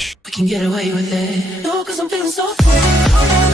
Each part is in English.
We can get away with it. No, cause I'm feeling so free.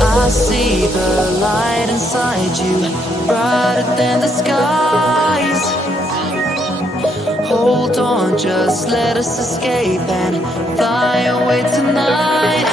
I see the light inside you, brighter than the skies. Hold on, just let us escape and fly away tonight.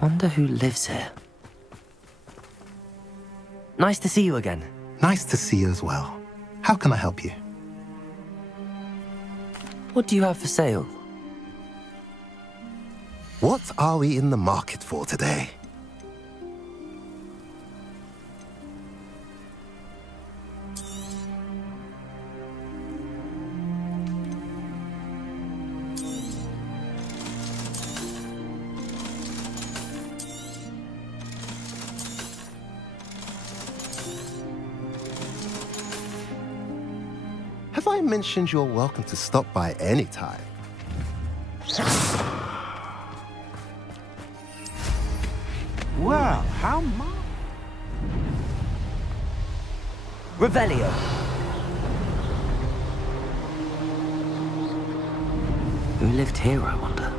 Wonder who lives here. Nice to see you again. Nice to see you as well. How can I help you? What do you have for sale? What are we in the market for today? Have I mentioned you're welcome to stop by anytime. Well, how much? Revelio. Who lived here, I wonder?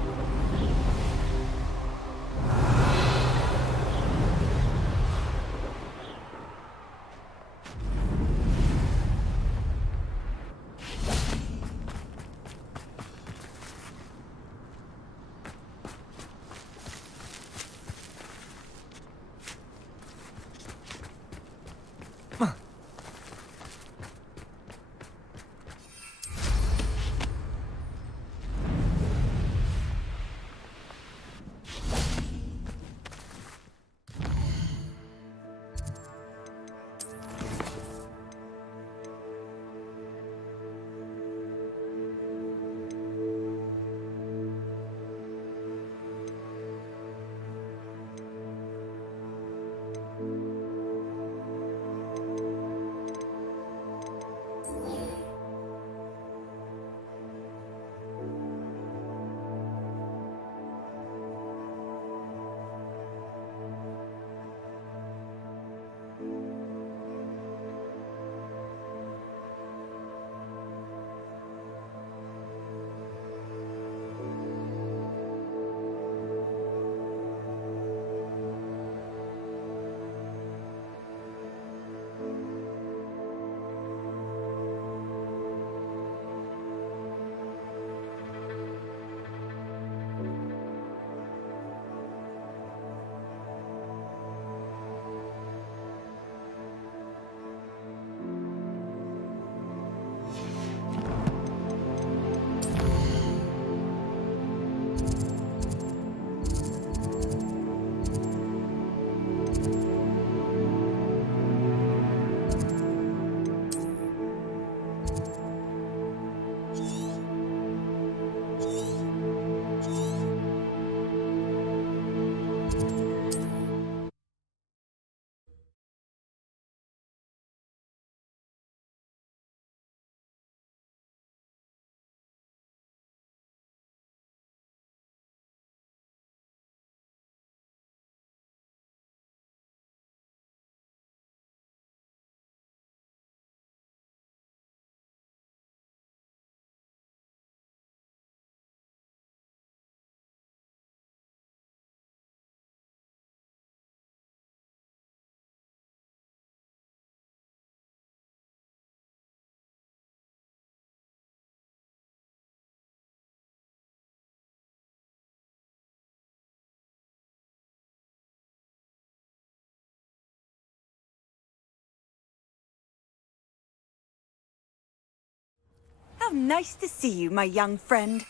How nice to see you, my young friend.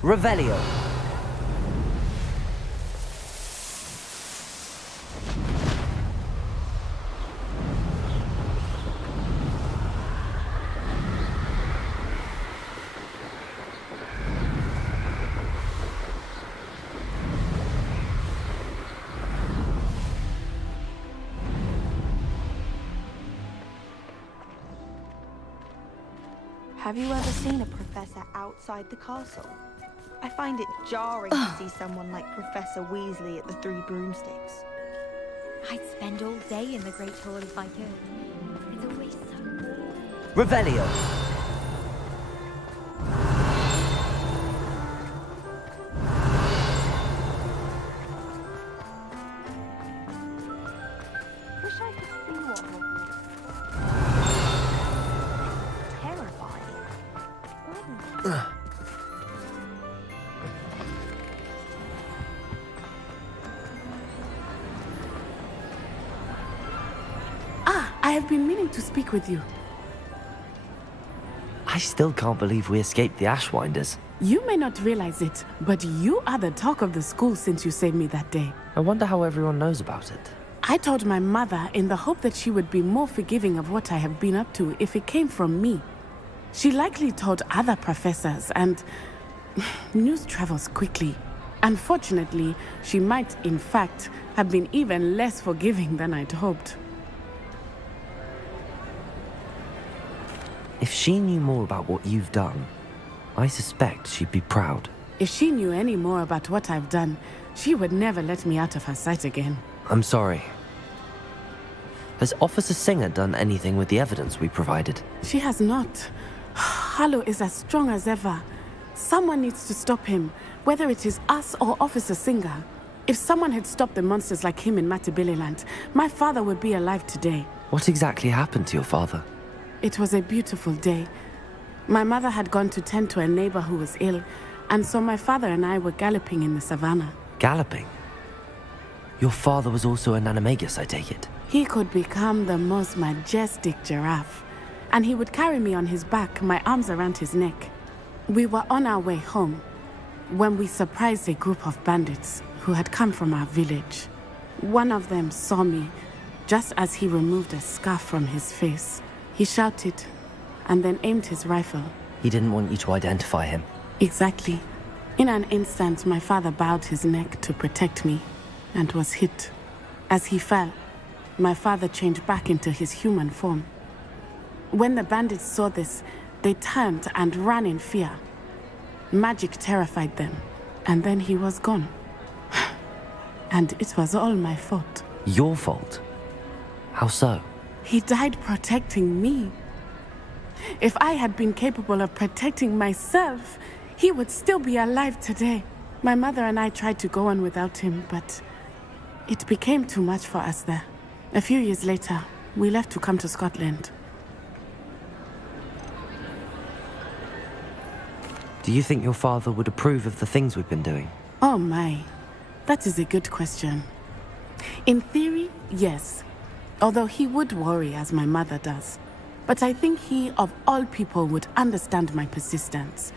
Revelio. Have you ever seen a professor outside the castle? I find it jarring to see someone like Professor Weasley at the Three Broomsticks. I'd spend all day in the Great Hall if I could. It's always so warm. Revelio. Wish I could see what Hogwarts. Terrifying. I have been meaning to speak with you. I still can't believe we escaped the Ashwinders. You may not realize it, but you are the talk of the school since you saved me that day. I wonder how everyone knows about it. I told my mother in the hope that she would be more forgiving of what I have been up to if it came from me. She likely told other professors, and news travels quickly. Unfortunately, she might, in fact, have been even less forgiving than I'd hoped. If she knew more about what you've done, I suspect she'd be proud. If she knew any more about what I've done, she would never let me out of her sight again. I'm sorry. Has Officer Singer done anything with the evidence we provided? She has not. Harlow is as strong as ever. Someone needs to stop him, whether it is us or Officer Singer. If someone had stopped the monsters like him in Matabeleland, my father would be alive today. What exactly happened to your father? It was a beautiful day. My mother had gone to tend to a neighbor who was ill, and so my father and I were galloping in the savannah. Galloping? Your father was also an animagus, I take it? He could become the most majestic giraffe, and he would carry me on his back, my arms around his neck. We were on our way home when we surprised a group of bandits who had come from our village. One of them saw me just as he removed a scarf from his face. He shouted and then aimed his rifle. He didn't want you to identify him. Exactly. In an instant, my father bowed his neck to protect me and was hit. As he fell, my father changed back into his human form. When the bandits saw this, they turned and ran in fear. Magic terrified them, and then he was gone. And it was all my fault. Your fault? How so? He died protecting me. If I had been capable of protecting myself, he would still be alive today. My mother and I tried to go on without him, but it became too much for us there. A few years later, we left to come to Scotland. Do you think your father would approve of the things we've been doing? Oh my, that is a good question. In theory, yes. Although he would worry as my mother does. But I think he, of all people, would understand my persistence.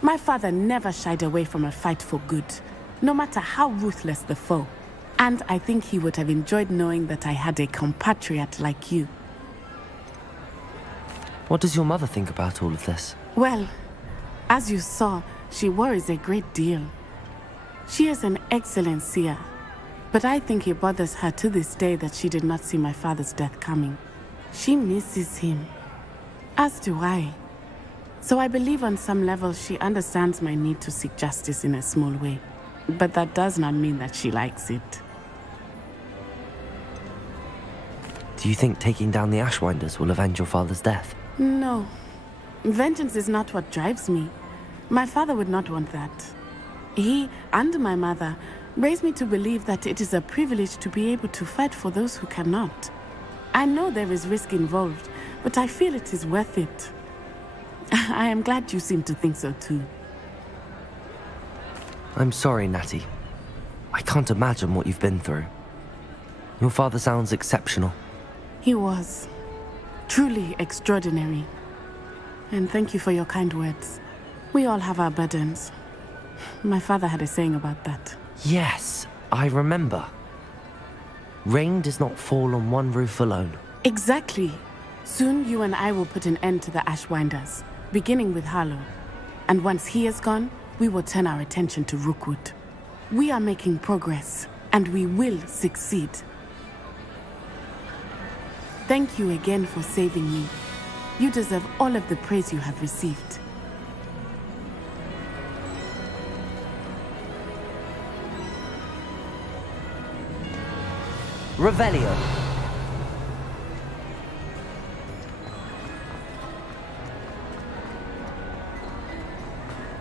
My father never shied away from a fight for good, no matter how ruthless the foe. And I think he would have enjoyed knowing that I had a compatriot like you. What does your mother think about all of this? Well, as you saw, she worries a great deal. She is an excellent seer, but I think it bothers her to this day that she did not see my father's death coming. She misses him, as do I. So I believe on some level she understands my need to seek justice in a small way. But that does not mean that she likes it. Do you think taking down the Ashwinders will avenge your father's death? No. Vengeance is not what drives me. My father would not want that. He and my mother raised me to believe that it is a privilege to be able to fight for those who cannot. I know there is risk involved, but I feel it is worth it. I am glad you seem to think so too. I'm sorry, Natty. I can't imagine what you've been through. Your father sounds exceptional. He was. Truly extraordinary. And thank you for your kind words. We all have our burdens. My father had a saying about that. Yes, I remember. Rain does not fall on one roof alone. Exactly. Soon you and I will put an end to the Ashwinders, beginning with Harlow. And once he is gone, we will turn our attention to Rookwood. We are making progress, and we will succeed. Thank you again for saving me. You deserve all of the praise you have received. Revelio.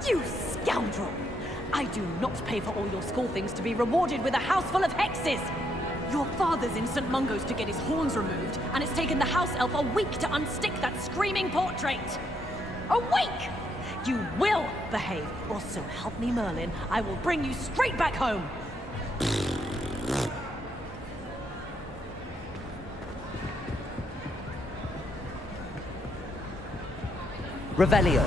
You scoundrel! I do not pay for all your school things to be rewarded with a house full of hexes! Your father's in St. Mungo's to get his horns removed, and it's taken the house elf a week to unstick that screaming portrait! A week! You will behave, or so help me Merlin, I will bring you straight back home! Revelio.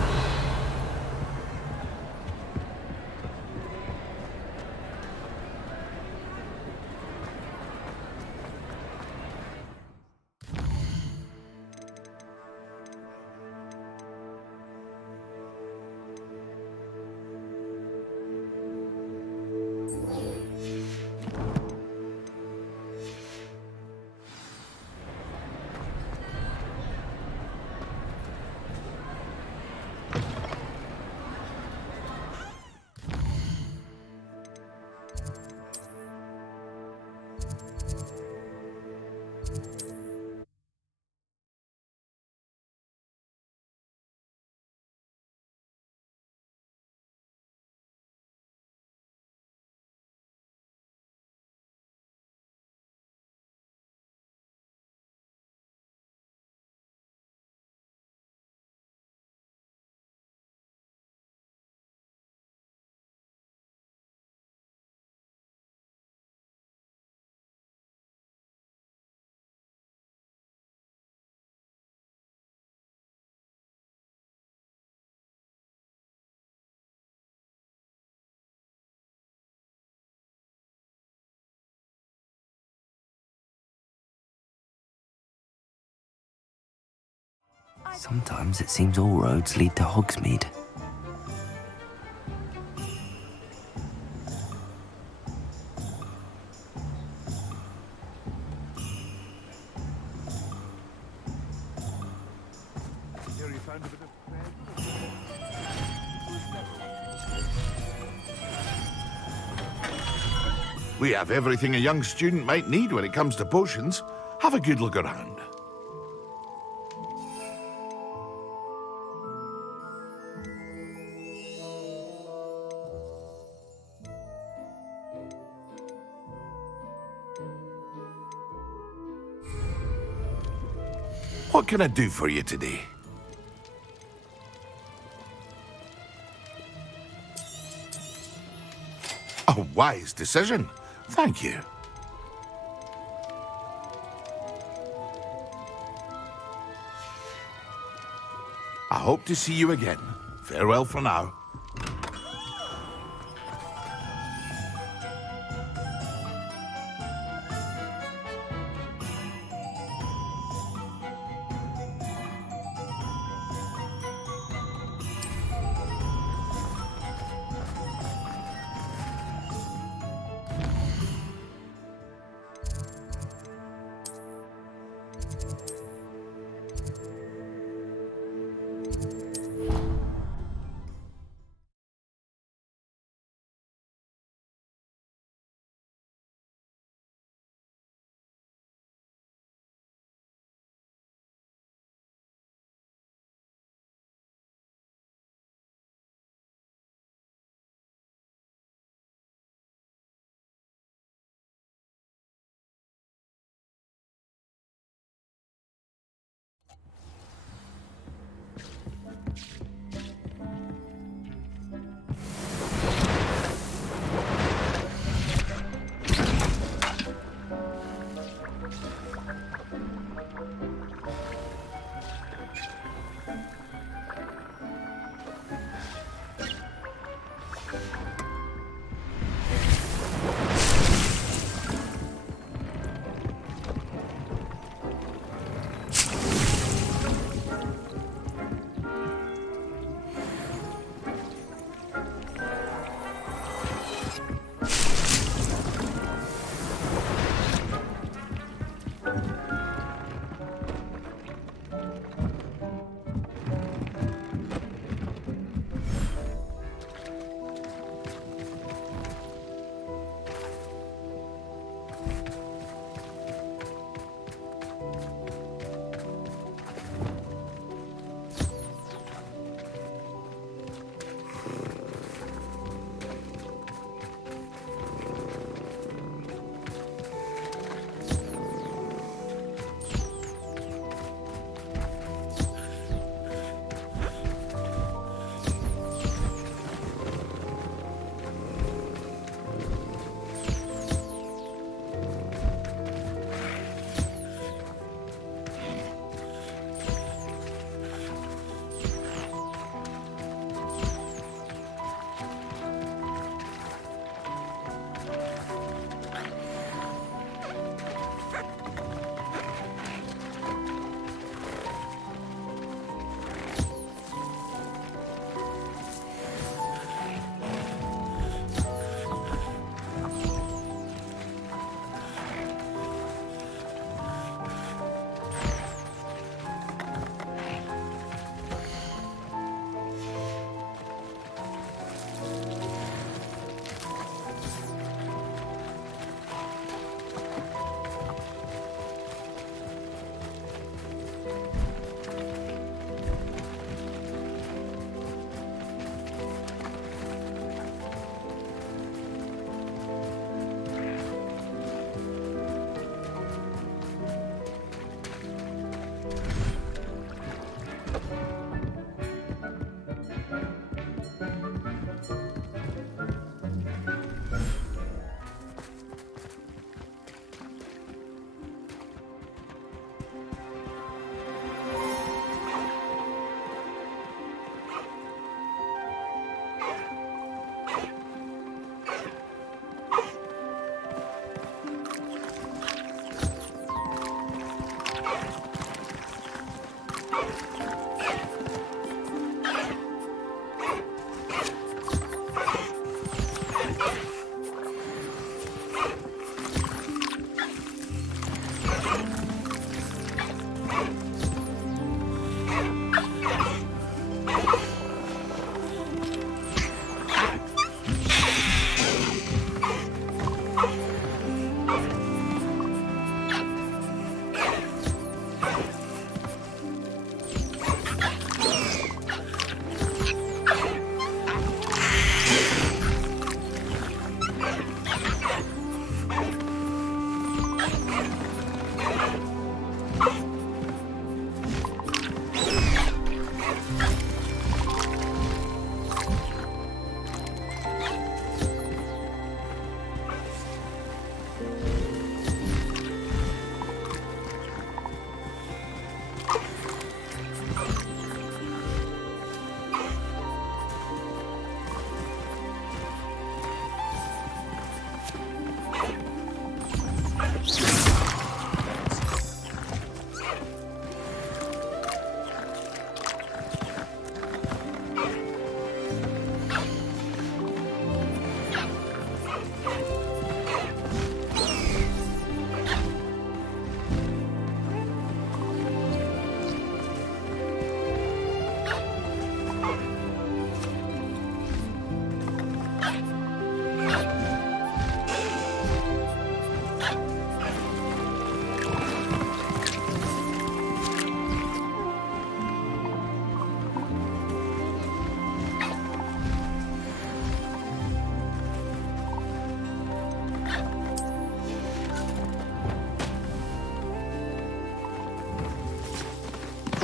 Sometimes it seems all roads lead to Hogsmeade. We have everything a young student might need when it comes to potions. Have a good look around. What can I do for you today? A wise decision. Thank you. I hope to see you again. Farewell for now.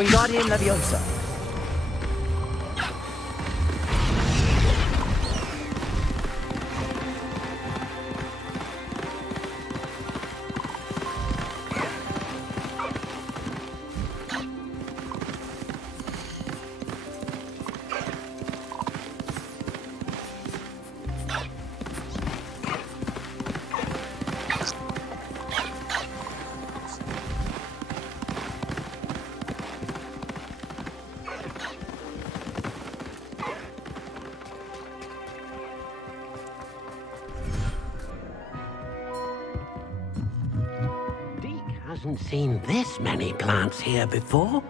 Wingardium Leviosa. Hasn't seen this many plants here before.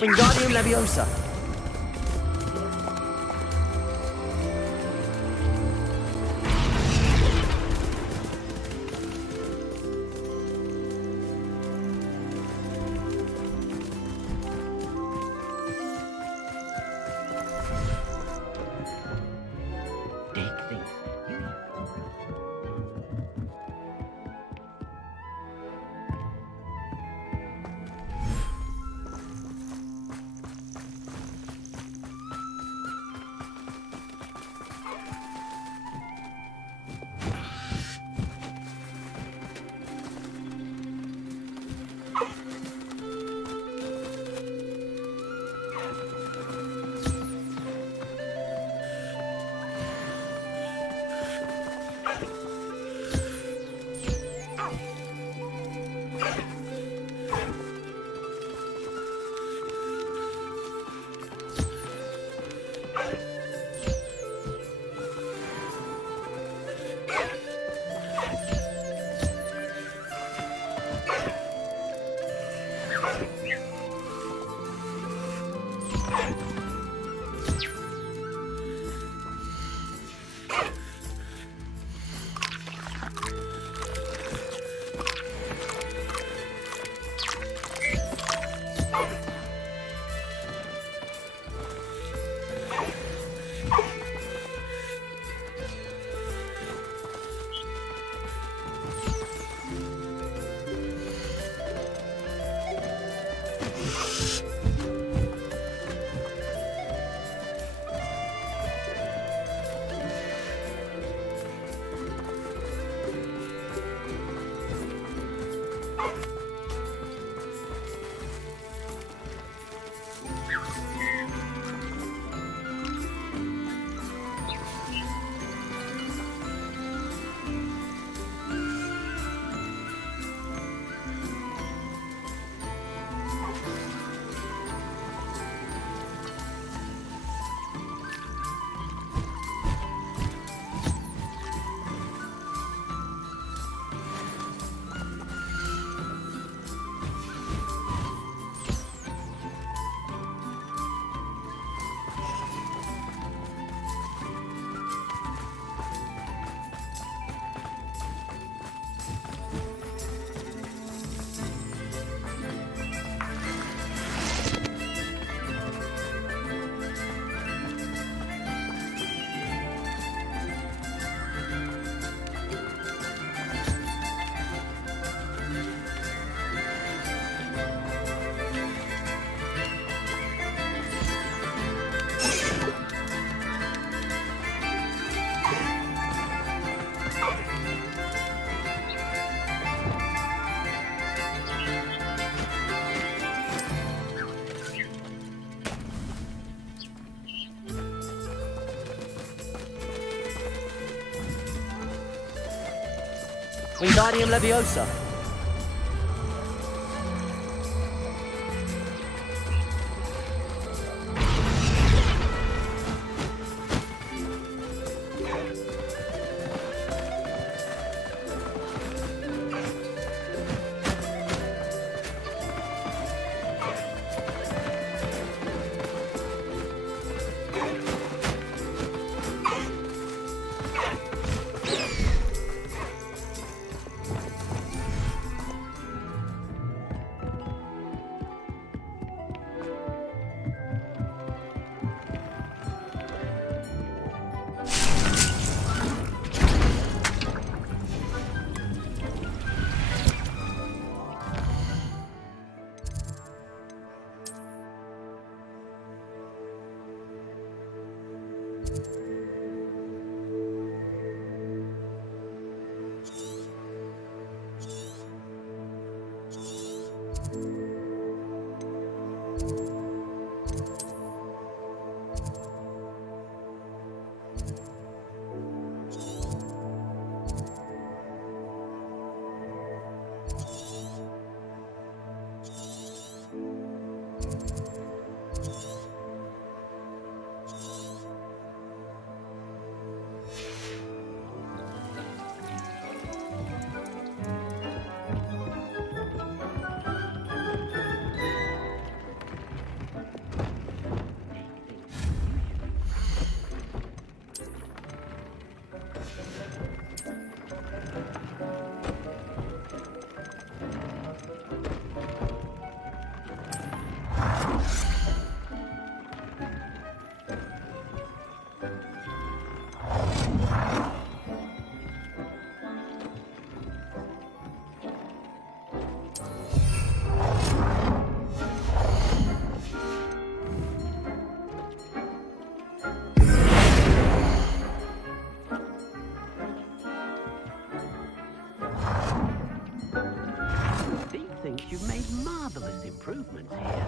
Wingardium Leviosa. Wingardium Leviosa. You've made marvelous improvements here.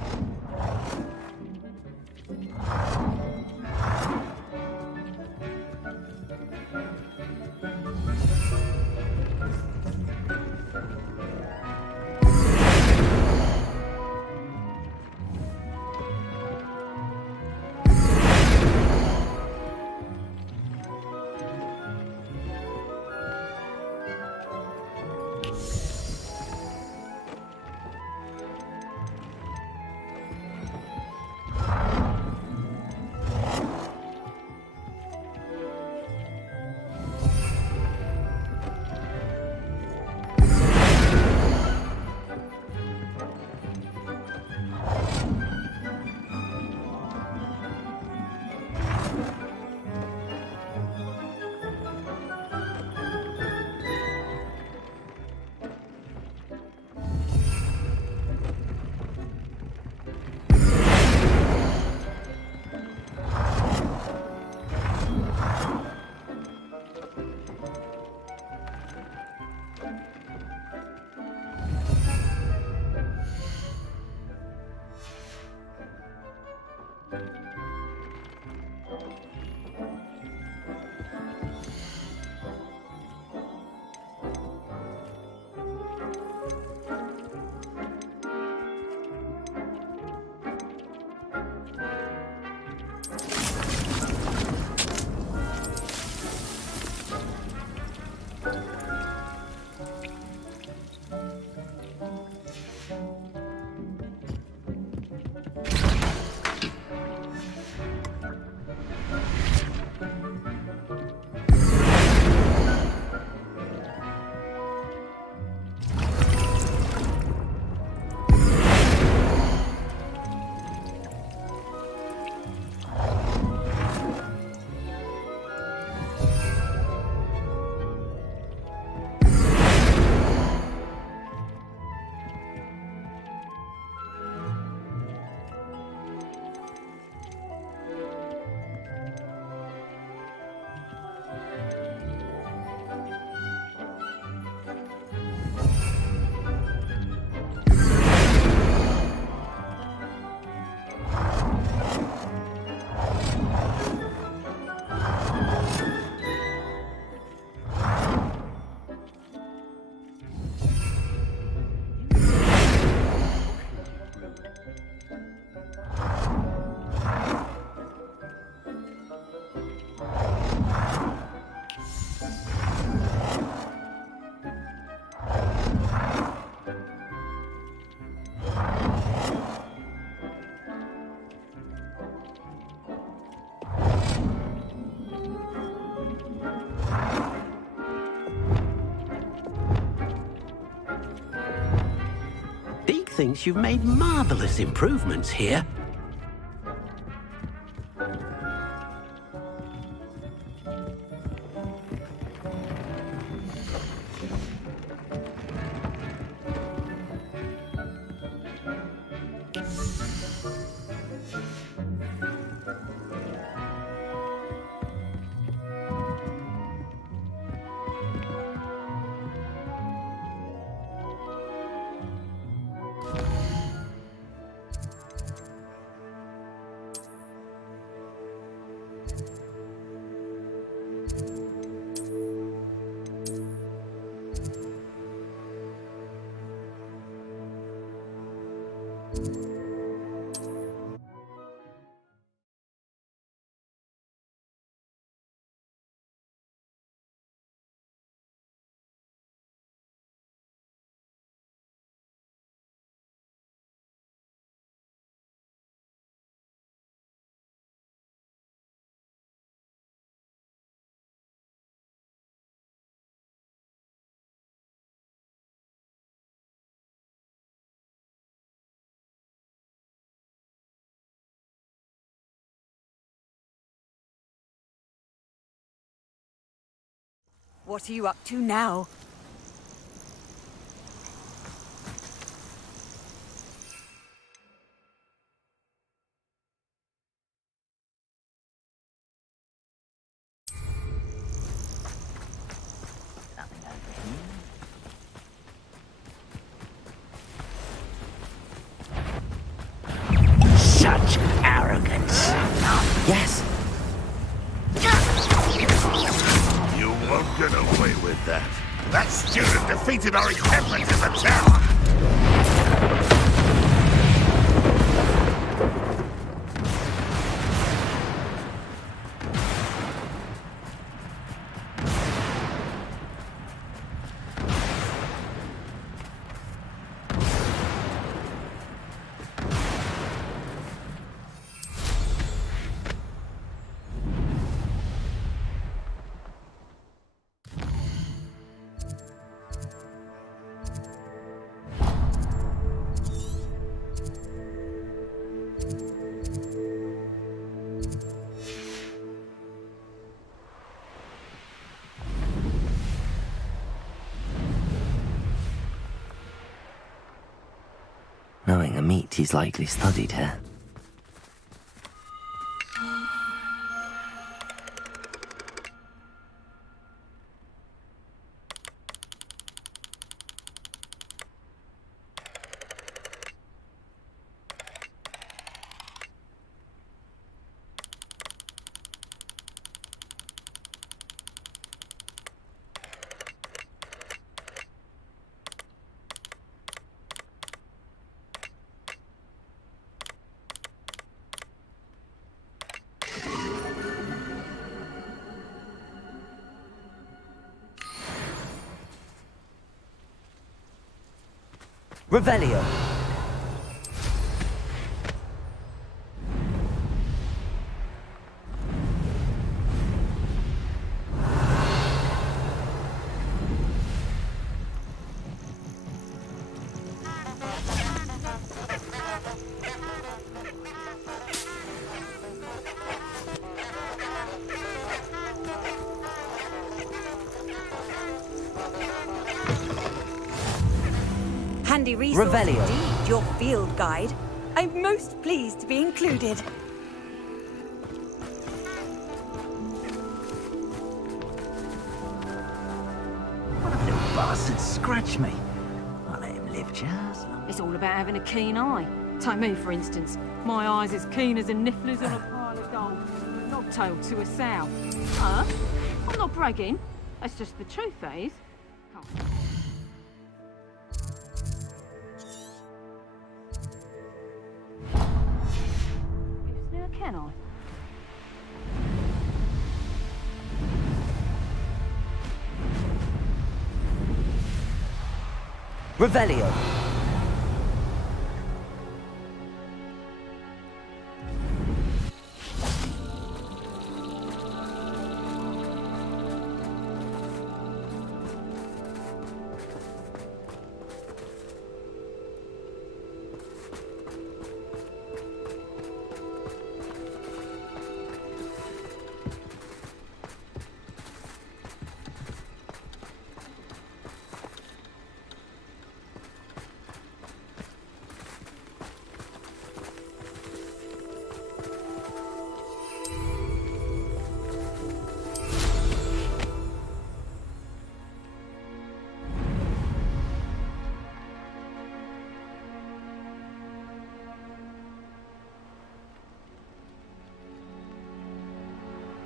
thinks you've made marvelous improvements here. What are you up to now? Such arrogance. Yes. You won't get away with that. That student defeated our encampment in the tower. Knowing a meat, he's likely studied here. Revelio. Handy resource Revelio. indeed, your field guide. I'm most pleased to be included. What a little bastard scratch me. I'll let him live just long. It's all about having a keen eye. Take me, for instance. My eye's as keen as a niffler's on a pile of gold. Knobtail to a sow. Huh? I'm not bragging. That's just the truth, that is. Come on. Now, can I? Revelio.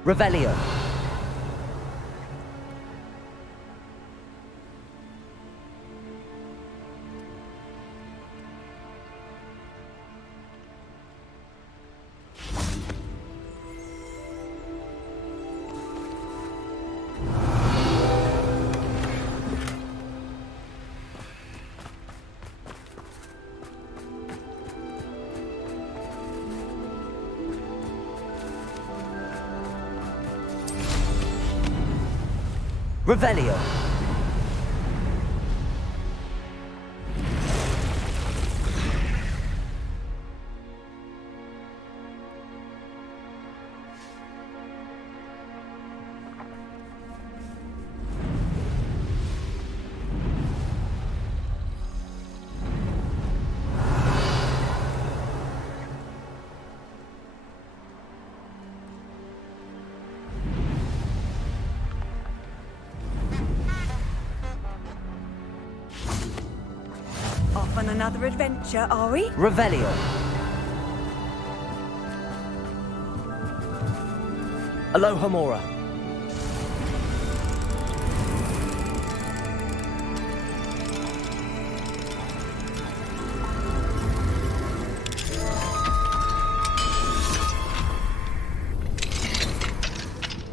Revelio. Revelio. Off on another adventure, are we? Revelio. Aloha Mora.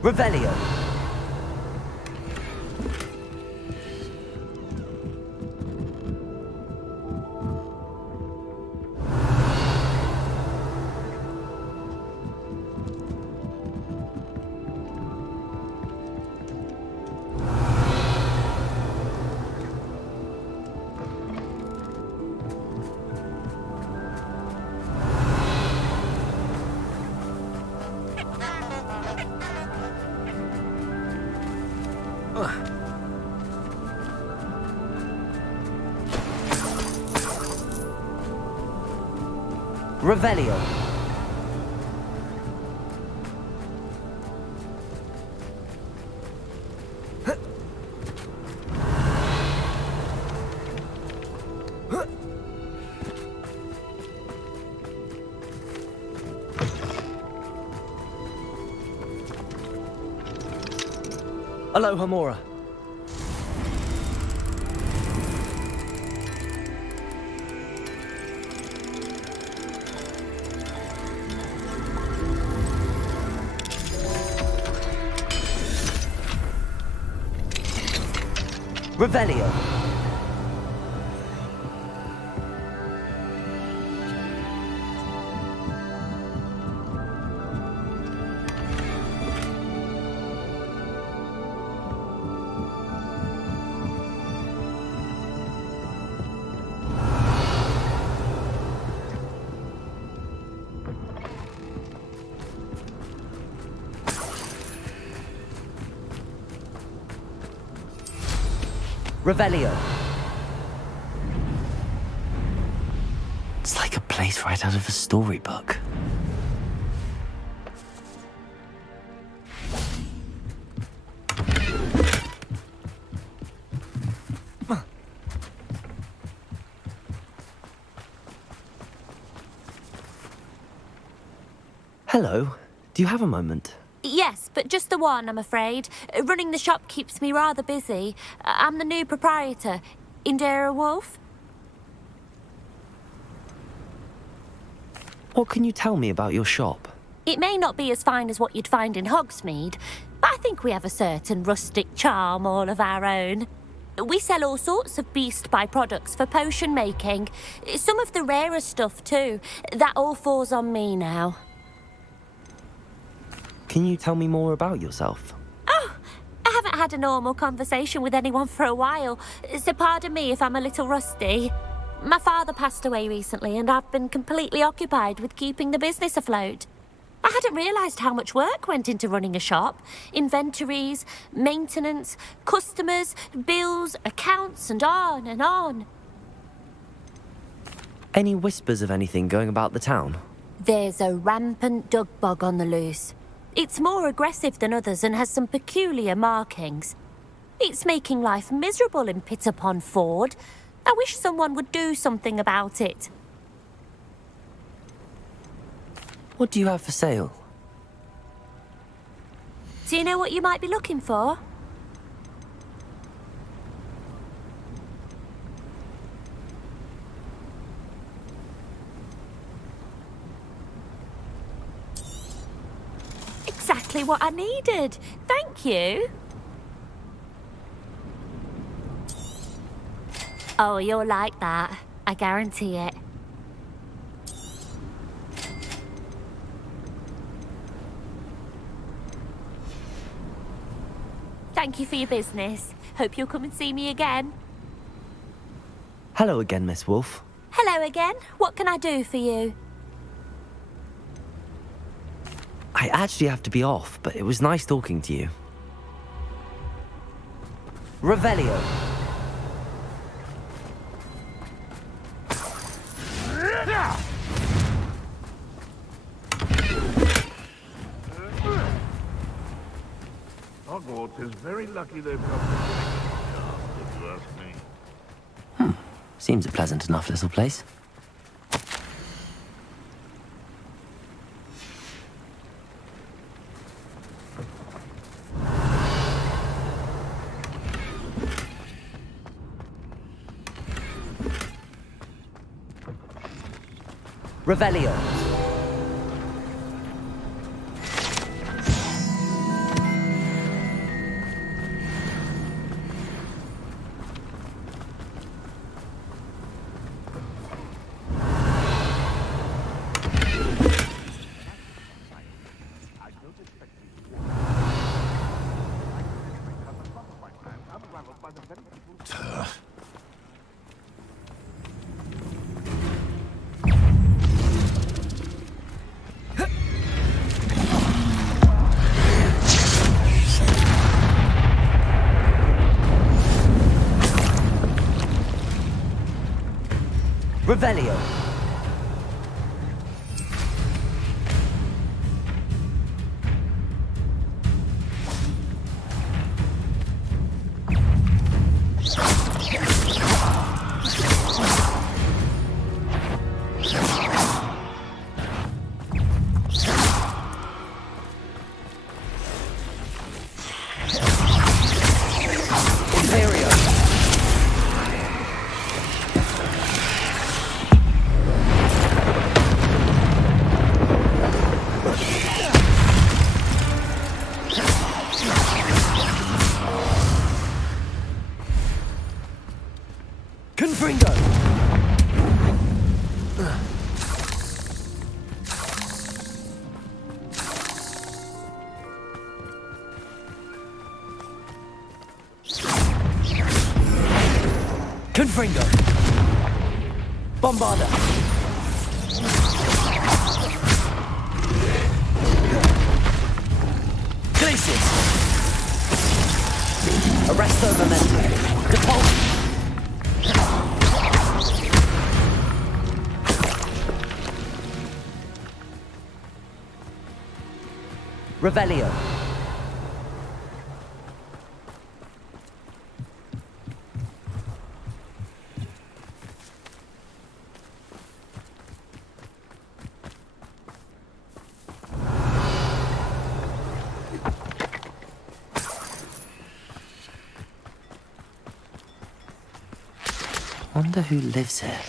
Revelio. Revelio. Aloha Mora. Revelio. Revelio. It's like a place right out of a storybook. Hello. Do you have a moment? Yes, but just the one, I'm afraid. Running the shop keeps me rather busy. I'm the new proprietor, Indira Wolf. What can you tell me about your shop? It may not be as fine as what you'd find in Hogsmeade, but I think we have a certain rustic charm all of our own. We sell all sorts of beast byproducts for potion making. Some of the rarer stuff too. That all falls on me now. Can you tell me more about yourself? Oh, I haven't had a normal conversation with anyone for a while, so pardon me if I'm a little rusty. My father passed away recently and I've been completely occupied with keeping the business afloat. I hadn't realised how much work went into running a shop. Inventories, maintenance, customers, bills, accounts, and on and on. Any whispers of anything going about the town? There's a rampant dug bug on the loose. It's more aggressive than others and has some peculiar markings. It's making life miserable in Pitterpond Ford. I wish someone would do something about it. What do you have for sale? Do you know what you might be looking for? Exactly what I needed. Thank you. Oh, you'll like that. I guarantee it. Thank you for your business. Hope you'll come and see me again. Hello again, Miss Wolf. Hello again. What can I do for you? I actually have to be off, but it was nice talking to you. Revelio. Hogwarts is very lucky they've got the if you ask me. Seems a pleasant enough little place. Revelio. Revelio. Confringo. Bombarda. Glacius. Arresto Memento. Default. Revelio. Wonder who lives here.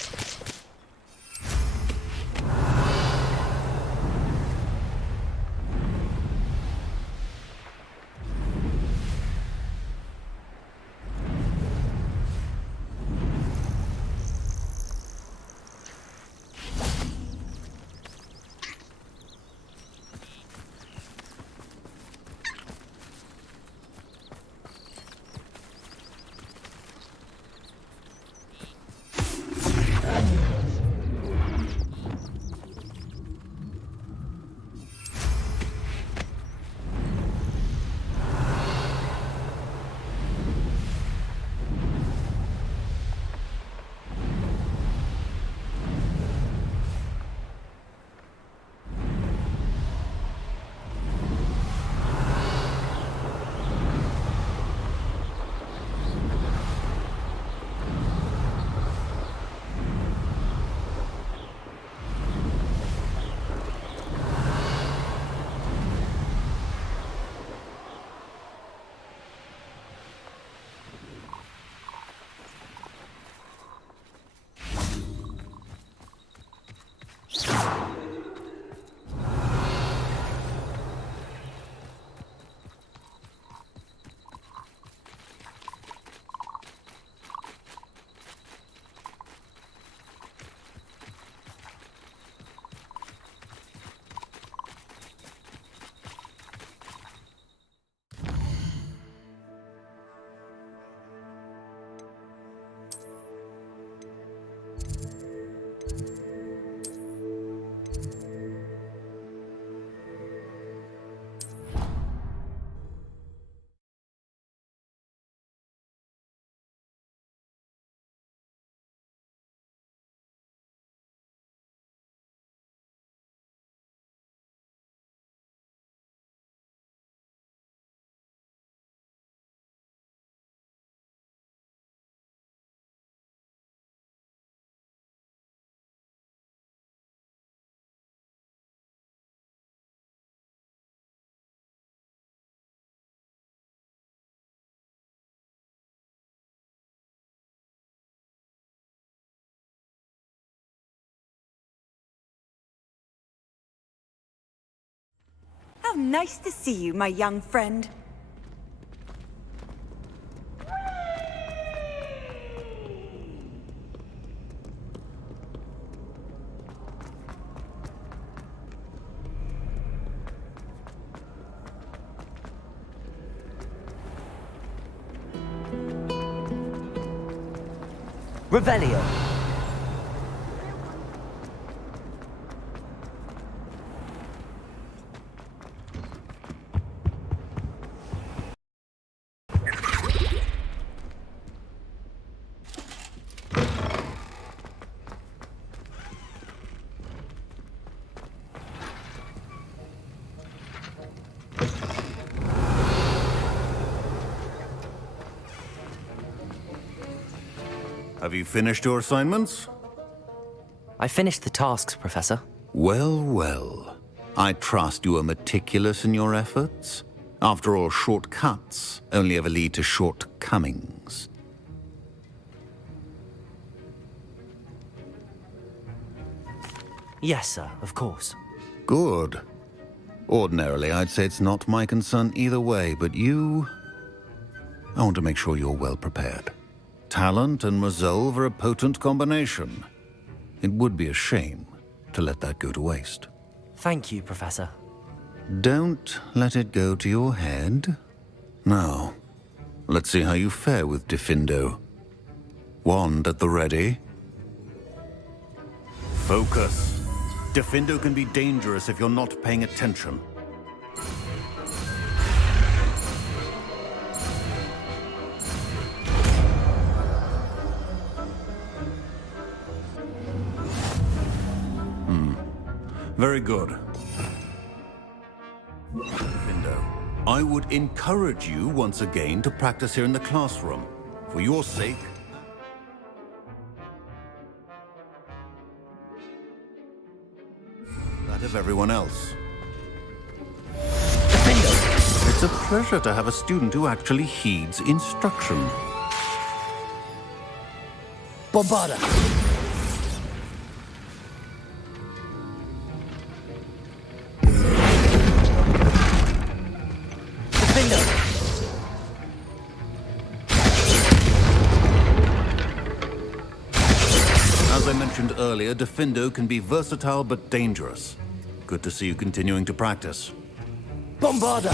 How nice to see you, my young friend. Revelio. Have you finished your assignments? I finished the tasks, Professor. Well, well. I trust you are meticulous in your efforts. After all, shortcuts only ever lead to shortcomings. Yes, sir, of course. Good. Ordinarily, I'd say it's not my concern either way, but you... I want to make sure you're well prepared. Talent and resolve are a potent combination. It would be a shame to let that go to waste. Thank you, Professor. Don't let it go to your head. Now, let's see how you fare with Gryffindor. Wand at the ready. Focus. Gryffindor can be dangerous if you're not paying attention. Very good. Gryffindor, I would encourage you once again to practice here in the classroom. For your sake. That of everyone else. Gryffindor! It's a pleasure to have a student who actually heeds instruction. Bombarda! As I mentioned earlier, Gryffindor can be versatile but dangerous. Good to see you continuing to practice. Bombarda!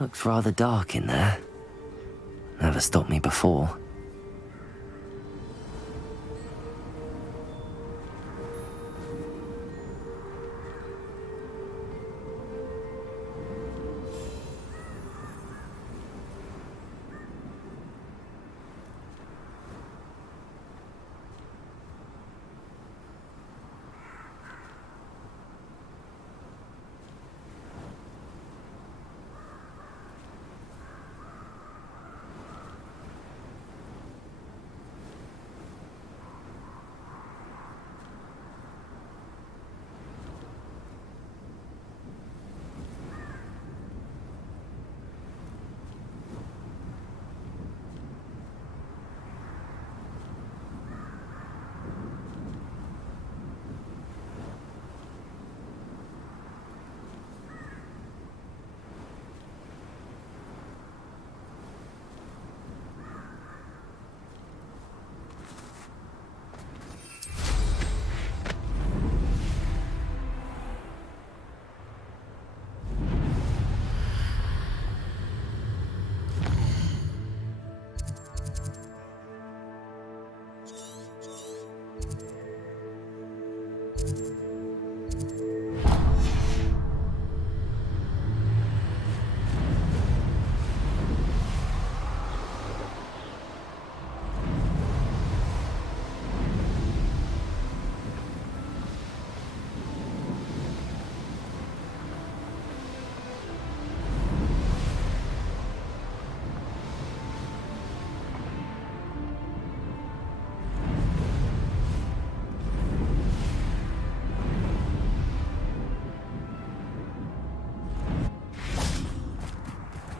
Looks rather dark in there. Never stopped me before.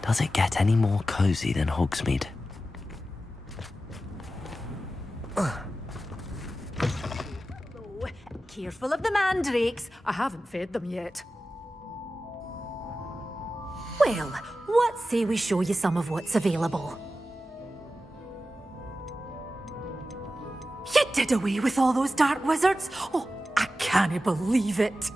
Does it get any more cozy than Hogsmeade? Careful of the mandrakes. I haven't fed them yet. Well, what say we show you some of what's available? You did away with all those dark wizards? Oh, I can't believe it.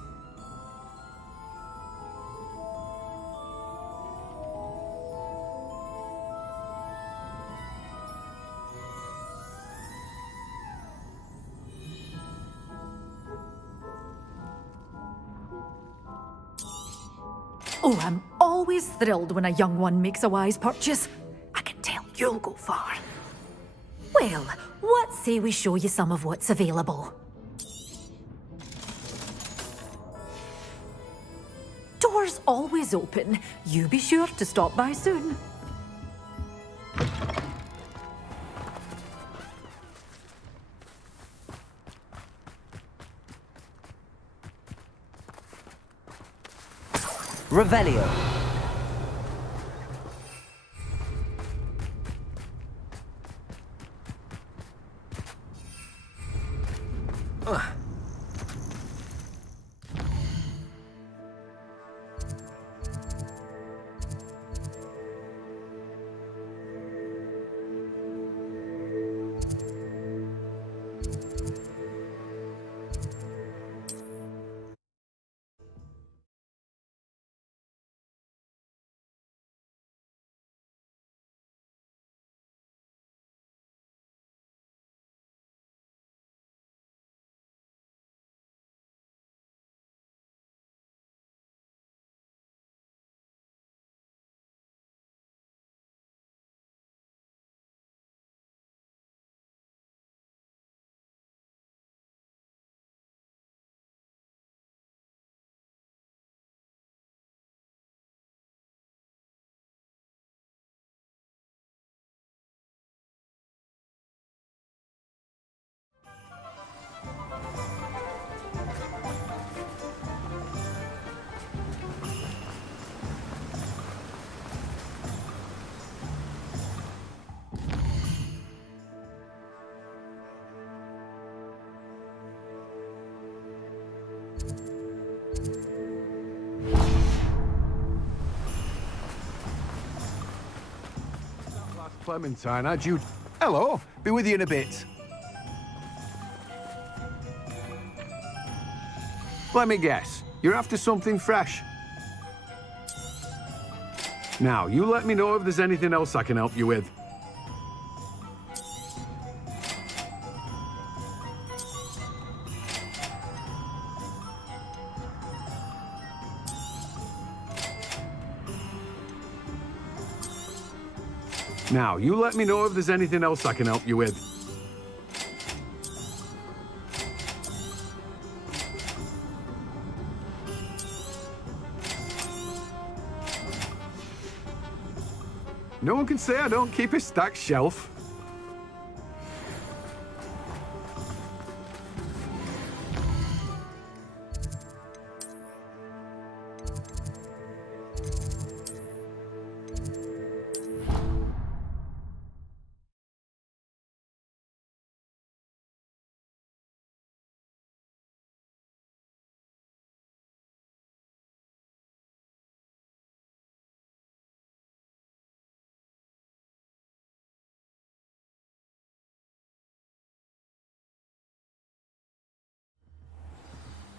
Oh, I'm always thrilled when a young one makes a wise purchase. I can tell you'll go far. Well, what say we show you some of what's available? Doors always open. You be sure to stop by soon. Revelio. Clementine, how'd you... Hello, be with you in a bit. Let me guess, you're after something fresh? Now, you let me know if there's anything else I can help you with. Now, you let me know if there's anything else I can help you with. No one can say I don't keep a stacked shelf.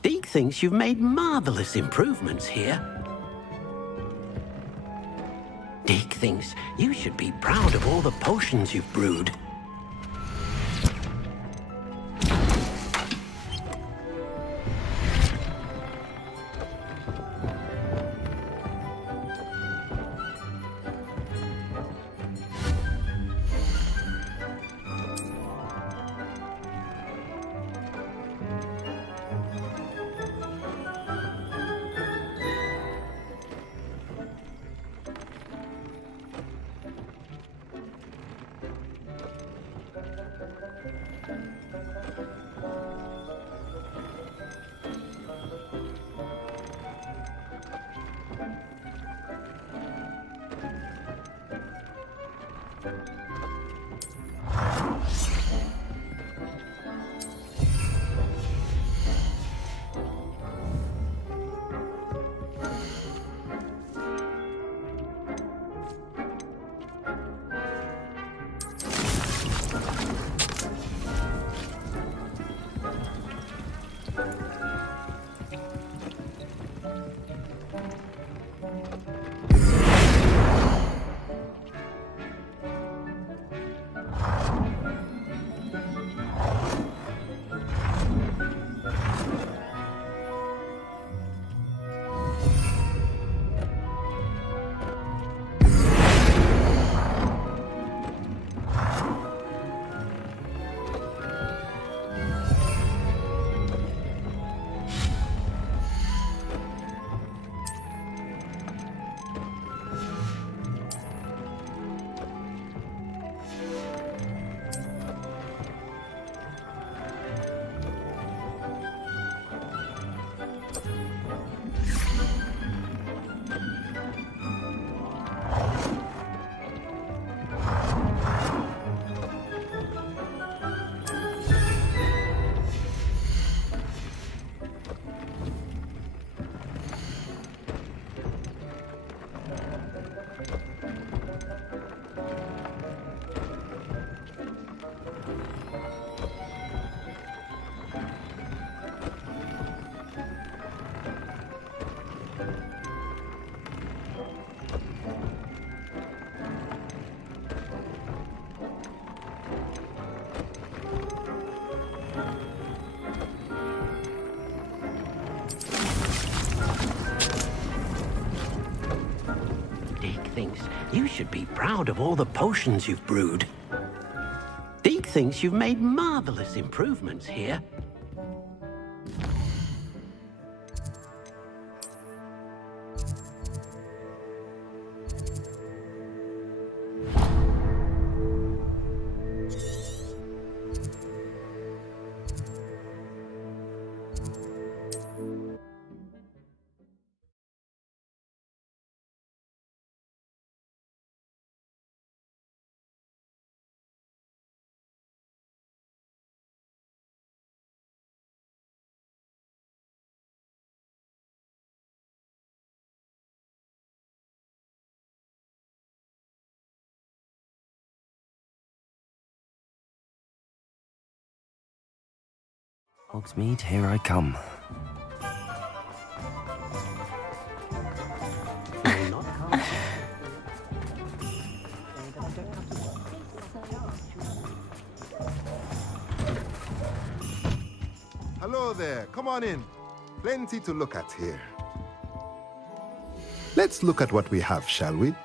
Deke thinks you've made marvelous improvements here. Deke thinks you should be proud of all the potions you've brewed. You should be proud of all the potions you've brewed. Deke thinks you've made marvelous improvements here. Hogsmeade, here I come. Hello there. Come on in. Plenty to look at here. Let's look at what we have, shall we?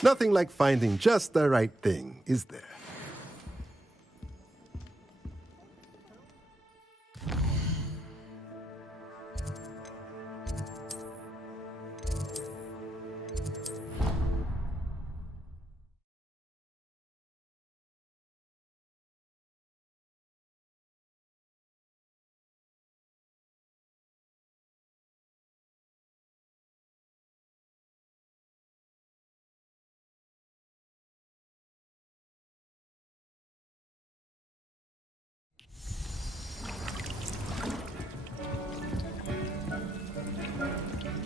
Nothing like finding just the right thing, is there?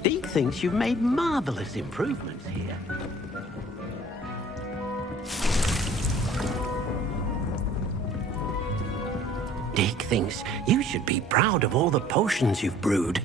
Deke thinks you've made marvelous improvements here. Deke thinks you should be proud of all the potions you've brewed.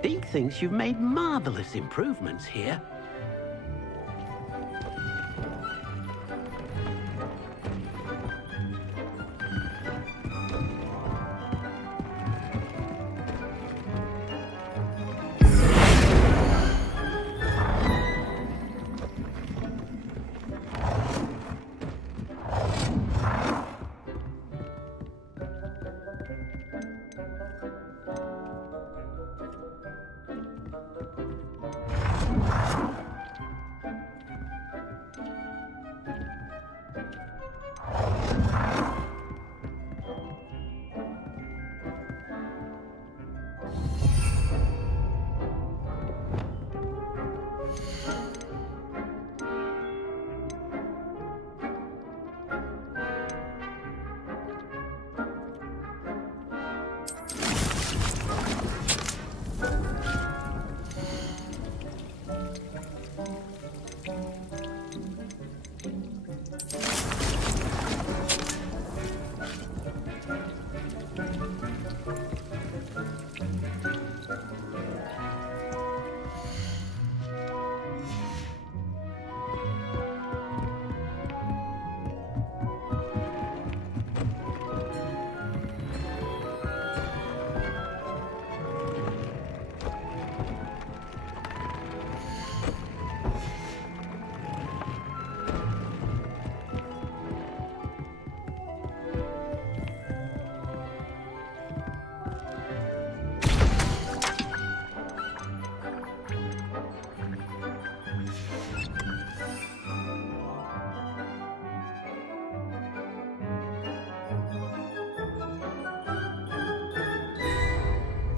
Deke thinks you've made marvelous improvements here.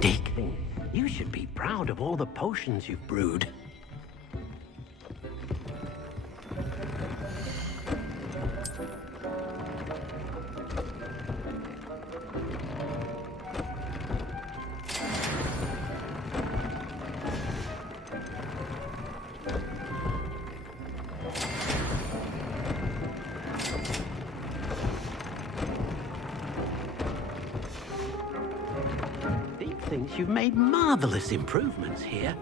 Dick, you should be proud of all the potions you've brewed. Thinks you've made marvelous improvements here.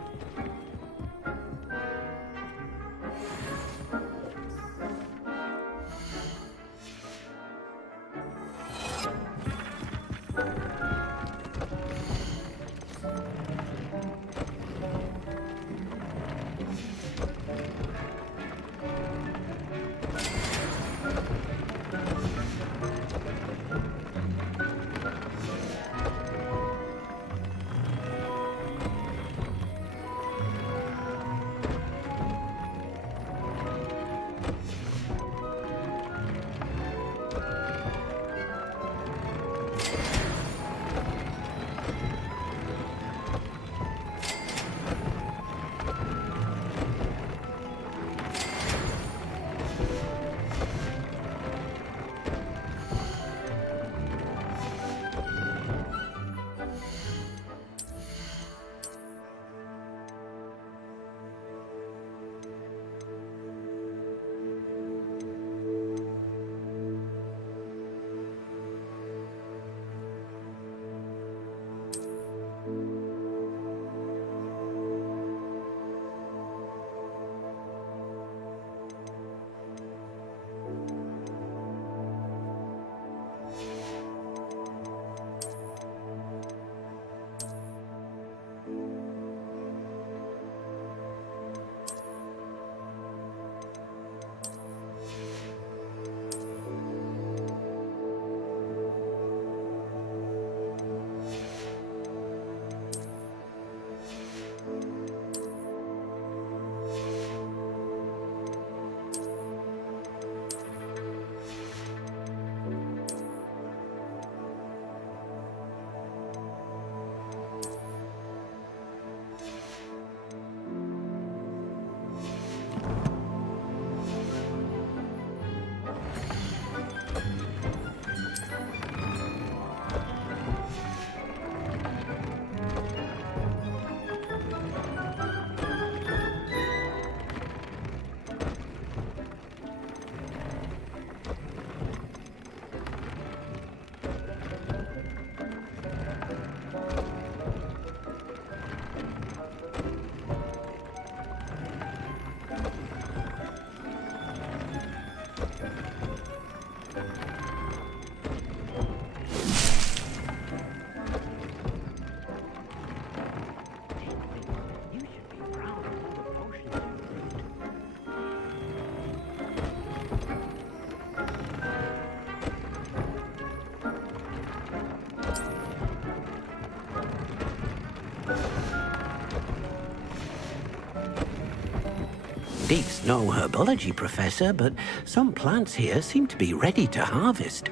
Deek's no herbology professor, but some plants here seem to be ready to harvest.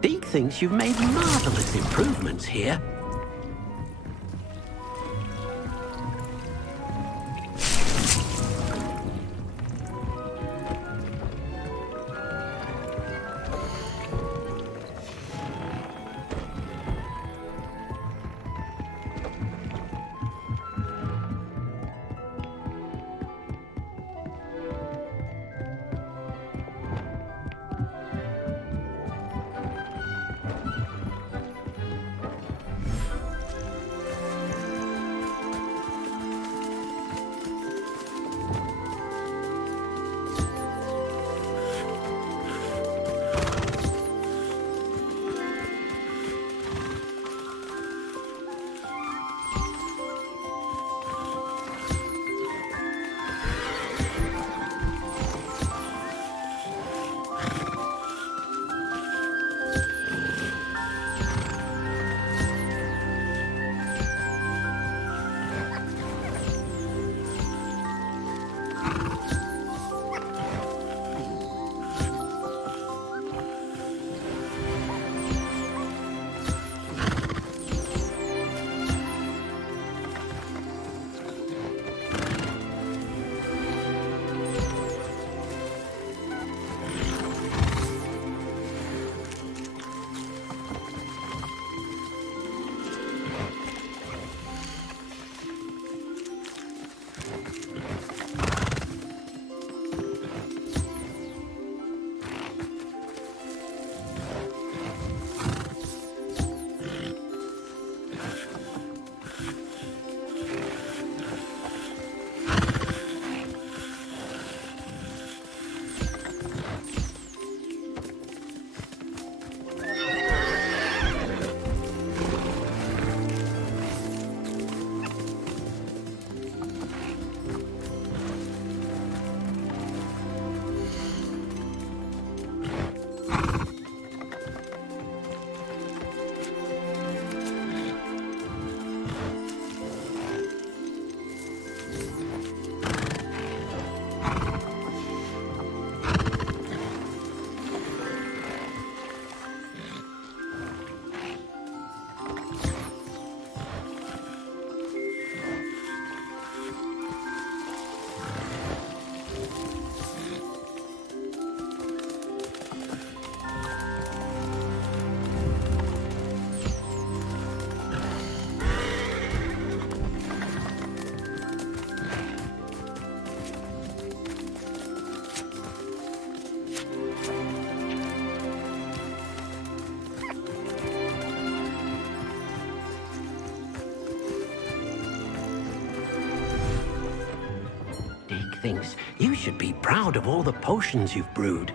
Deek thinks you've made marvelous improvements here. Thinks you should be proud of all the potions you've brewed.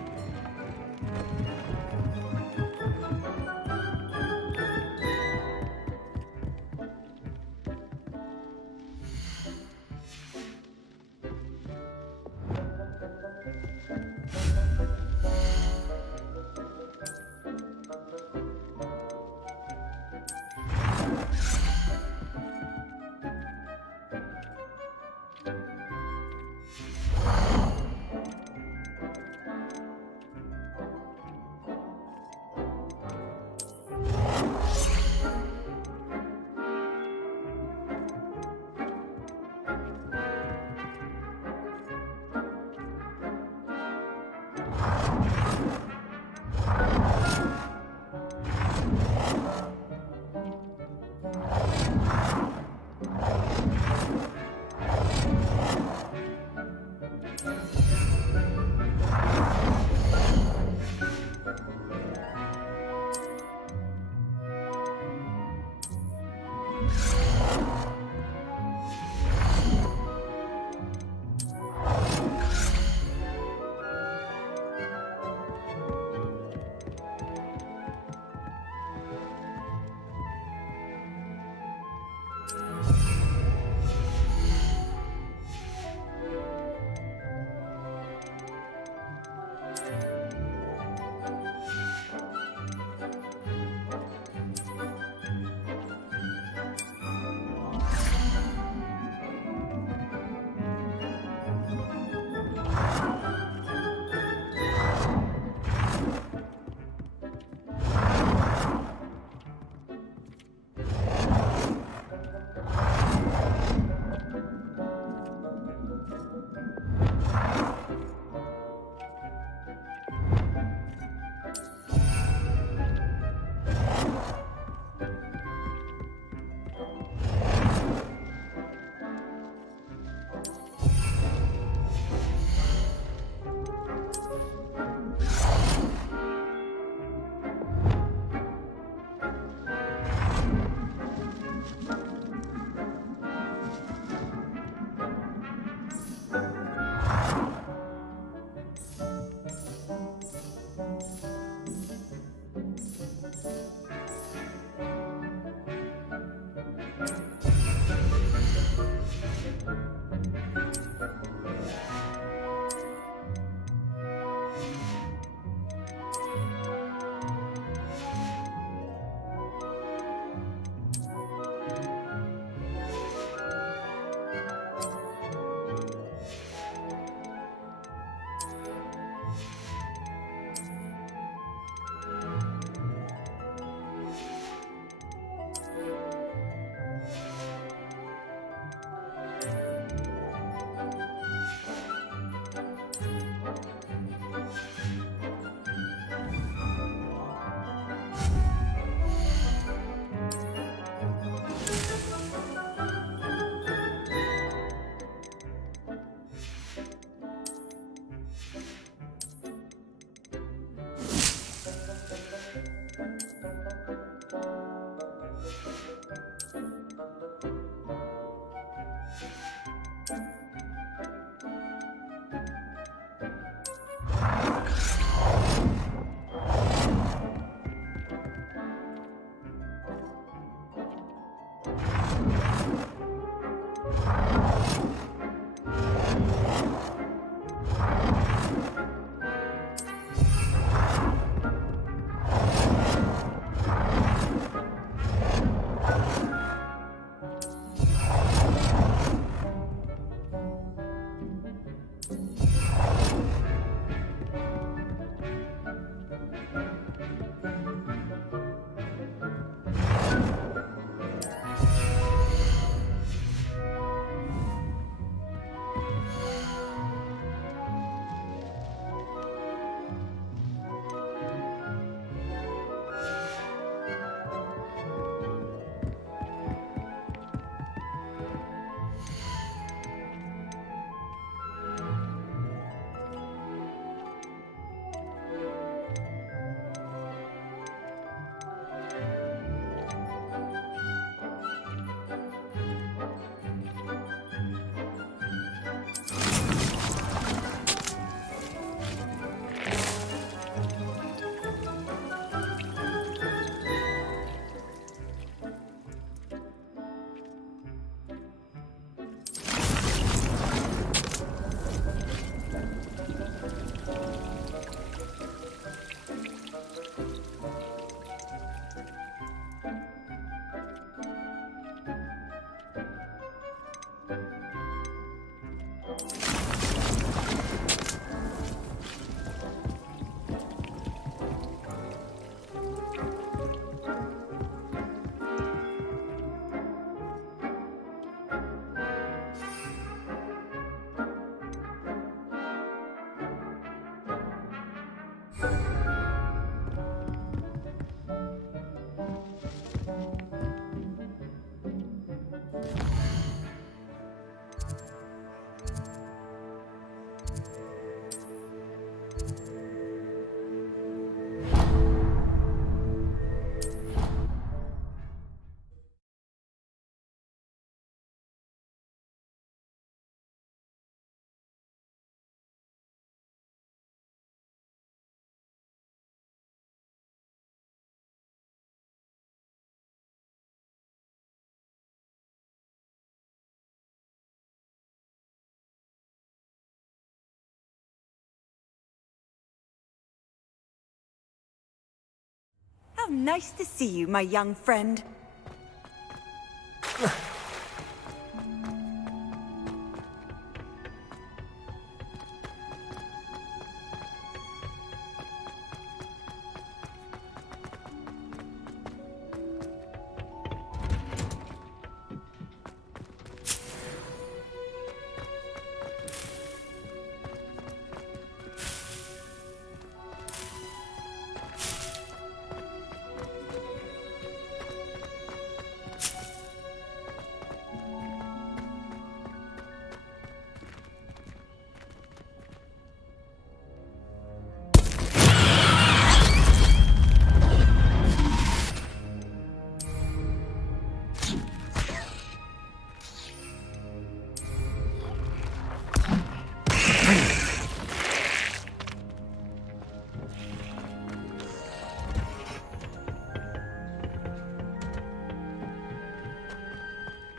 How nice to see you, my young friend.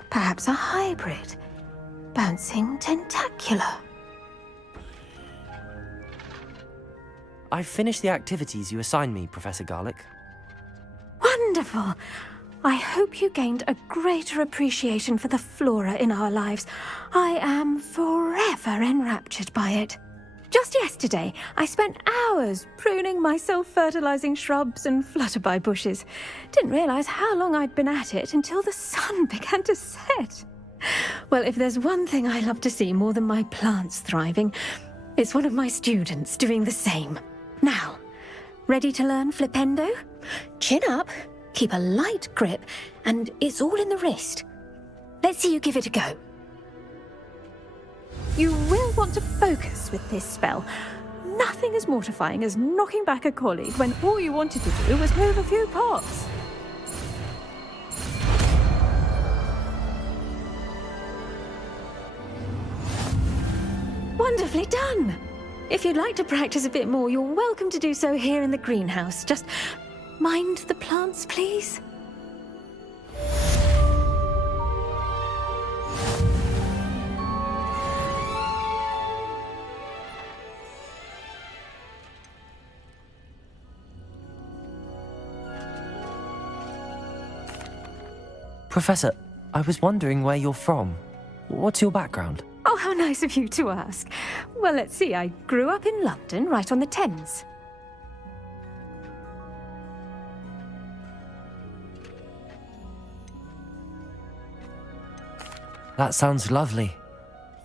Perhaps a hybrid. Bouncing tentacular. I've finished the activities you assigned me, Professor Garlick. Wonderful! I hope you gained a greater appreciation for the flora in our lives. I am forever enraptured by it. Just yesterday, I spent hours pruning my self-fertilizing shrubs and flutterby bushes. Didn't realize how long I'd been at it until the sun began to set. Well, if there's one thing I love to see more than my plants thriving, it's one of my students doing the same. Now, ready to learn Flipendo? Chin up, keep a light grip, and it's all in the wrist. Let's see you give it a go. You will want to focus with this spell. Nothing as mortifying as knocking back a colleague when all you wanted to do was move a few pots. Wonderfully done! If you'd like to practice a bit more, you're welcome to do so here in the greenhouse. Just mind the plants, please. Professor, I was wondering where you're from. What's your background? Oh, how nice of you to ask. Well, let's see. I grew up in London, right on the Thames. That sounds lovely.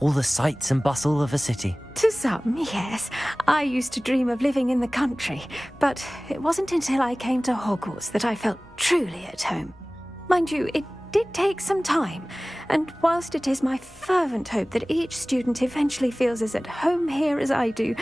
All the sights and bustle of a city. To some, yes. I used to dream of living in the country, but it wasn't until I came to Hogwarts that I felt truly at home. Mind you, it did take some time, and whilst it is my fervent hope that each student eventually feels as at home here as I do,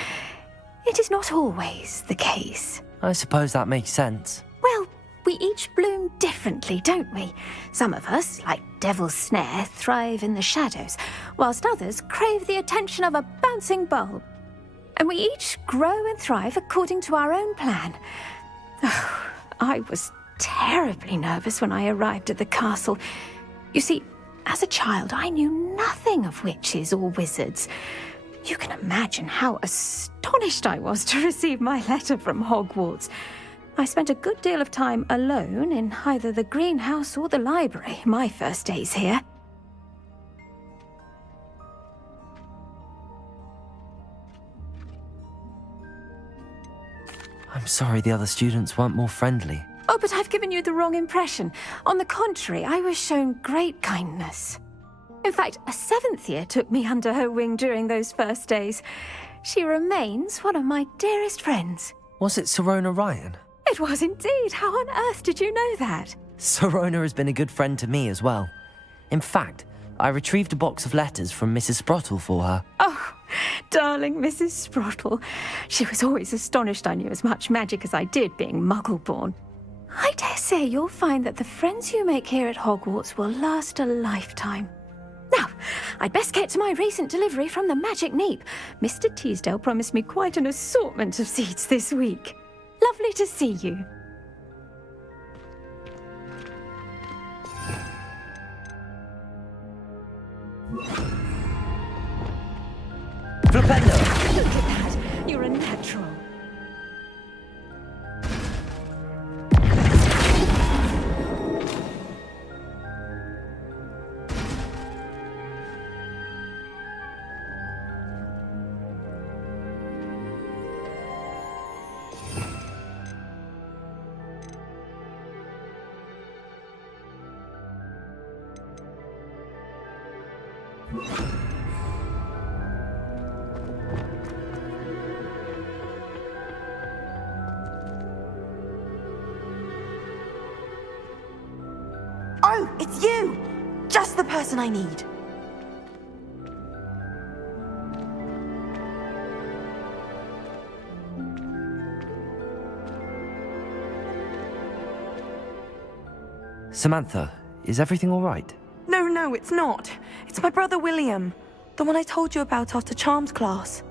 it is not always the case. I suppose that makes sense. Well, we each bloom differently, don't we? Some of us, like Devil's Snare, thrive in the shadows, whilst others crave the attention of a bouncing bulb. And we each grow and thrive according to our own plan. Oh, I was terribly nervous when I arrived at the castle. You see, as a child, I knew nothing of witches or wizards. You can imagine how astonished I was to receive my letter from Hogwarts. I spent a good deal of time alone in either the greenhouse or the library my first days here. I'm sorry the other students weren't more friendly. Oh, but I've given you the wrong impression. On the contrary, I was shown great kindness. In fact, a 7th year took me under her wing during those first days. She remains one of my dearest friends. Was it Serona Ryan? It was indeed. How on earth did you know that? Serona has been a good friend to me as well. In fact, I retrieved a box of letters from Mrs. Sprottle for her. Oh, darling Mrs. Sprottle. She was always astonished I knew as much magic as I did, being Muggle-born. I dare say you'll find that the friends you make here at Hogwarts will last a lifetime. Now, I'd best get to my recent delivery from the Magic Neep. Mr. Teasdale promised me quite an assortment of seeds this week. Lovely to see you. Flipendo! Look at that. You're a natural. it's you! Just the person I need. Samantha, is everything all right? No, it's not. It's my brother William, the one I told you about after Charms class.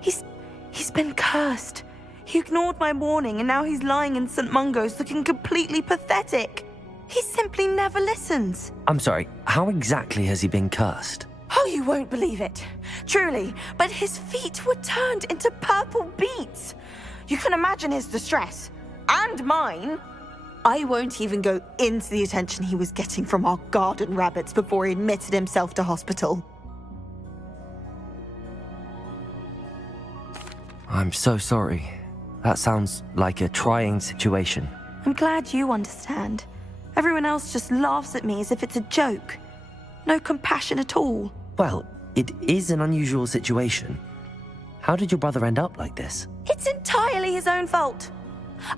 He's been cursed. He ignored my warning and now he's lying in St. Mungo's looking completely pathetic. He simply never listens. I'm sorry, how exactly has he been cursed? Oh, you won't believe it. Truly, but his feet were turned into purple beets. You can imagine his distress. And mine. I won't even go into the attention he was getting from our garden rabbits before he admitted himself to hospital. I'm so sorry. That sounds like a trying situation. I'm glad you understand. Everyone else just laughs at me as if it's a joke. No compassion at all. Well, it is an unusual situation. How did your brother end up like this? It's entirely his own fault.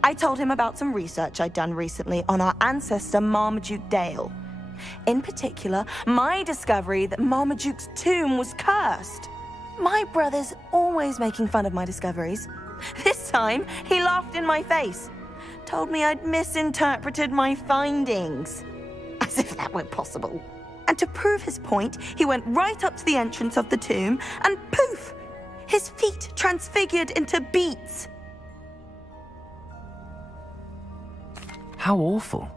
I told him about some research I'd done recently on our ancestor Marmaduke Dale. In particular, my discovery that Marmaduke's tomb was cursed. My brother's always making fun of my discoveries. This time, he laughed in my face. Told me I'd misinterpreted my findings. As if that were possible. And to prove his point, he went right up to the entrance of the tomb and poof! His feet transfigured into beets. How awful.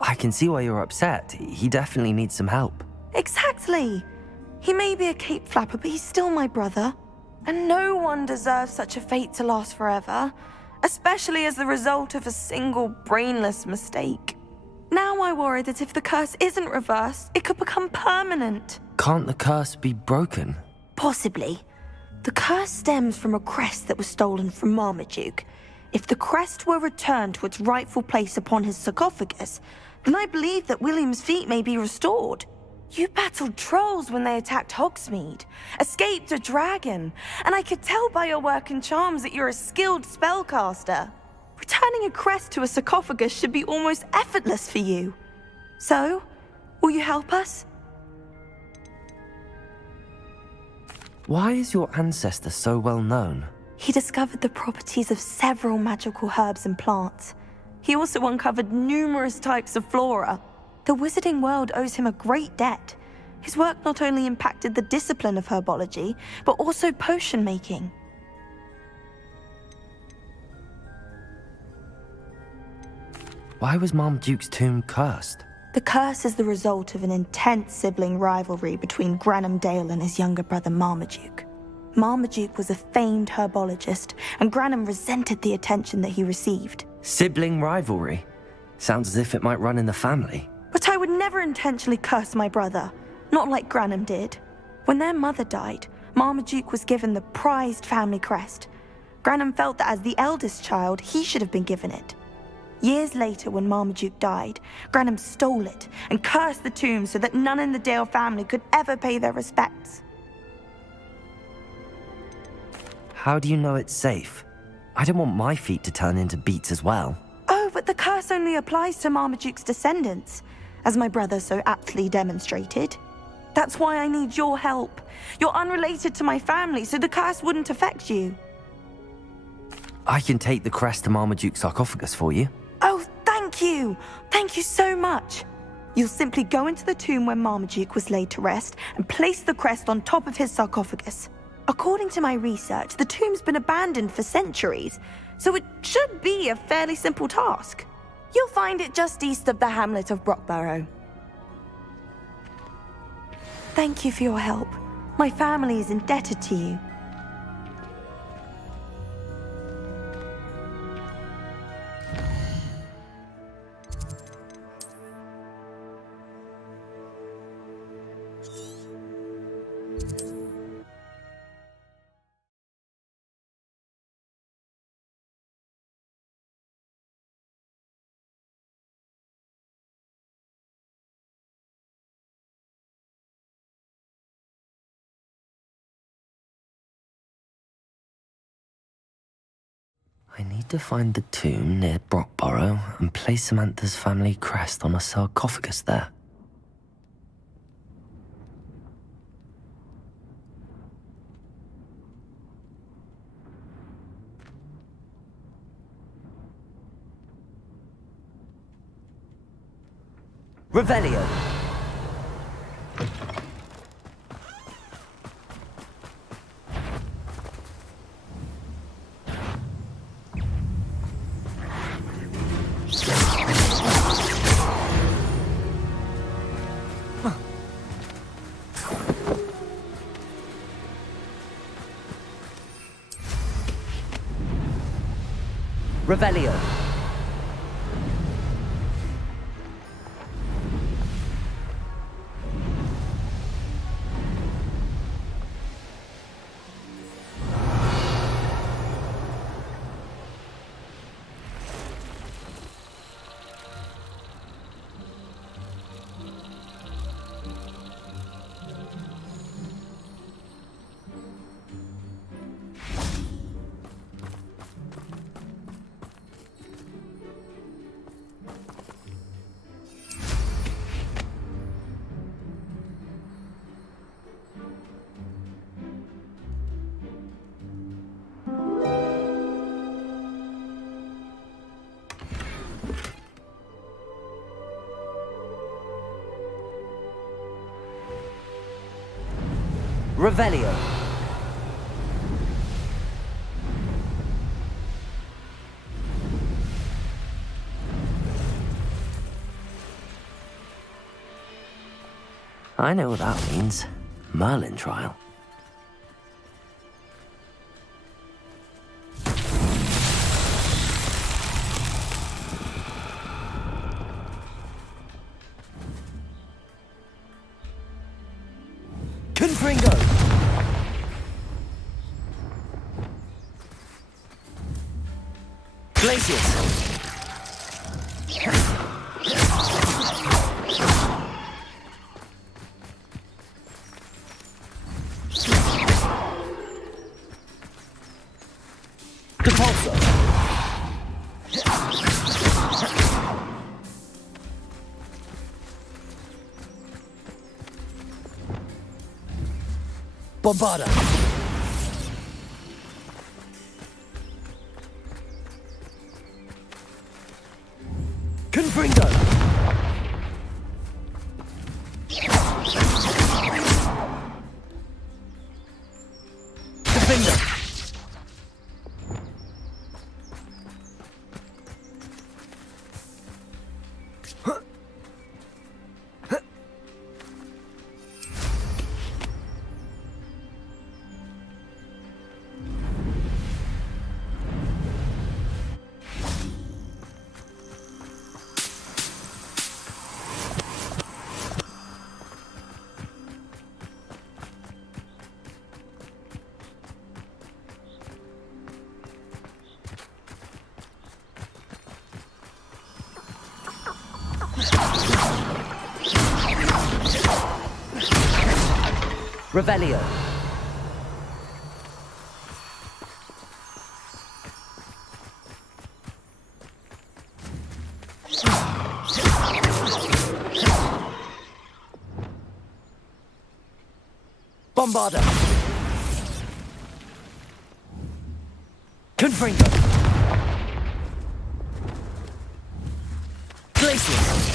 I can see why you're upset. He definitely needs some help. Exactly. He may be a cape flapper, but he's still my brother. And no one deserves such a fate to last forever, especially as the result of a single brainless mistake. Now I worry that if the curse isn't reversed, it could become permanent. Can't the curse be broken? Possibly. The curse stems from a crest that was stolen from Marmaduke. If the crest were returned to its rightful place upon his sarcophagus, then I believe that William's feet may be restored. You battled trolls when they attacked Hogsmeade, escaped a dragon, and I could tell by your work and charms that you're a skilled spellcaster. Returning a crest to a sarcophagus should be almost effortless for you. So, will you help us? Why is your ancestor so well known? He discovered the properties of several magical herbs and plants. He also uncovered numerous types of flora. The wizarding world owes him a great debt. His work not only impacted the discipline of herbology, but also potion making. Why was Marmaduke's tomb cursed? The curse is the result of an intense sibling rivalry between Granham Dale and his younger brother Marmaduke. Marmaduke was a famed herbologist, and Granham resented the attention that he received. Sibling rivalry? Sounds as if it might run in the family. But I would never intentionally curse my brother, not like Granham did. When their mother died, Marmaduke was given the prized family crest. Granham felt that as the eldest child, he should have been given it. Years later, when Marmaduke died, Granham stole it and cursed the tomb so that none in the Dale family could ever pay their respects. How do you know it's safe? I don't want my feet to turn into beets as well. Oh, but the curse only applies to Marmaduke's descendants, as my brother so aptly demonstrated. That's why I need your help. You're unrelated to my family, so the curse wouldn't affect you. I can take the crest to Marmaduke's sarcophagus for you. Oh, thank you! Thank you so much! You'll simply go into the tomb where Marmaduke was laid to rest and place the crest on top of his sarcophagus. According to my research, the tomb's been abandoned for centuries, so it should be a fairly simple task. You'll find it just east of the hamlet of Brockborough. Thank you for your help. My family is indebted to you. I need to find the tomb near Brockborough and place Samantha's family crest on a sarcophagus there. Revelio. Revelio. Revelio. I know what that means. Merlin trial. Confringo! Glacius! Depulso! Bombarda! Confringo! Defender! Revelio. Bombarda. Confringo. Glacius.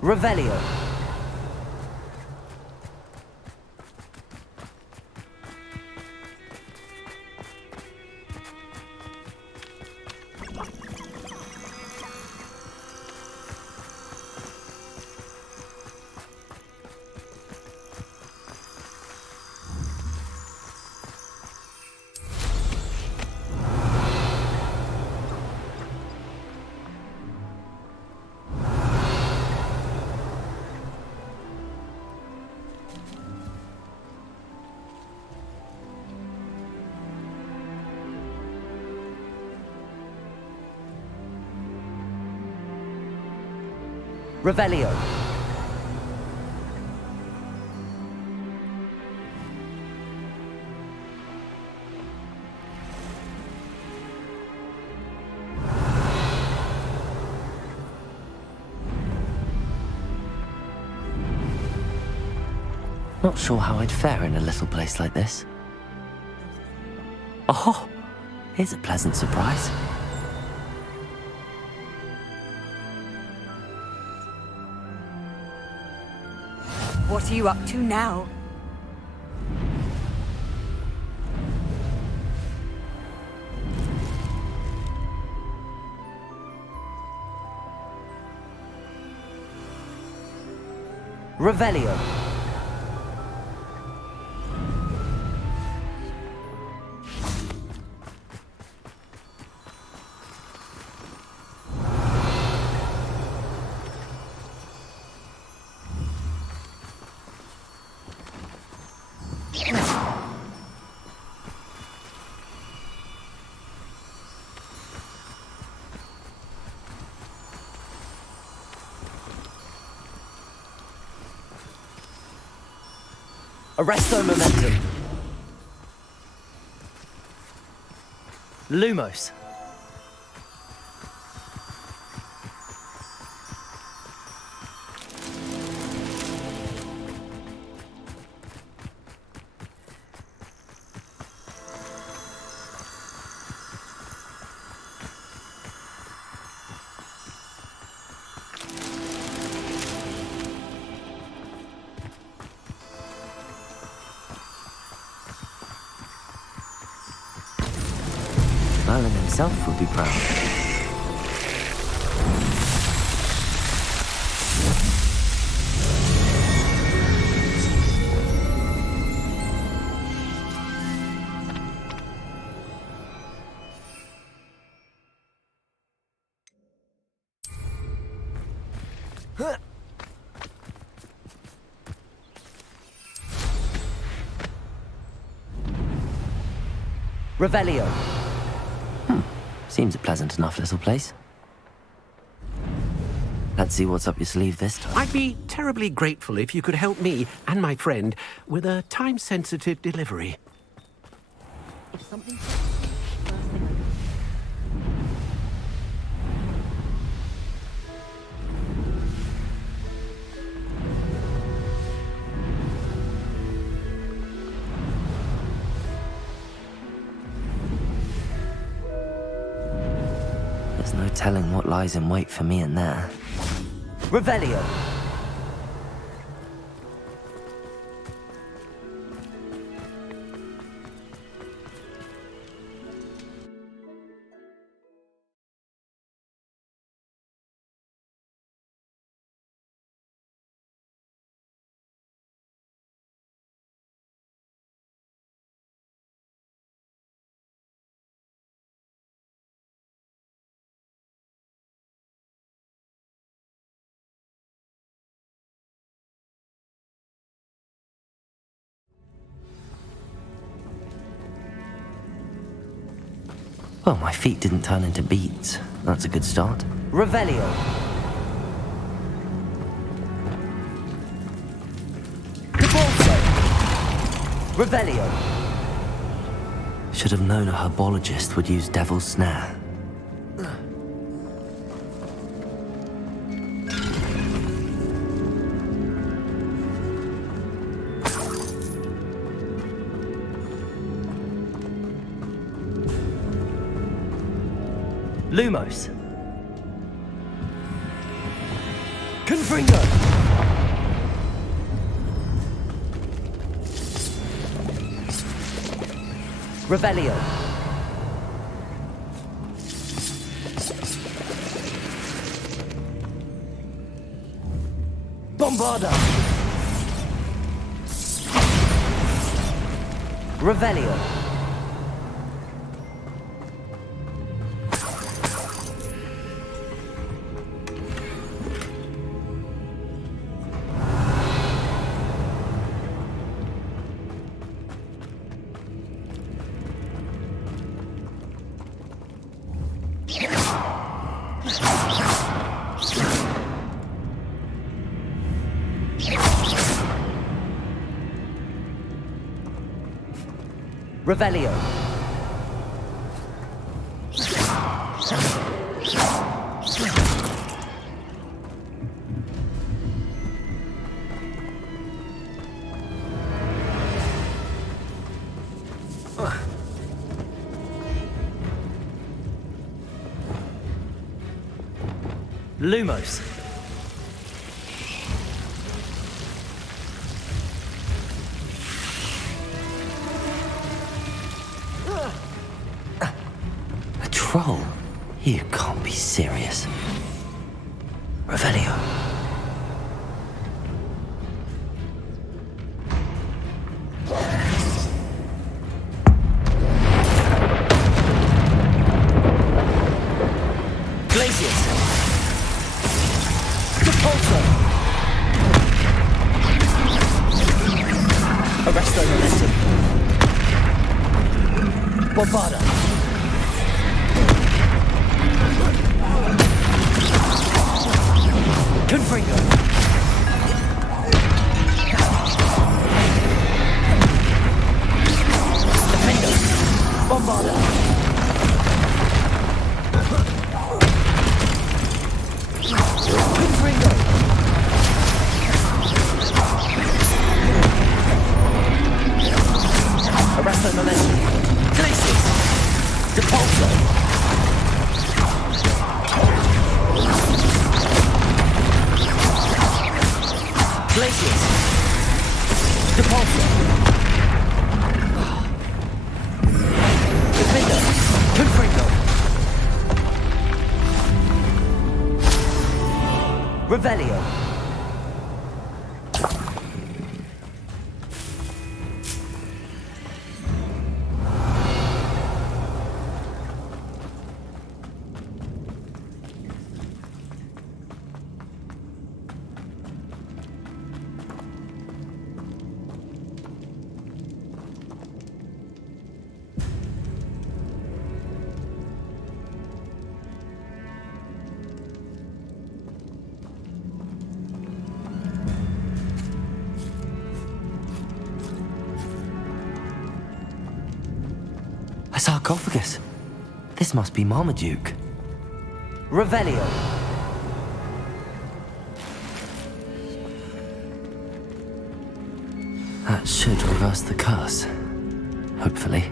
Revelio. Revelio. Not sure how I'd fare in a little place like this. Oh, here's a pleasant surprise. What are you up to now? Revelio. Arresto momentum. Lumos. Merlin himself would be proud. Revelio. Seems a pleasant enough little place. Let's see what's up your sleeve this time. I'd be terribly grateful if you could help me and my friend with a time-sensitive delivery. If something... There's no telling what lies in wait for me in there. Revelio. Well, my feet didn't turn into beets. That's a good start. Revelio. Cabalso. Revelio. Should have known a herbologist would use Devil's Snare. Lumos. Confringo. Revelio. Bombarda. Revelio. Revelio. Lumos. A troll? You can't be serious. Revelio. Bombarda. Confringo. Defendo. Bombarda. Confringo. Arresto Momentum. Glacius! Depulso! Glacius! Depulso! Defender! Confringo! Revelio! A sarcophagus. This must be Marmaduke. Revelio! That should reverse the curse. Hopefully.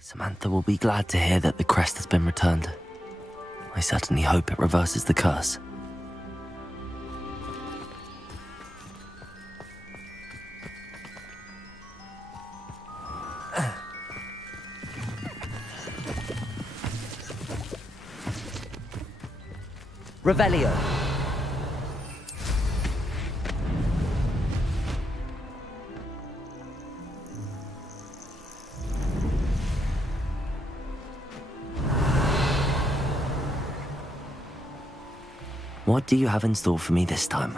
Samantha will be glad to hear that the crest has been returned. I certainly hope it reverses the curse. Revelio. What do you have in store for me this time?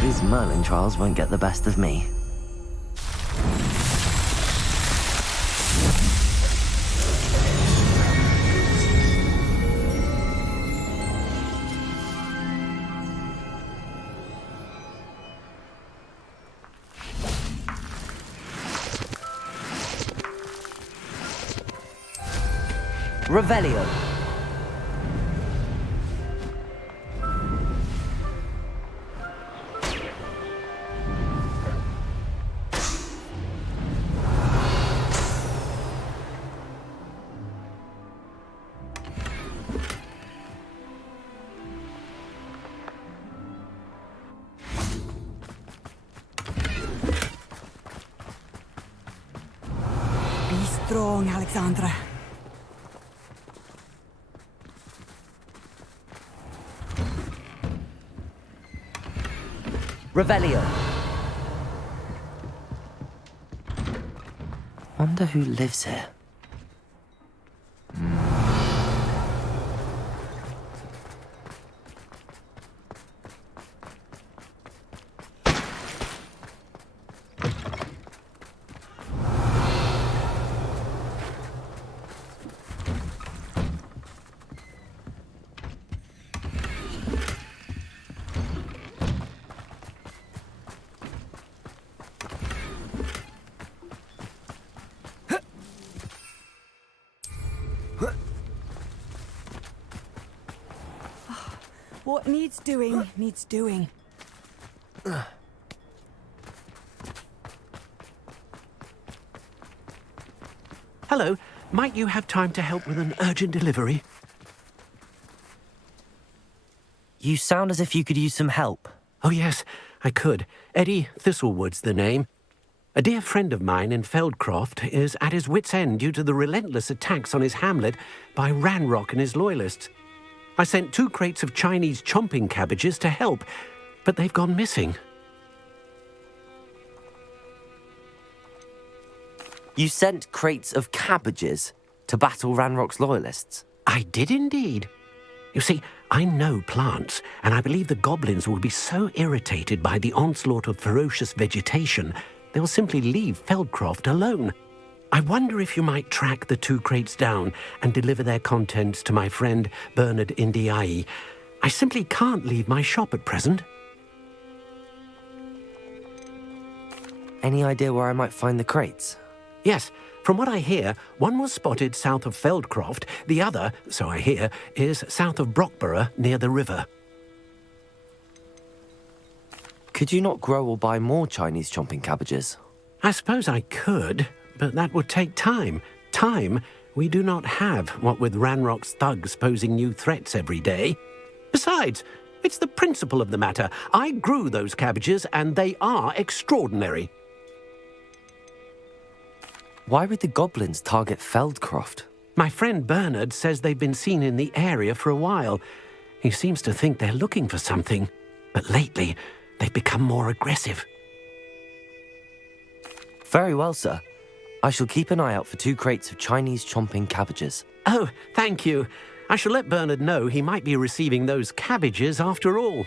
These Merlin trials won't get the best of me. Revelio. Be strong, Alexandra. Revelio. Wonder who lives here. What needs doing, needs doing. Hello, might you have time to help with an urgent delivery? You sound as if you could use some help. Oh yes, I could. Eddie Thistlewood's the name. A dear friend of mine in Feldcroft is at his wit's end due to the relentless attacks on his hamlet by Ranrock and his loyalists. I sent 2 crates of Chinese chomping cabbages to help, but they've gone missing. You sent crates of cabbages to battle Ranrock's loyalists? I did indeed. You see, I know plants, and I believe the goblins will be so irritated by the onslaught of ferocious vegetation, they'll simply leave Feldcroft alone. I wonder if you might track the 2 crates down and deliver their contents to my friend Bernard Indiai. I simply can't leave my shop at present. Any idea where I might find the crates? Yes, from what I hear, one was spotted south of Feldcroft, the other, so I hear, is south of Brockborough near the river. Could you not grow or buy more Chinese chomping cabbages? I suppose I could, but that would take time. Time we do not have, what with Ranrock's thugs posing new threats every day. Besides, it's the principle of the matter. I grew those cabbages, and they are extraordinary. Why would the goblins target Feldcroft? My friend Bernard says they've been seen in the area for a while. He seems to think they're looking for something, but lately they've become more aggressive. Very well, sir. I shall keep an eye out for 2 crates of Chinese chomping cabbages. Oh, thank you. I shall let Bernard know he might be receiving those cabbages after all.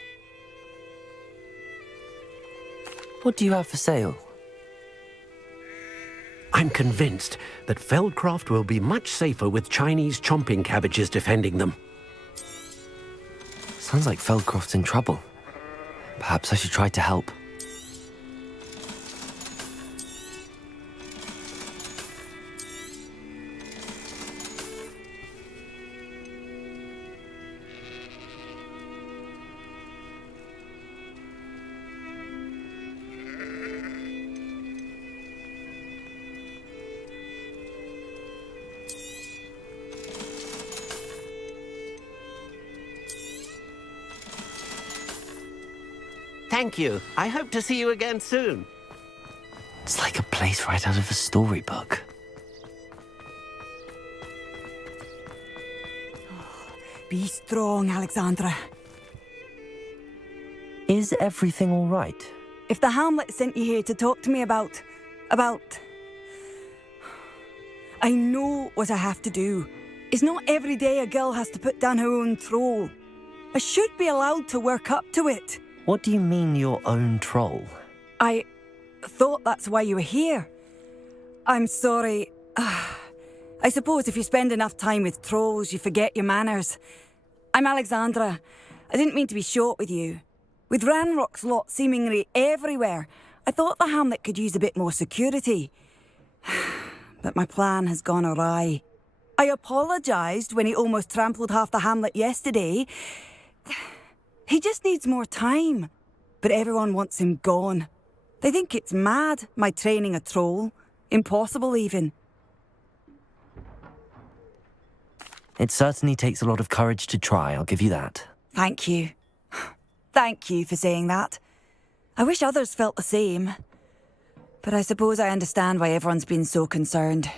What do you have for sale? I'm convinced that Feldcroft will be much safer with Chinese chomping cabbages defending them. Sounds like Feldcroft's in trouble. Perhaps I should try to help. Thank you. I hope to see you again soon. It's like a place right out of a storybook. Be strong, Alexandra. Is everything all right? If the Hamlet sent you here to talk to me about... I know what I have to do. It's not every day a girl has to put down her own troll. I should be allowed to work up to it. What do you mean, your own troll? I thought that's why you were here. I'm sorry. I suppose if you spend enough time with trolls, you forget your manners. I'm Alexandra. I didn't mean to be short with you. With Ranrock's lot seemingly everywhere, I thought the hamlet could use a bit more security. But my plan has gone awry. I apologised when he almost trampled half the hamlet yesterday. He just needs more time. But everyone wants him gone. They think it's mad, my training a troll. Impossible, even. It certainly takes a lot of courage to try, I'll give you that. Thank you. Thank you for saying that. I wish others felt the same. But I suppose I understand why everyone's been so concerned.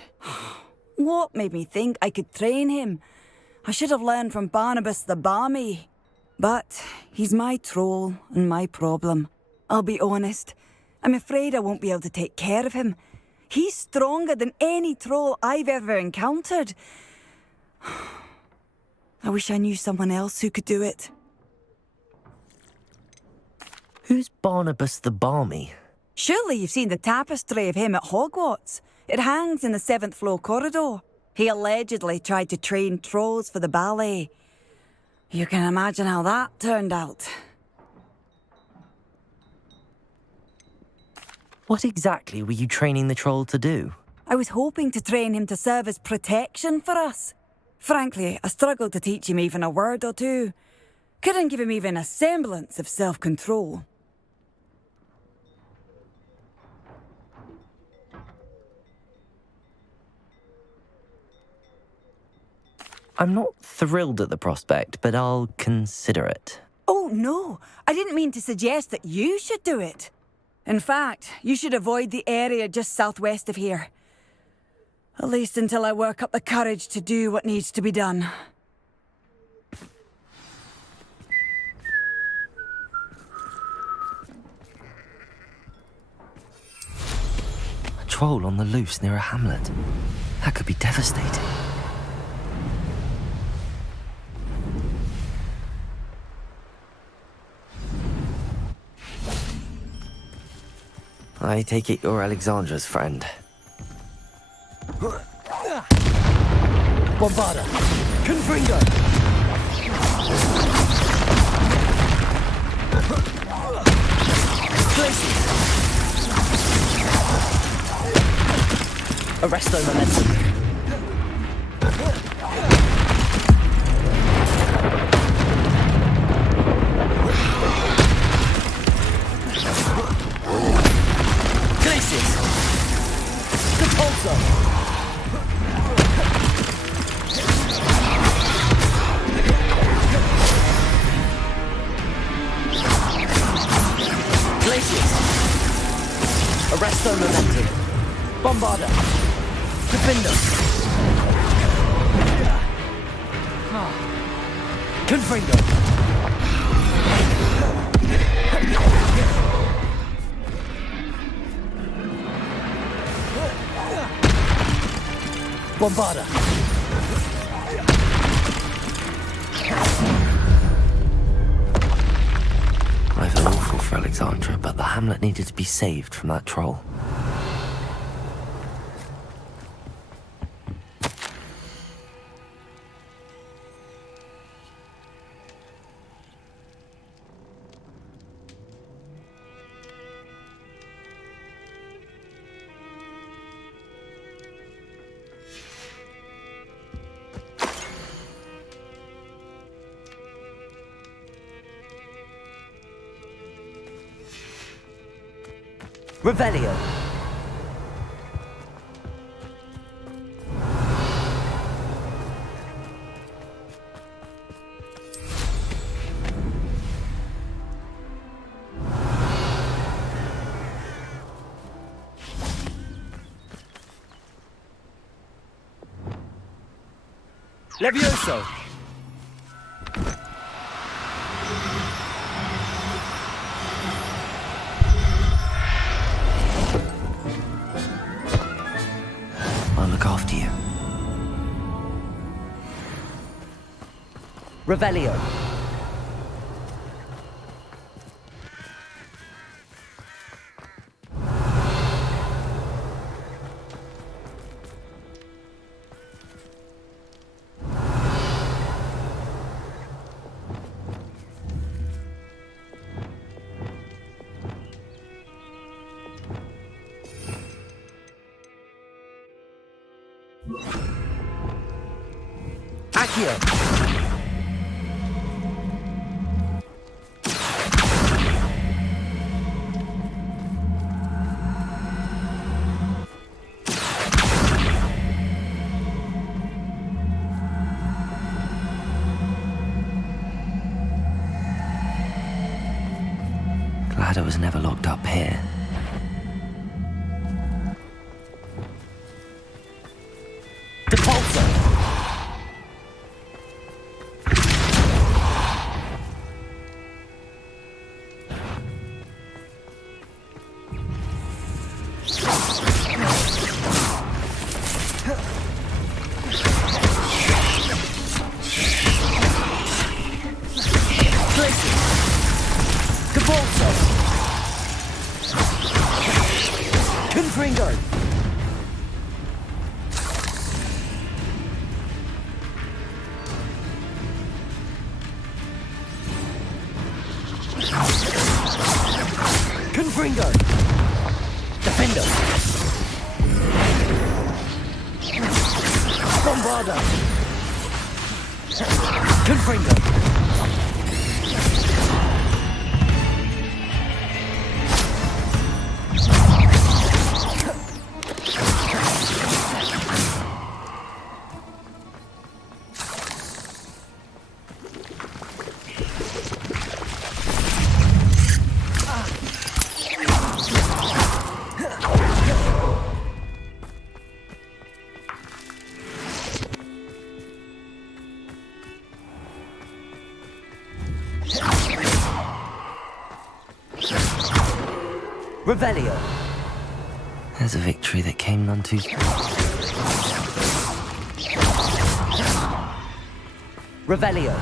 What made me think I could train him? I should have learned from Barnabas the Barmy. But he's my troll and my problem. I'll be honest. I'm afraid I won't be able to take care of him. He's stronger than any troll I've ever encountered. I wish I knew someone else who could do it. Who's Barnabas the Barmy? Surely you've seen the tapestry of him at Hogwarts. It hangs in the 7th floor corridor. He allegedly tried to train trolls for the ballet. You can imagine how that turned out. What exactly were you training the troll to do? I was hoping to train him to serve as protection for us. Frankly, I struggled to teach him even a word or two. Couldn't give him even a semblance of self-control. I'm not thrilled at the prospect, but I'll consider it. Oh, no. I didn't mean to suggest that you should do it. In fact, you should avoid the area just southwest of here. At least until I work up the courage to do what needs to be done. A troll on the loose near a hamlet. That could be devastating. I take it you're Alexandra's friend. Bombarda! Confringo! Glaciers! Arresto momentum! Glaciers! Capulso! Arresto momentum. Bombarda. Gryffindor. Confringo. Bombarda. I feel awful for Alexandra, but the hamlet needed to be saved from that troll. Revelio. Levioso. I'll look after you. Revelio. Accio! Glad I was never locked up here. Depulso! Confringo! Confringo! Defender! Bombarda! Confringo! Revelio. There's a victory that came none too... Revelio.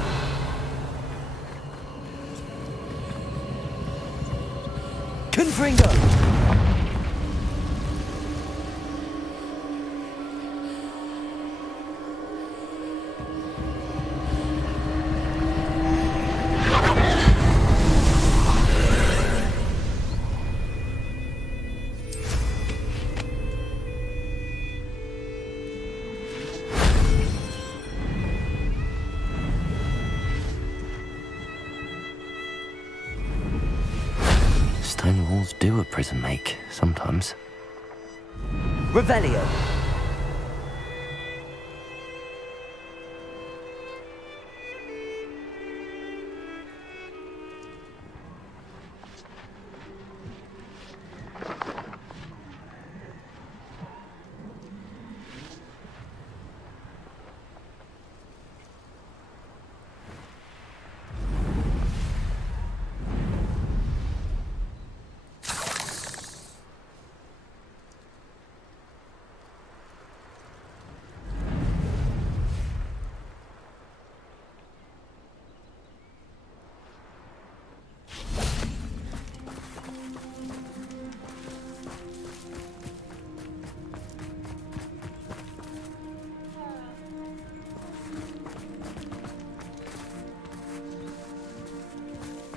Confringo. Stone walls do a prison make, sometimes. Revelio.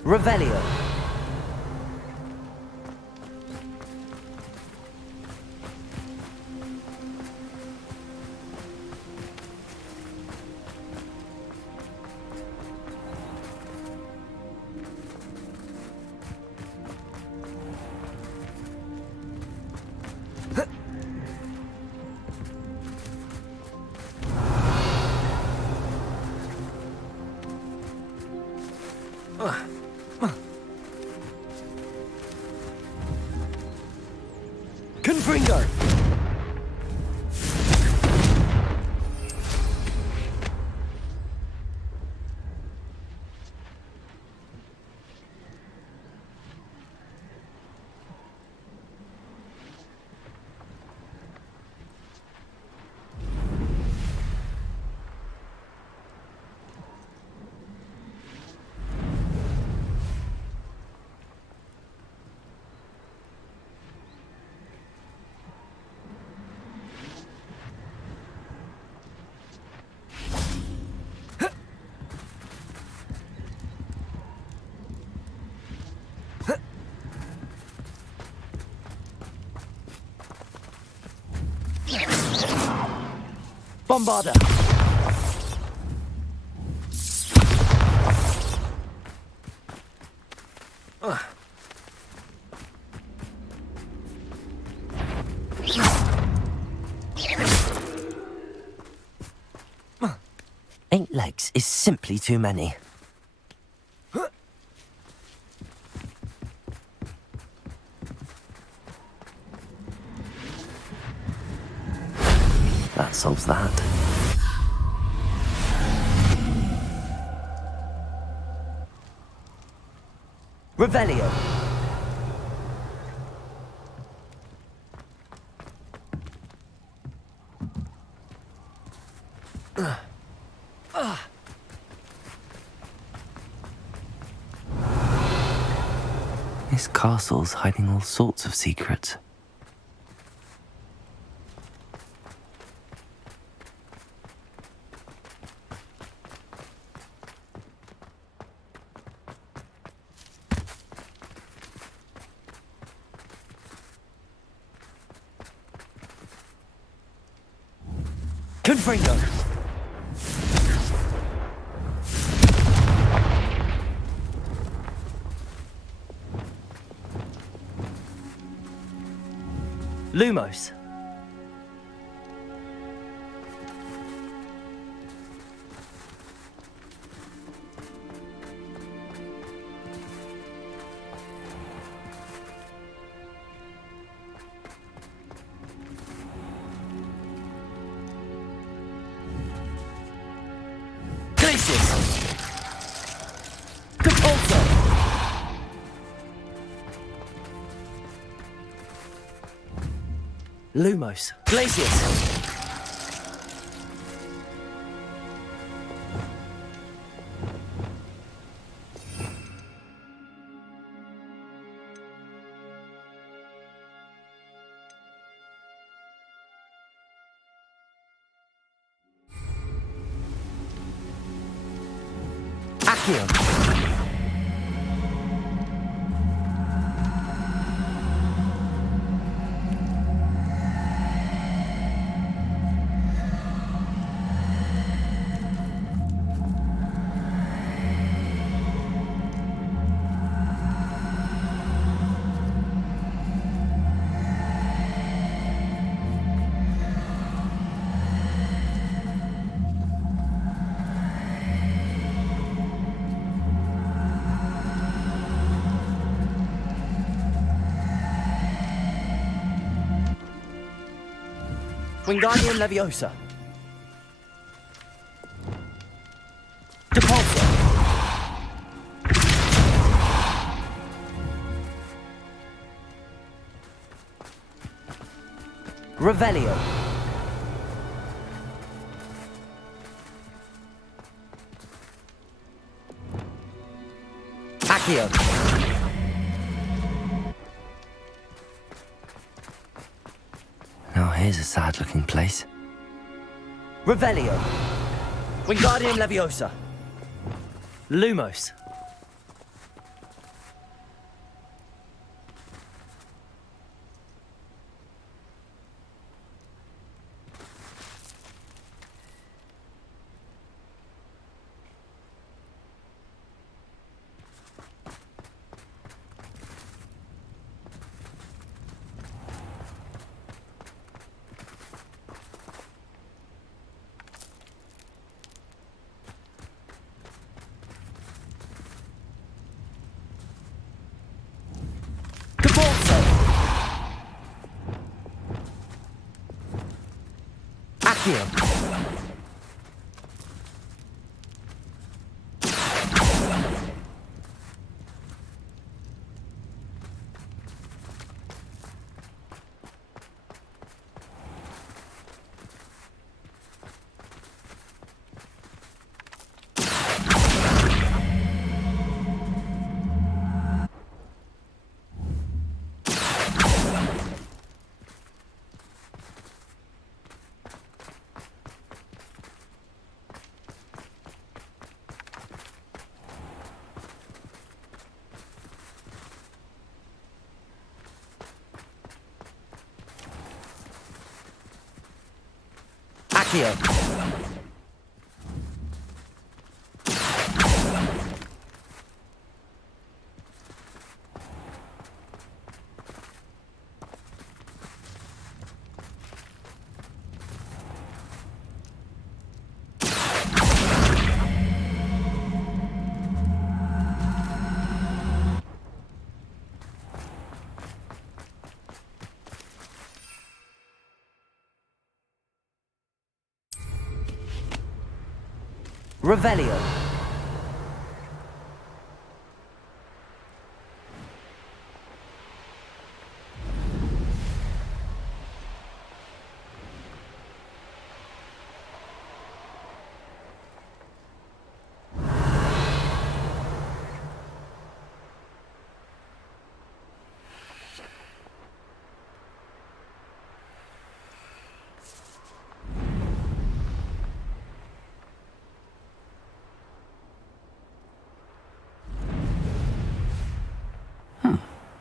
Revelio. Confringo! Bombarda. 8 legs is simply too many. That solves that. Revelio. This castle's hiding all sorts of secrets. Confringo! Lumos. Lumos. Glacius. Accio. Wingardium Leviosa. Depulso. Revelio. Accio. Now here's a sad-looking place. Revelio. Wingardium Leviosa. Lumos. Accio. Accio. Revelio.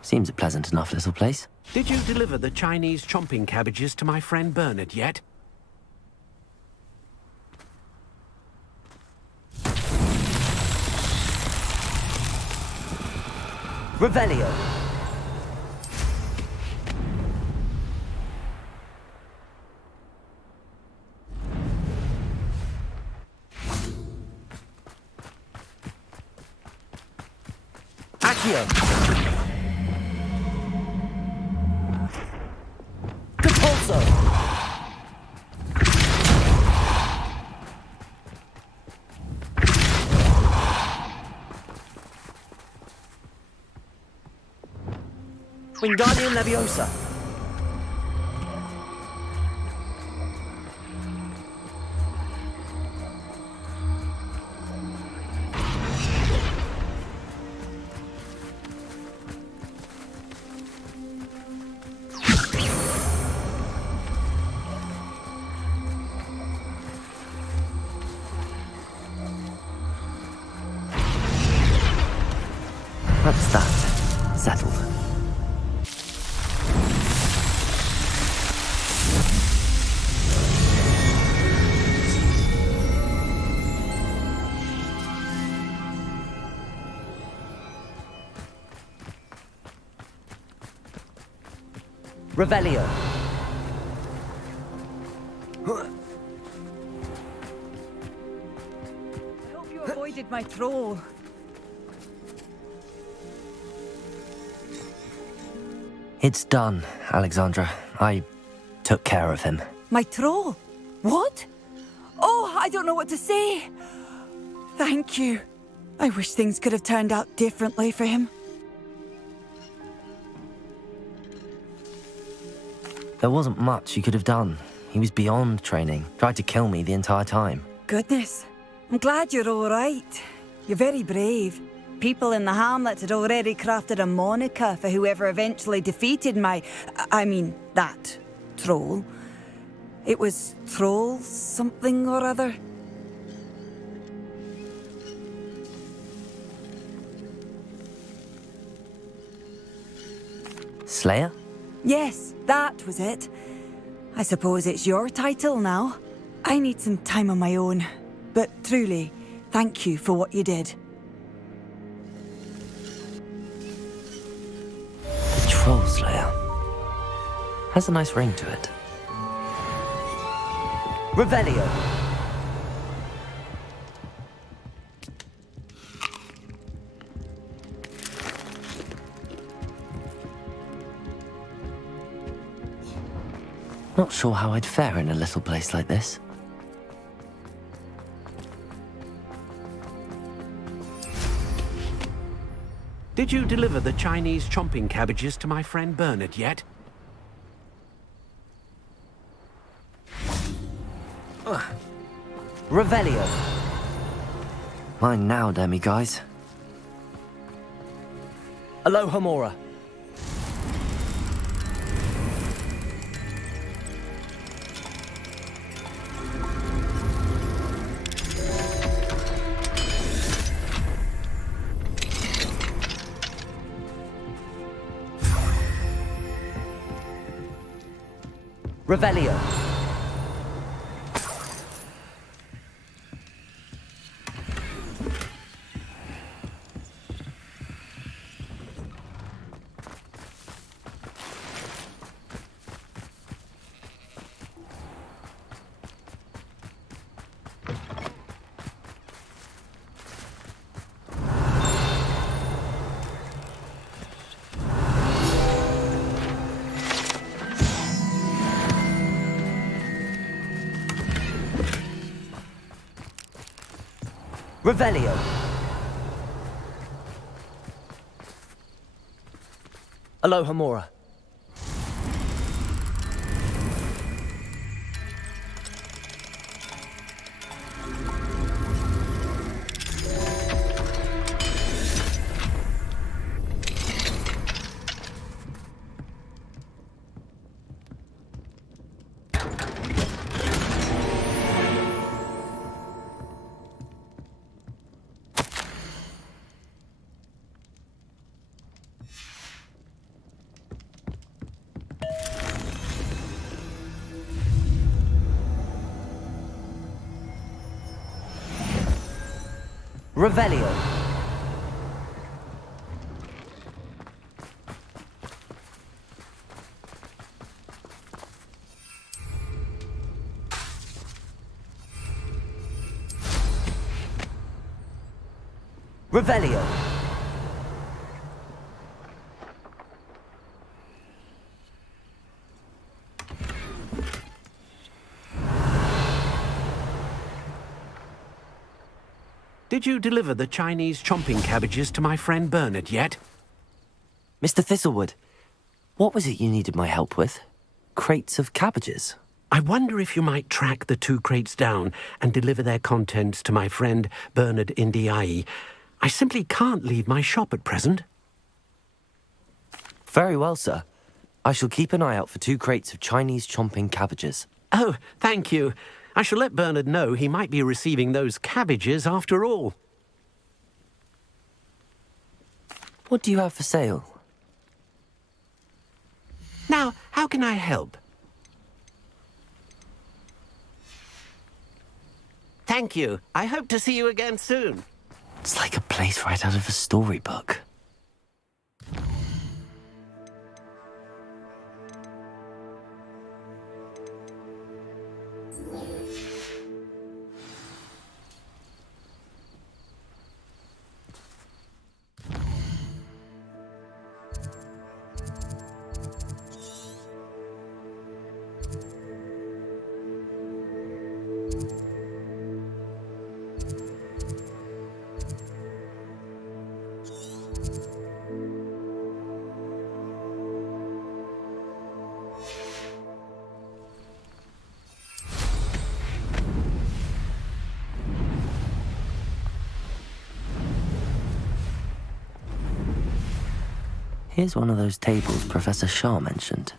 Seems a pleasant enough little place. Did you deliver the Chinese chomping cabbages to my friend Bernard yet? Revelio. Accio. Capulso. Wingardium Leviosa. That's that. Settled. Revelio. I hope you avoided my troll. It's done, Alexandra. I took care of him. My troll? What? Oh, I don't know what to say. Thank you. I wish things could have turned out differently for him. There wasn't much you could have done. He was beyond training. Tried to kill me the entire time. Goodness. I'm glad you're all right. You're very brave. People in the hamlet had already crafted a moniker for whoever eventually defeated that troll. It was Troll something or other. Slayer? Yes, that was it. I suppose it's your title now. I need some time on my own. But truly, thank you for what you did. Troll Slayer. Has a nice ring to it. Revelio. Not sure how I'd fare in a little place like this. Did you deliver the Chinese chomping cabbages to my friend Bernard yet? Revelio. Mine now, demi-guys. Alohomora. Revelio. Revelio. Aloha Mora. Revelio. Revelio. Did you deliver the Chinese chomping cabbages to my friend Bernard yet? Mr. Thistlewood, what was it you needed my help with? Crates of cabbages? I wonder if you might track the 2 crates down and deliver their contents to my friend Bernard Indiai. I simply can't leave my shop at present. Very well, sir. I shall keep an eye out for 2 crates of Chinese chomping cabbages. Oh, thank you. I shall let Bernard know he might be receiving those cabbages after all. What do you have for sale? Now, how can I help? Thank you. I hope to see you again soon. It's like a place right out of a storybook. Here's one of those tables Professor Shah mentioned.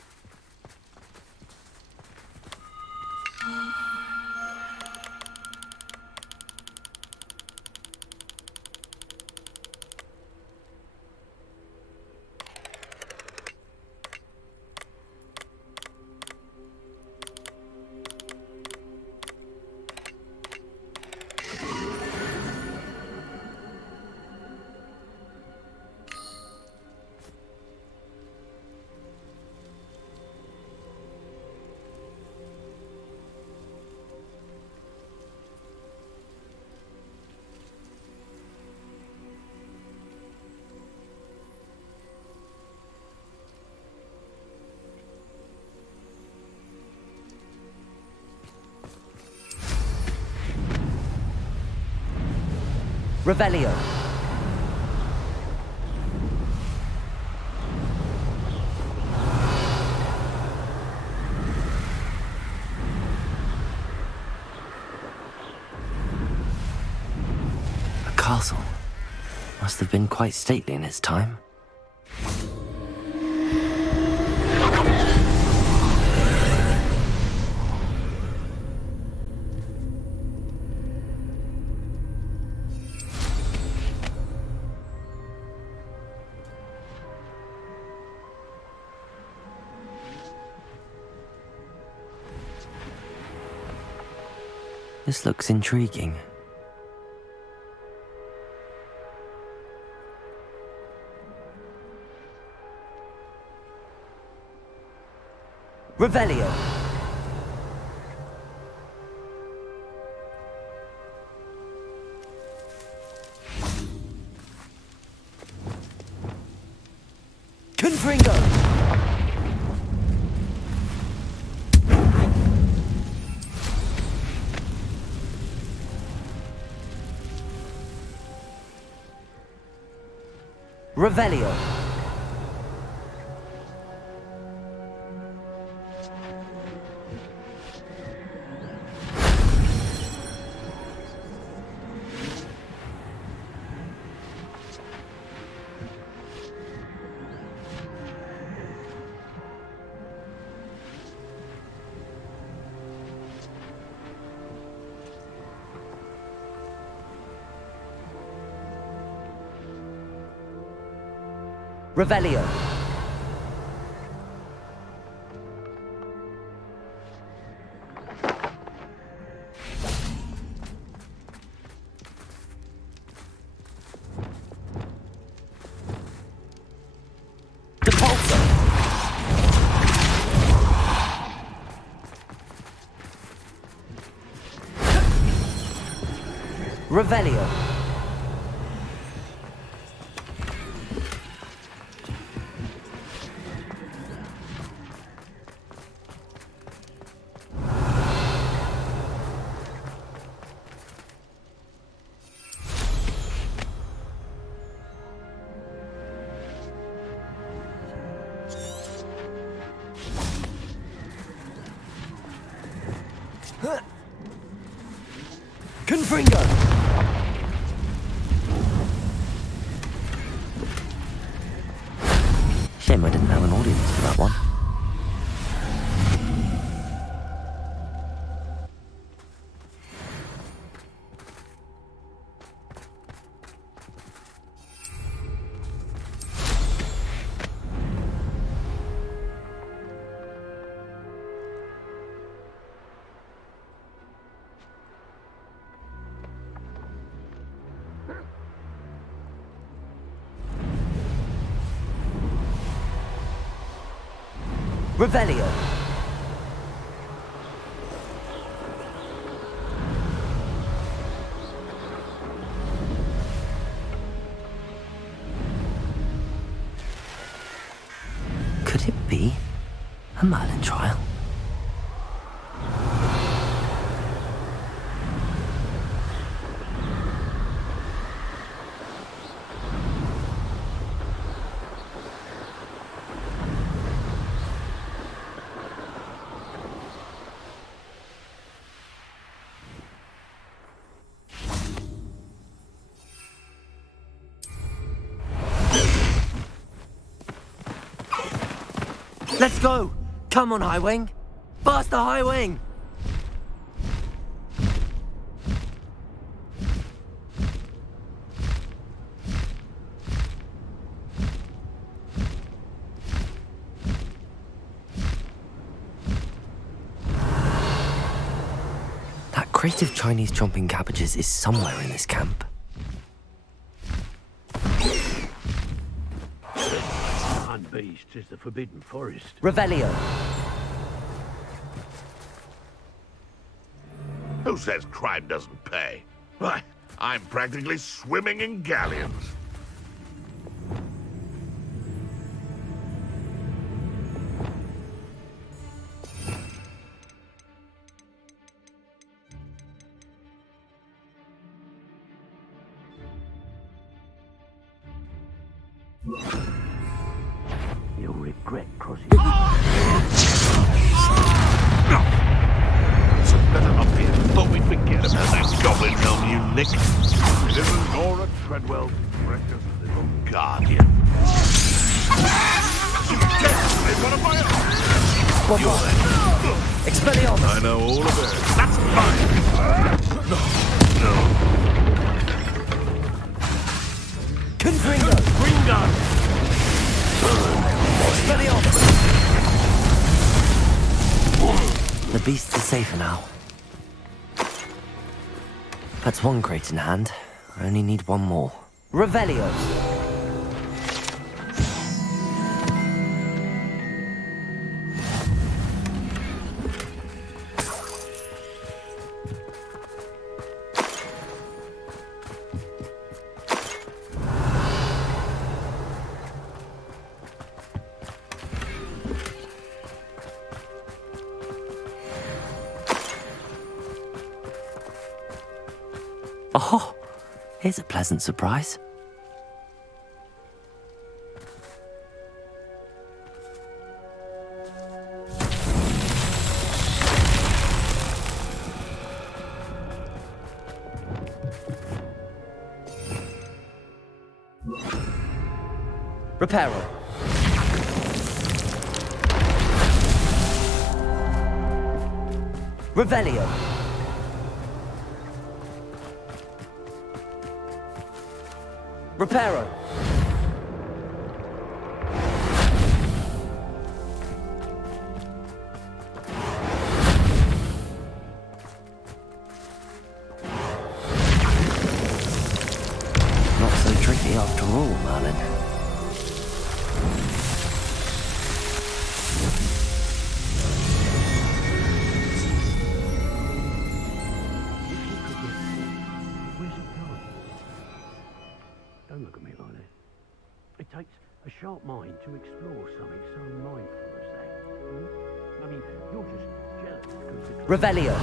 Revelio. A castle. Must have been quite stately in its time. This looks intriguing. Revelio. Confringo. Revelio. Revelio. Depulso. Revelio. Confringo! Shame I didn't have an audience for that one. Revelio. Could it be a Merlin trial? Let's go! Come on, High Wing! Blast the High Wing! That crate of Chinese chomping cabbages is somewhere in this camp. Beast is the Forbidden Forest. Revelio. Who says crime doesn't pay? Why, I'm practically swimming in galleons. You'll regret crossing. So better up here. Thought we'd forget about that goblin helm you nicked. It isn't Nora Treadwell's precious little guardian. She's dead! It's one of my own! You're there. Expelliarmus! I know all of it. That's mine! No. Confringo! Confringo! The beasts are safer now. That's one crate in hand. I only need one more. Revelio! Oh, here's a pleasant surprise. Reparo. Revelio. Reparo. Not so tricky after all, Merlin. Don't look at me like that. It takes a sharp mind to explore something so mindful as that. I mean, you're just jealous because it's... Revelio.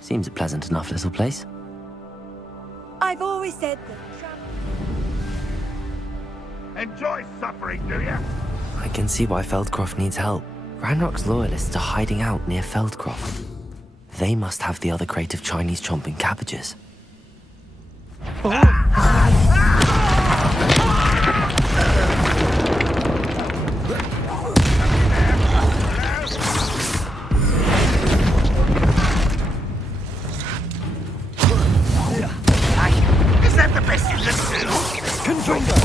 Seems a pleasant enough little place. I've always said that Enjoy suffering, do ya? I can see why Feldcroft needs help. Ranrock's loyalists are hiding out near Feldcroft. They must have the other crate of Chinese chomping cabbages. Is that the best you can do? Confringo!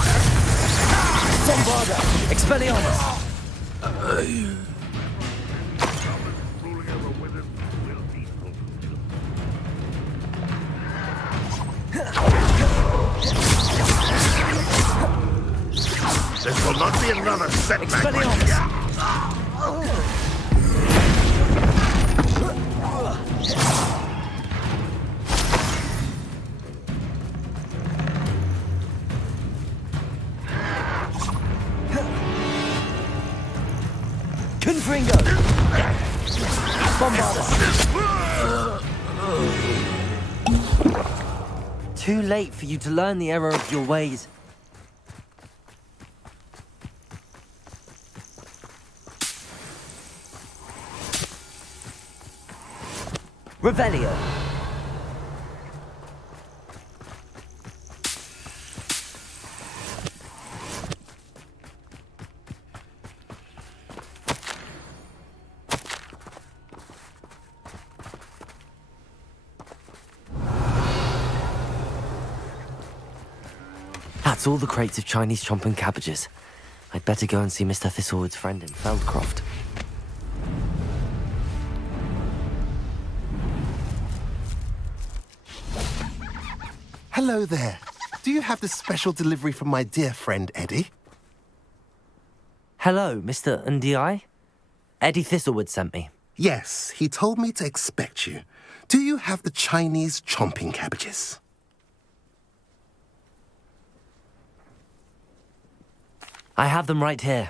Bombarda! Expelliarmus! Ruling over wizards will be This will not be another setback. Confringo! Bombarda! Too late for you to learn the error of your ways. Revelio. That's all the crates of Chinese chomping cabbages. I'd better go and see Mr. Thistlewood's friend in Feldcroft. Hello there. Do you have the special delivery from my dear friend Eddie? Hello, Mr. Ndi? Eddie Thistlewood sent me. Yes, he told me to expect you. Do you have the Chinese chomping cabbages? I have them right here.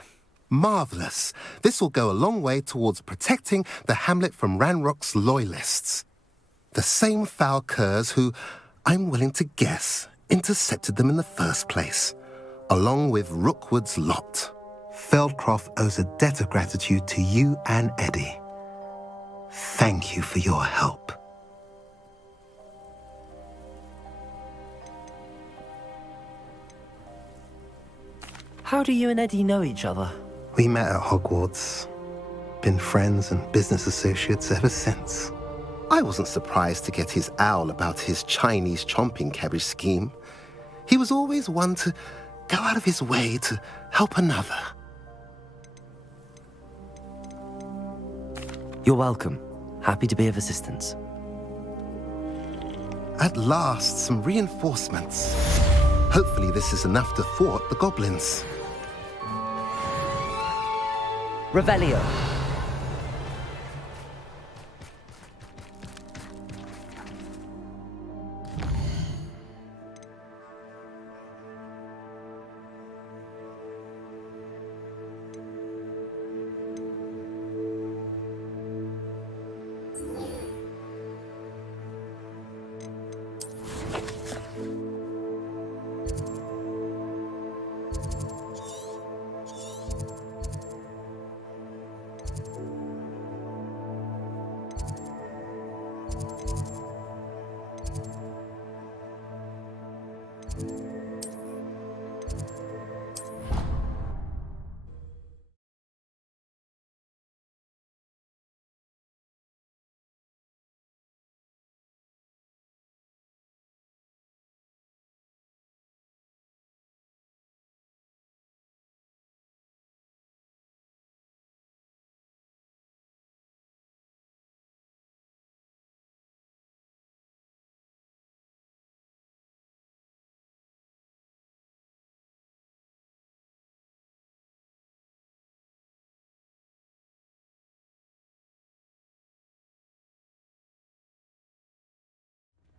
Marvellous. This will go a long way towards protecting the hamlet from Ranrock's loyalists. The same foul curs who, I'm willing to guess, intercepted them in the first place, along with Rookwood's lot. Feldcroft owes a debt of gratitude to you and Eddie. Thank you for your help. How do you and Eddie know each other? We met at Hogwarts. Been friends and business associates ever since. I wasn't surprised to get his owl about his Chinese chomping cabbage scheme. He was always one to go out of his way to help another. You're welcome. Happy to be of assistance. At last, some reinforcements. Hopefully this is enough to thwart the goblins. Revelio.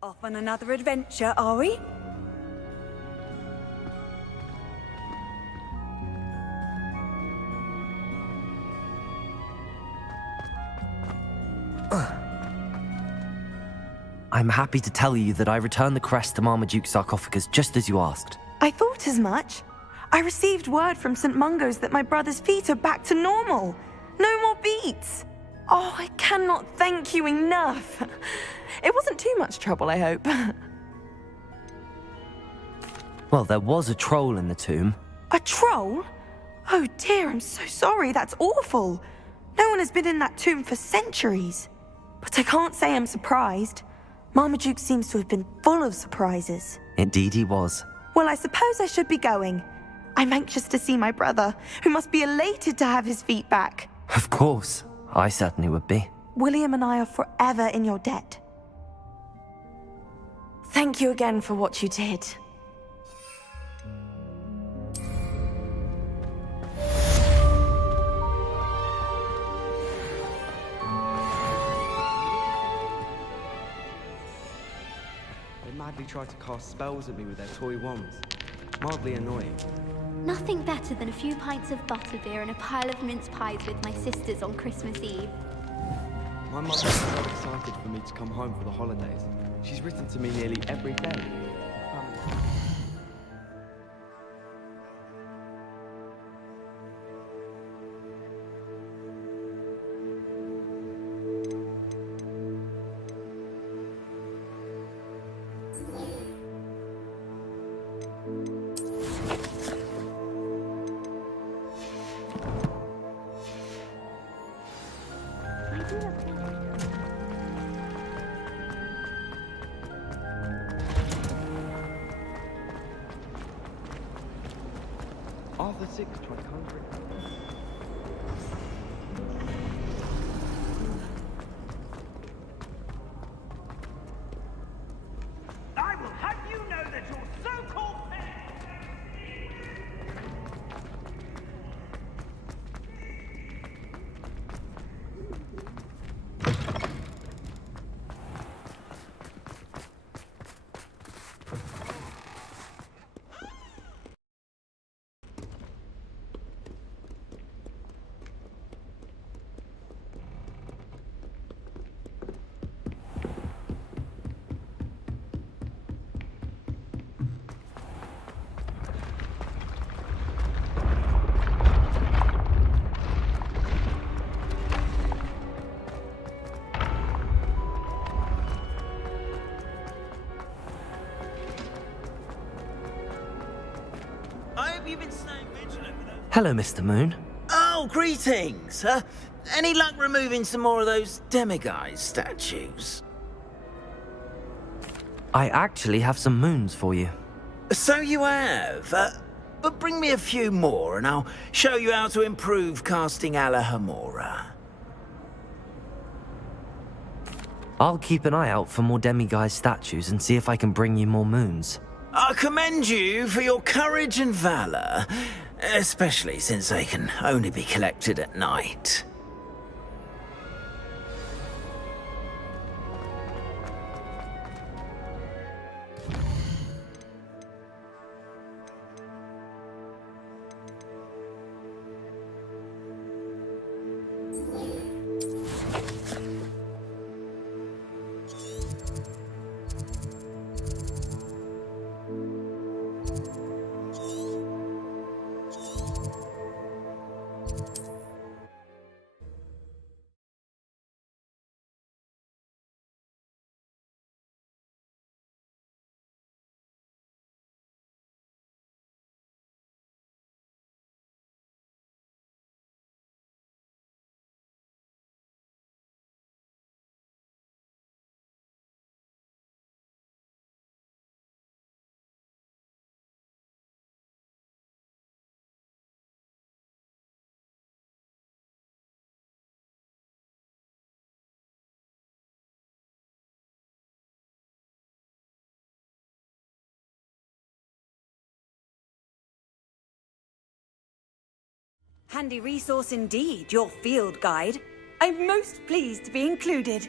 Off on another adventure, are we? I'm happy to tell you that I returned the crest to Marmaduke's sarcophagus just as you asked. I thought as much. I received word from St. Mungo's that my brother's feet are back to normal. No more beats. Oh, I cannot thank you enough. It wasn't too much trouble, I hope. Well, there was a troll in the tomb. A troll? Oh dear, I'm so sorry. That's awful. No one has been in that tomb for centuries. But I can't say I'm surprised. Marmaduke seems to have been full of surprises. Indeed he was. Well, I suppose I should be going. I'm anxious to see my brother, who must be elated to have his feet back. Of course. I certainly would be. William and I are forever in your debt. Thank you again for what you did. They madly tried to cast spells at me with their toy wands. Mildly annoying. Nothing better than a few pints of butterbeer and a pile of mince pies with my sisters on Christmas Eve. My mother is so excited for me to come home for the holidays. She's written to me nearly every day. Arthur VI tried conjuring. I will have you know that your so-called I hope you've been staying vigilant with those. Hello, Mr. Moon. Oh, greetings. Any luck removing some more of those demiguise statues? I actually have some moons for you. So you have. But bring me a few more and I'll show you how to improve casting Alahamora. I'll keep an eye out for more demiguise statues and see if I can bring you more moons. I commend you for your courage and valor, especially since they can only be collected at night. Handy resource indeed, your field guide. I'm most pleased to be included.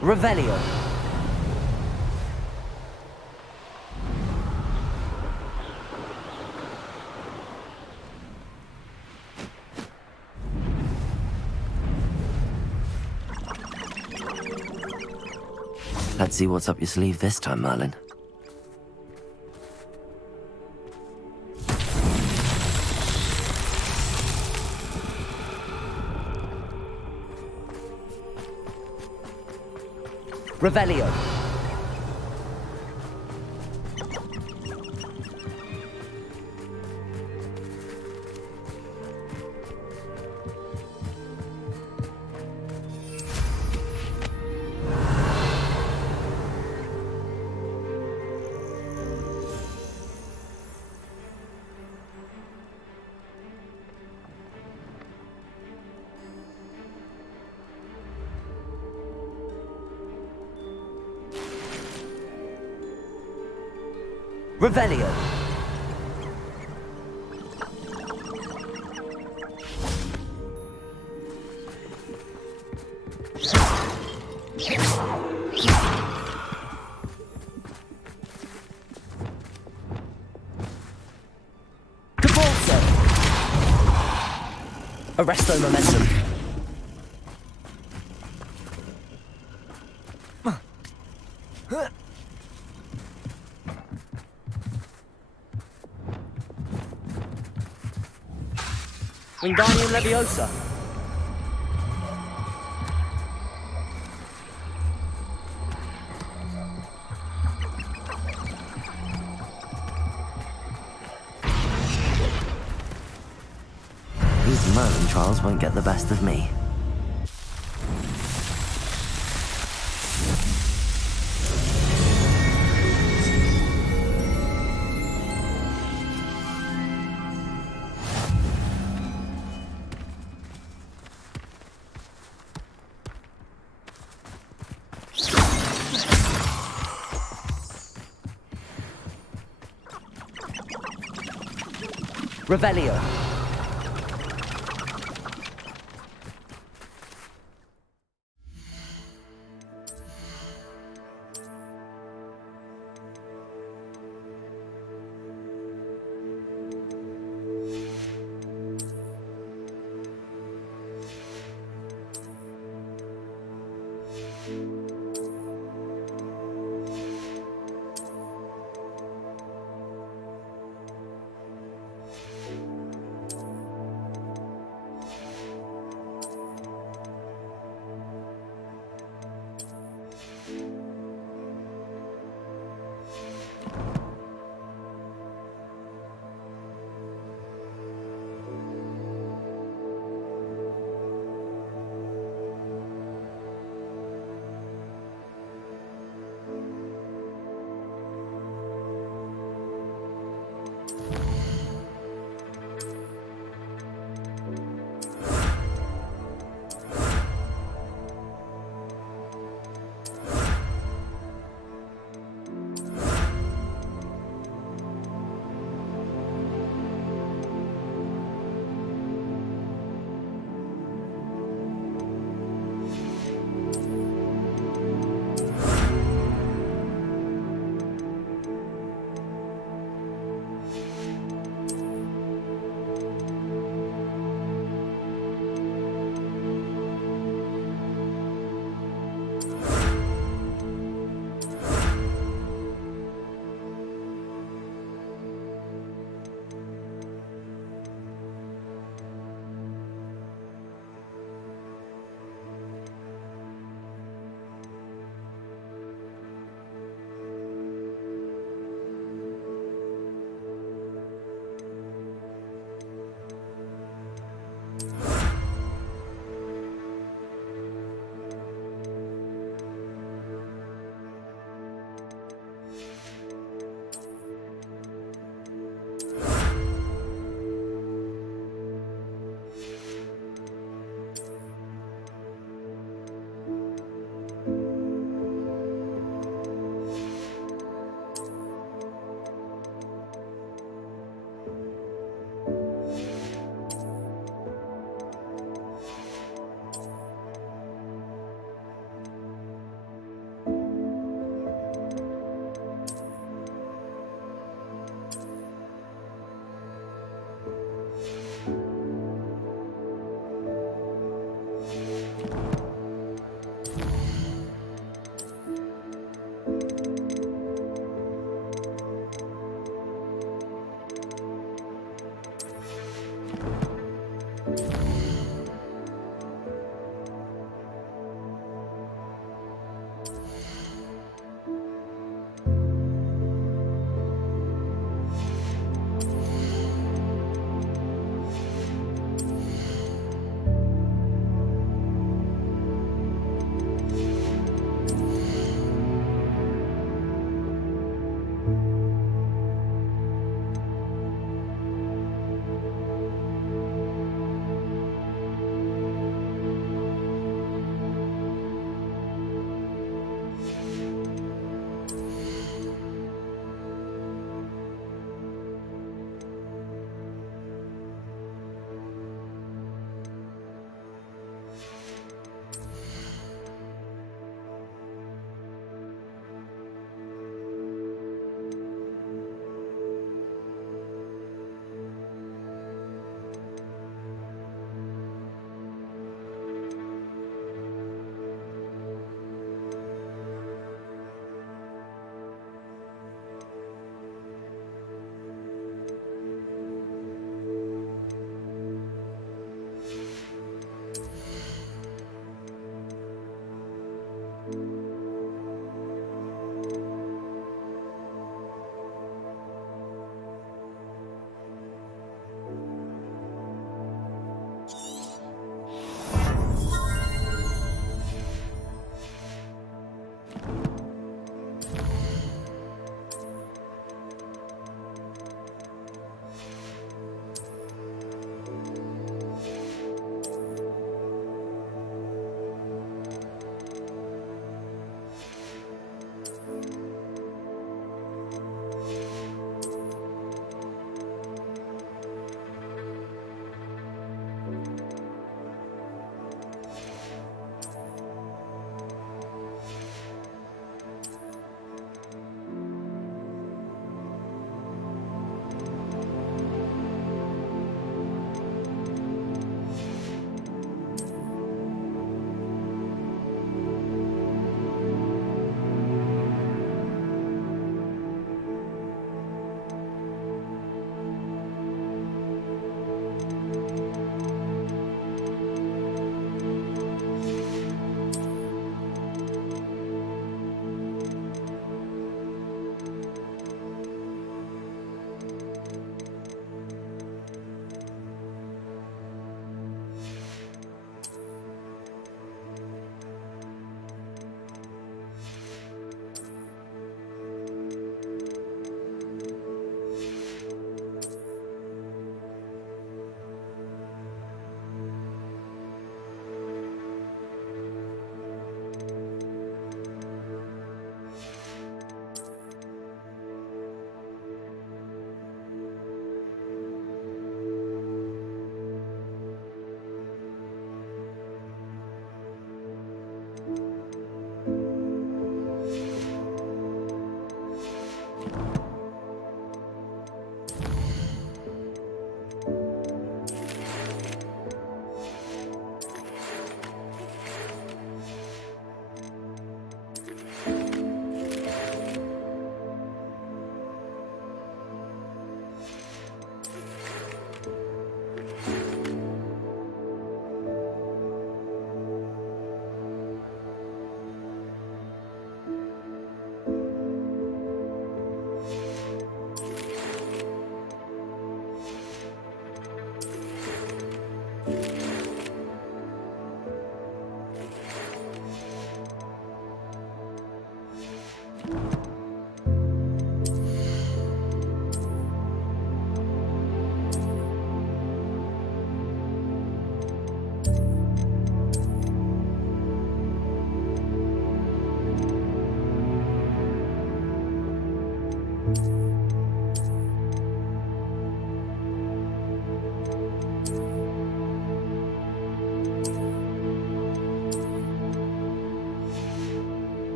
Revelio. Let's see what's up your sleeve this time, Merlin. Revelio. Revelio. Cabalso. Arresto momentum. Wingardium Leviosa. Merlin trials won't get the best of me. Revelio.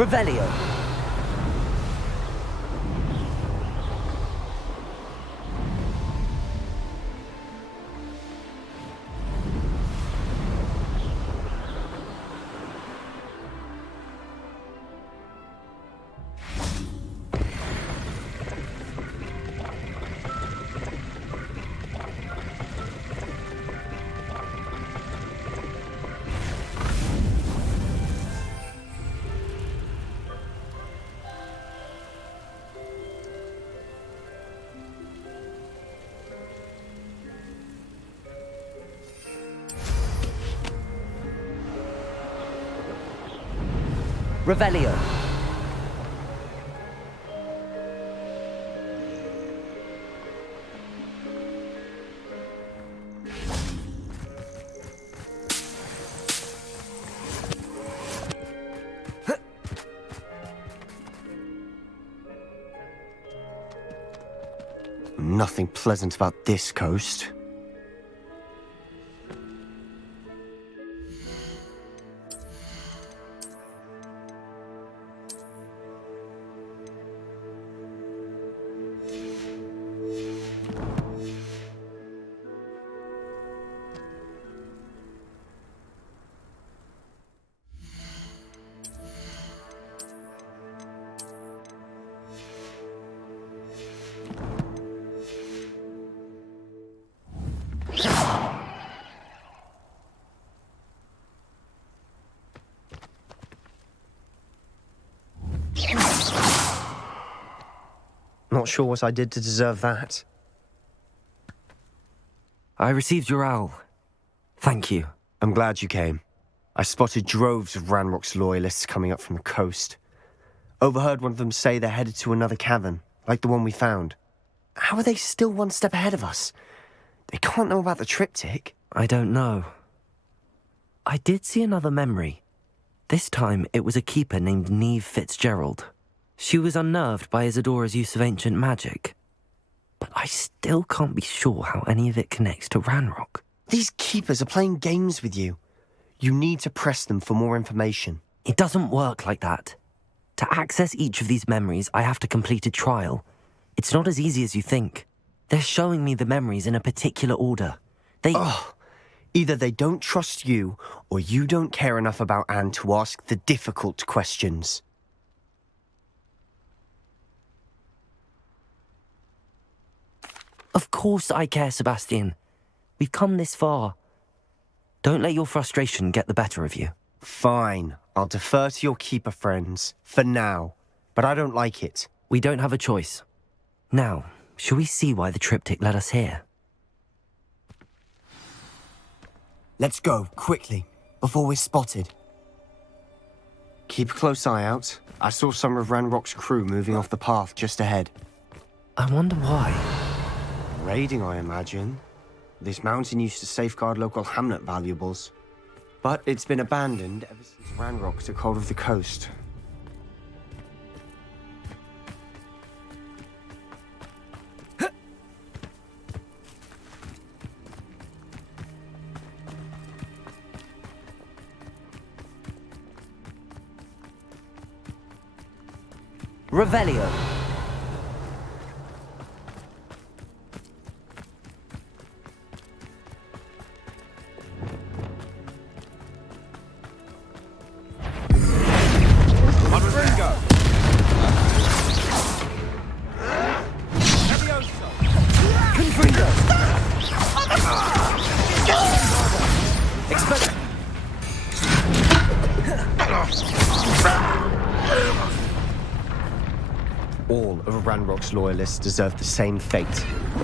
Revelio. Revelio. Nothing pleasant about this coast. Not sure what I did to deserve that. I received your owl. Thank you. I'm glad you came. I spotted droves of Ranrock's loyalists coming up from the coast. Overheard one of them say they're headed to another cavern, like the one we found. How are they still one step ahead of us? They can't know about the triptych. I don't know. I did see another memory. This time it was a keeper named Neve Fitzgerald. She was unnerved by Isadora's use of ancient magic. But I still can't be sure how any of it connects to Ranrock. These keepers are playing games with you. You need to press them for more information. It doesn't work like that. To access each of these memories, I have to complete a trial. It's not as easy as you think. They're showing me the memories in a particular order. Either they don't trust you, or you don't care enough about Anne to ask the difficult questions. Of course I care, Sebastian. We've come this far. Don't let your frustration get the better of you. Fine. I'll defer to your keeper friends, for now. But I don't like it. We don't have a choice. Now, shall we see why the triptych led us here? Let's go, quickly, before we're spotted. Keep a close eye out. I saw some of Ranrock's crew moving off the path just ahead. I wonder why. Raiding, I imagine. This mountain used to safeguard local hamlet valuables. But it's been abandoned ever since Ranrock took hold of the coast. Revelio. All of Ranrock's loyalists deserve the same fate.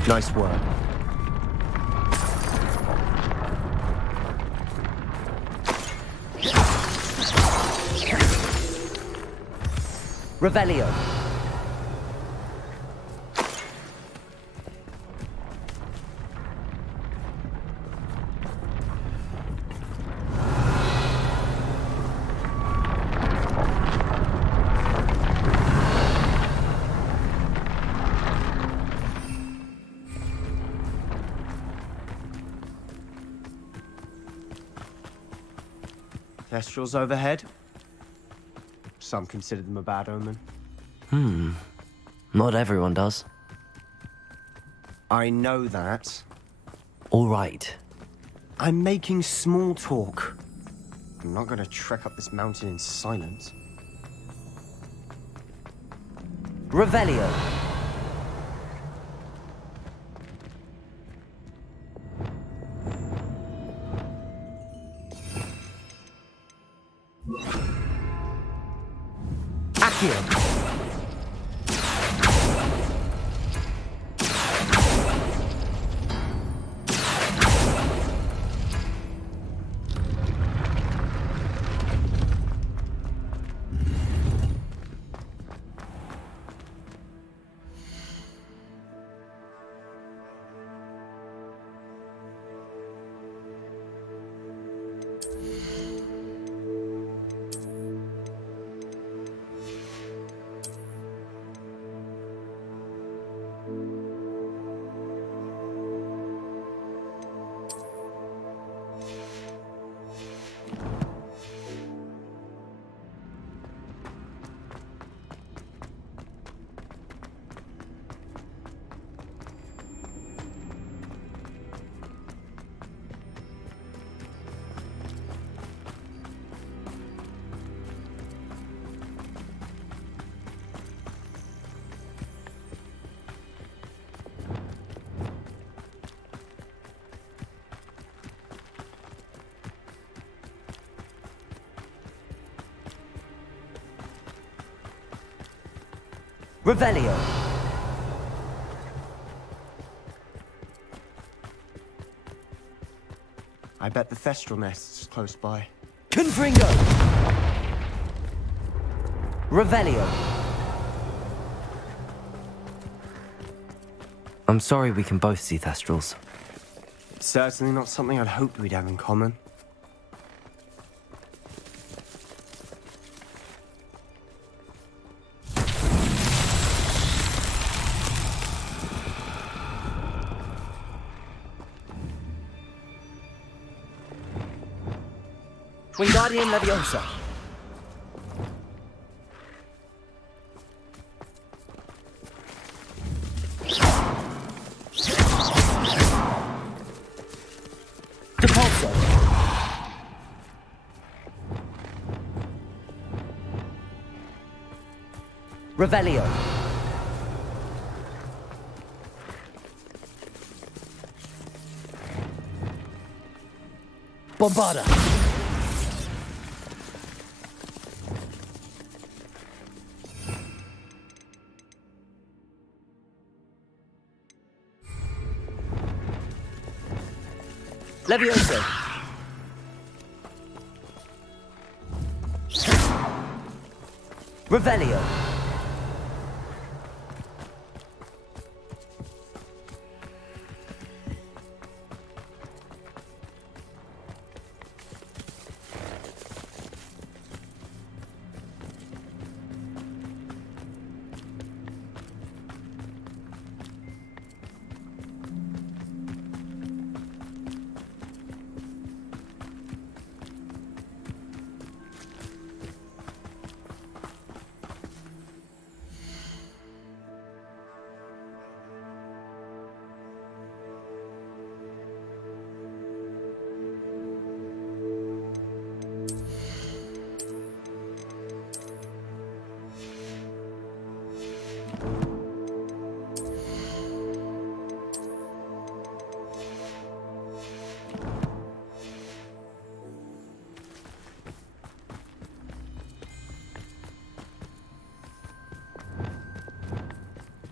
Nice work. Revelio. Kestrels overhead. Some consider them a bad omen. Not everyone does. I know that. All right. I'm making small talk. I'm not going to trek up this mountain in silence. Revelio. Accio. Revelio. I bet the Thestral nest's close by. Confringo. Revelio. I'm sorry we can both see Thestrals. It's certainly not something I'd hoped we'd have in common. Wingardium Leviosa. Depulso. Revelio. Bombarda. Levioso. Revelio.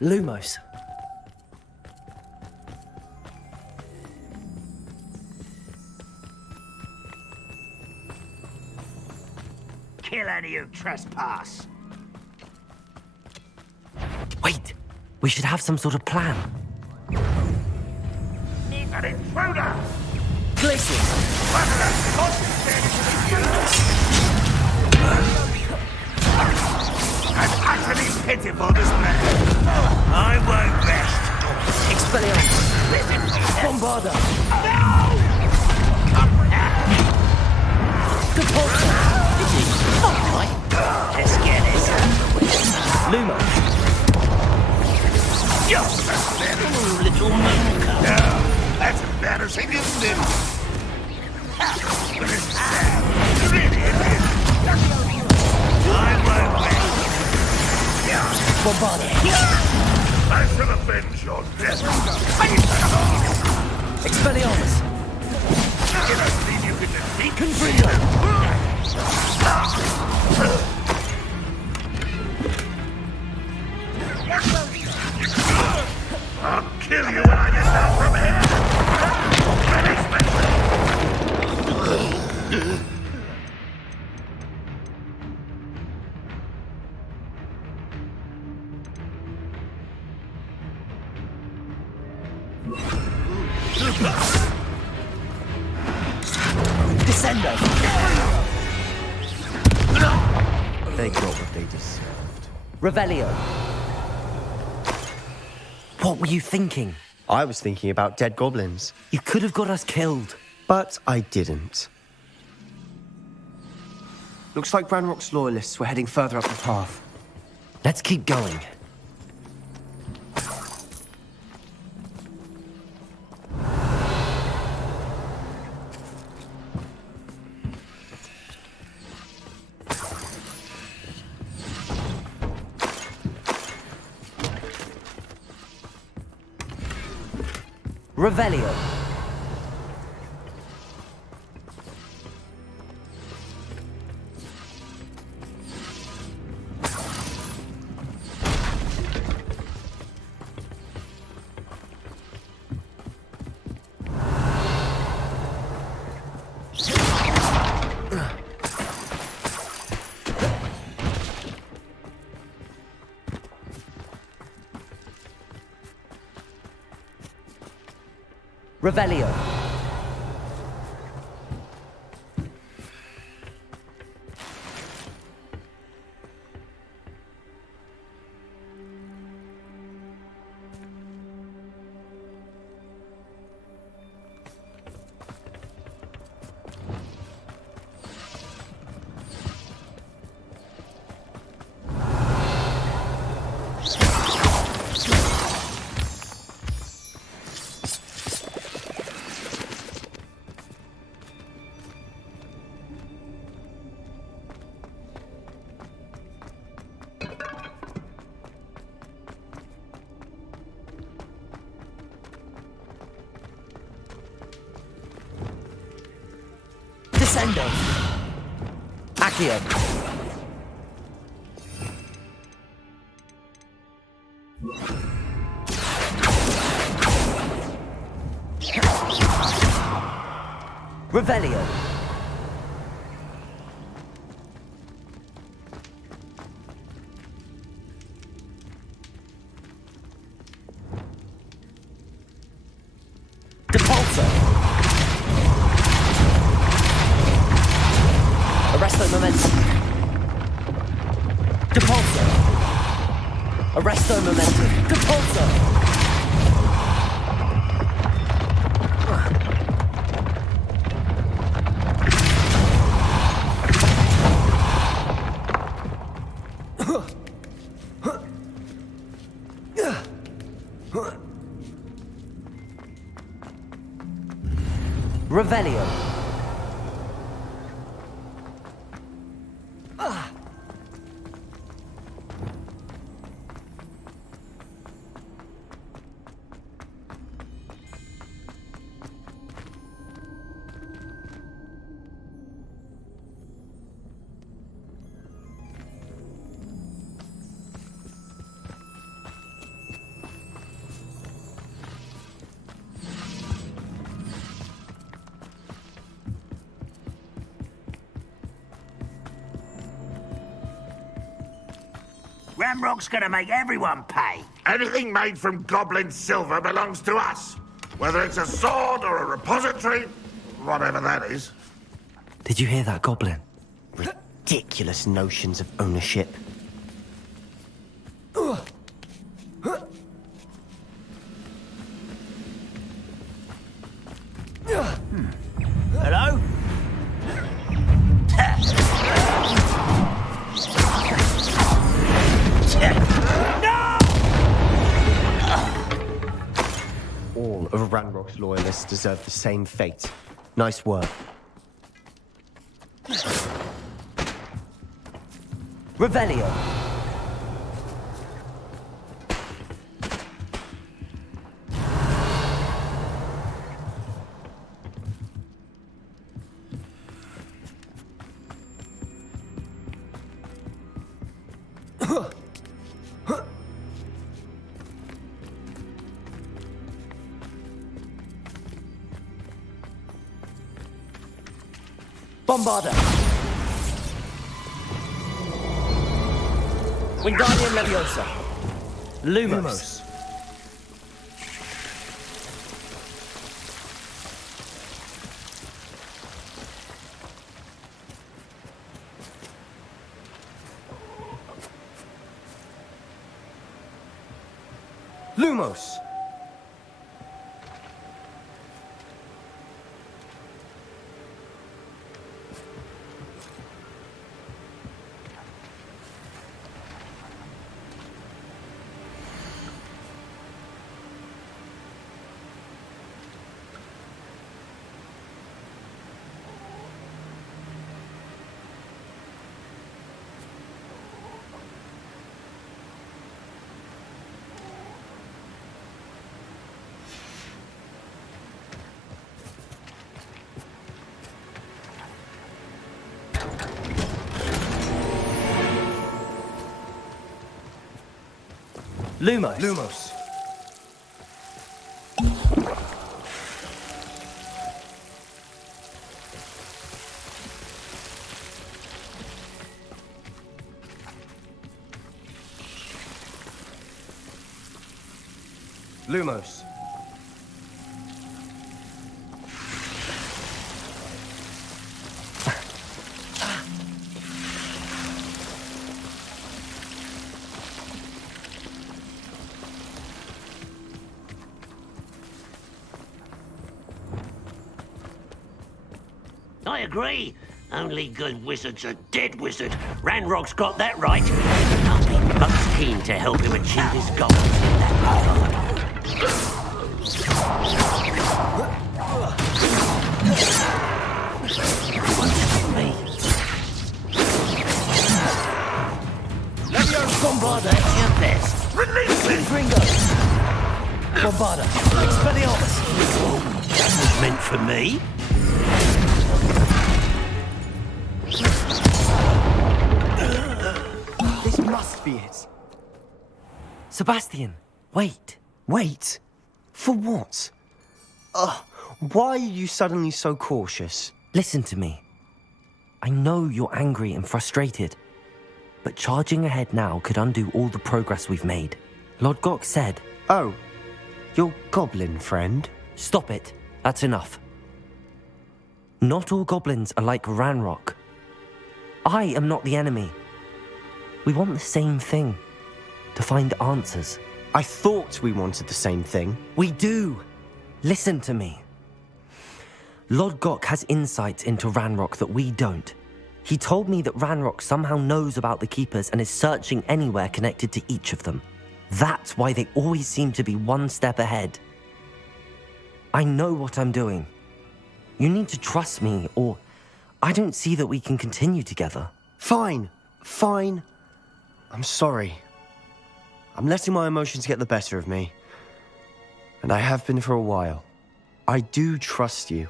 Lumos. Kill any who trespass. Wait, we should have some sort of plan. An intruder! An utterly pitiful display. I won't rest. Expelliarmus. Bombarda. No! Depulso. Let's get Luma. Just a little monk. No, that's embarrassing, isn't it? But it's sad. Really, it is. I won't wait. Bombardier. I shall avenge your death. Expelliarmus. You don't think you can defeat Confringo. I'll kill you when I get down from here. Descendo. They got what they deserved. Revelio. What were you thinking? I was thinking about dead goblins. You could have got us killed. But I didn't. Looks like Ranrock's loyalists were heading further up the path. Let's keep going. Revelio. Revelio. Descendo. Accio. Revelio. Depulso. Arresto momentum. Depulso. Arresto momentum. Depulso. Revelio. Ramrock's gonna make everyone pay. Anything made from goblin silver belongs to us. Whether it's a sword or a repository, whatever that is. Did you hear that, Goblin? Ridiculous notions of ownership. Hello? all of Ranrock's loyalists deserve the same fate. Nice work. Revelio. Bombarda. Wingardium Leviosa. Lumos. Lumos! Lumos. Lumos. Lumos. I agree. Only good wizard's a dead wizard. Ranrock's got that right. I'll be keen to help him achieve his goals in that Bombarda, at your best. Release it! Ringo. Bombarda. Expelliarmus. That was meant for me. This must be it. Sebastian, wait. Wait? For what? Why are you suddenly so cautious? Listen to me. I know you're angry and frustrated, but charging ahead now could undo all the progress we've made. Lord Gok said... Oh, your goblin friend? Stop it. That's enough. Not all goblins are like Ranrock. I am not the enemy. We want the same thing. To find answers. I thought we wanted the same thing. We do. Listen to me. Lord Gok has insights into Ranrock that we don't. He told me that Ranrock somehow knows about the Keepers and is searching anywhere connected to each of them. That's why they always seem to be one step ahead. I know what I'm doing. You need to trust me, or I don't see that we can continue together. Fine. I'm sorry. I'm letting my emotions get the better of me. And I have been for a while. I do trust you.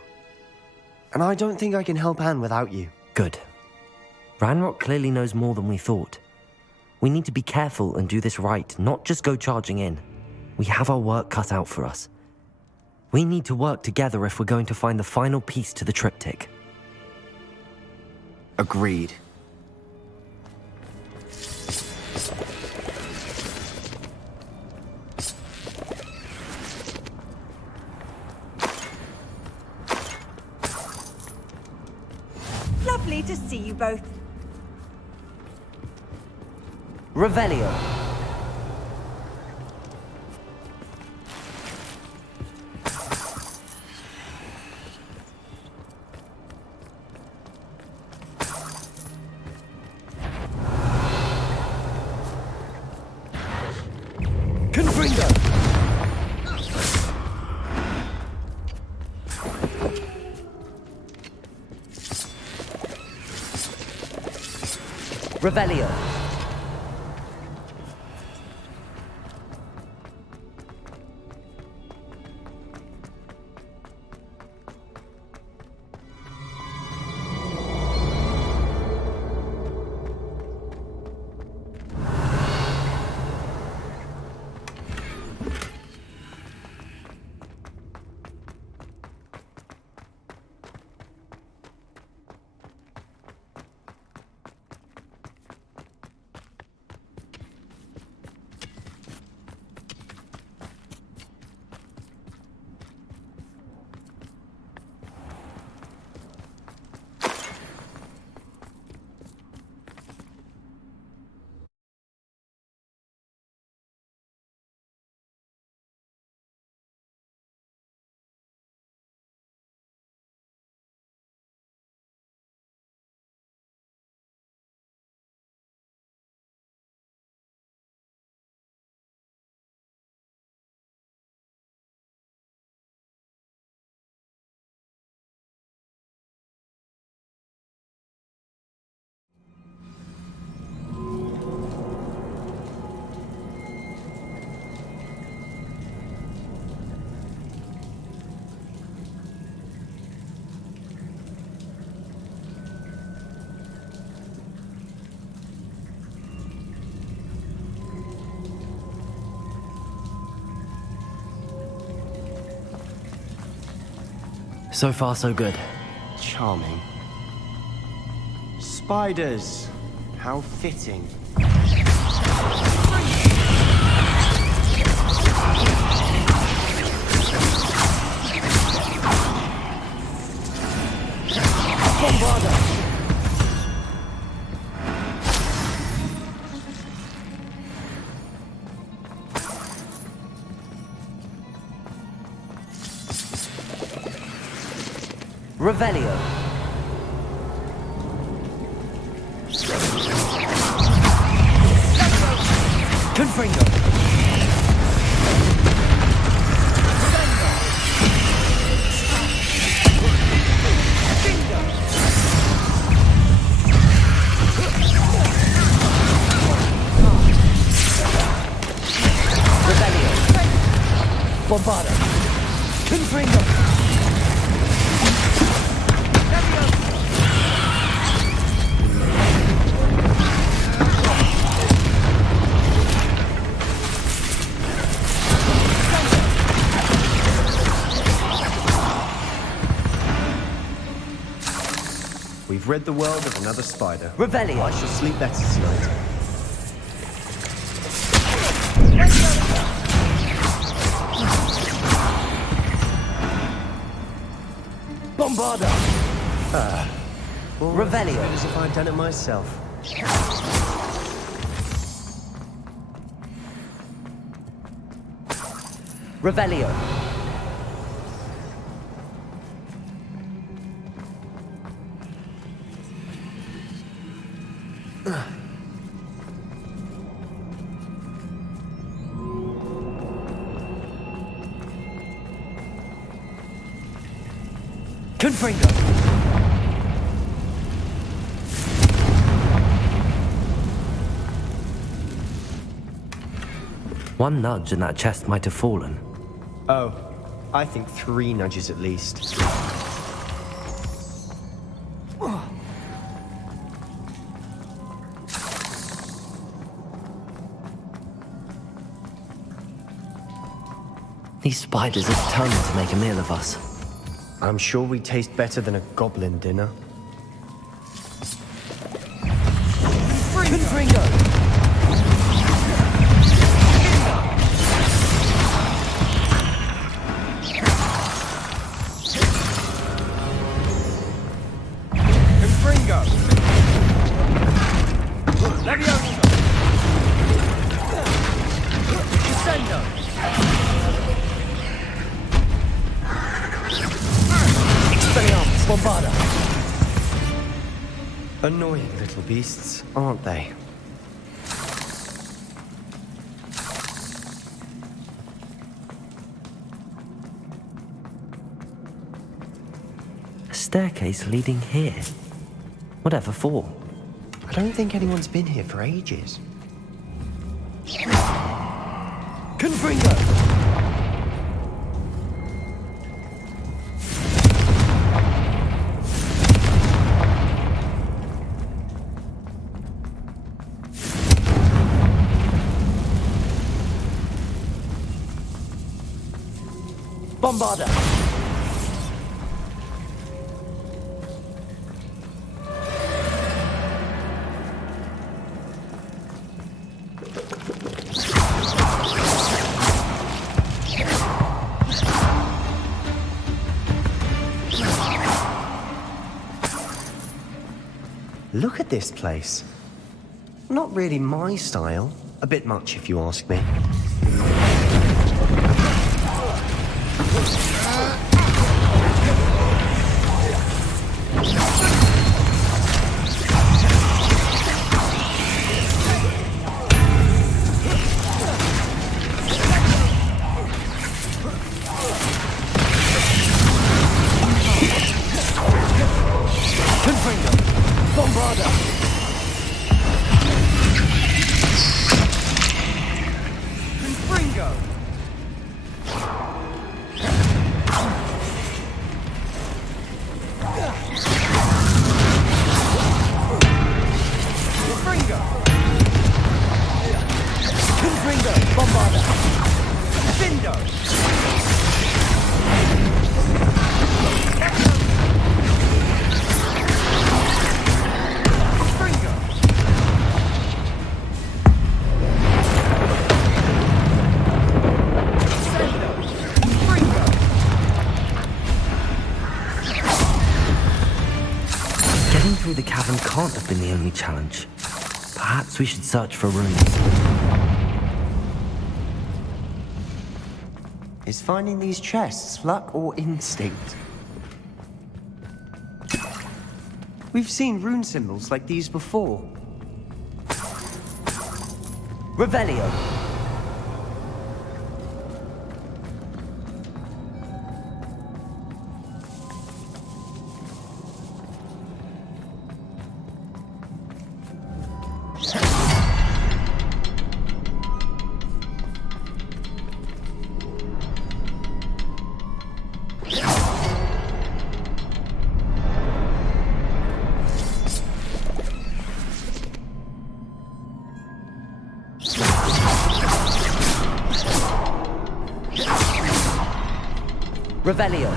And I don't think I can help Anne without you. Good. Ranrock clearly knows more than we thought. We need to be careful and do this right, not just go charging in. We have our work cut out for us. We need to work together if we're going to find the final piece to the triptych. Agreed. Lovely to see you both. Revelio. Revelio. So far, so good. Charming. Spiders! How fitting. Revelio. Confringo. Revelio. Bombarda. Confringo. We've rid the world of another spider. Revelio. I shall sleep better tonight. Bombarda. Revelio. As if I'd done it myself. Revelio. Confringo. One nudge and that chest might have fallen. Oh, I think 3 nudges at least. These spiders are determined to make a meal of us. I'm sure we taste better than a goblin dinner. Confringo! Annoying little beasts, aren't they? A staircase leading here. Whatever for? I I don't think anyone's been here for ages. Confringo! Bombarder! Look at this place. Not really my style. A bit much, if you ask me. The cavern can't have been the only challenge. Perhaps we should search for rooms. Is finding these chests luck or instinct? We've seen rune symbols like these before. Revelio! Revelio.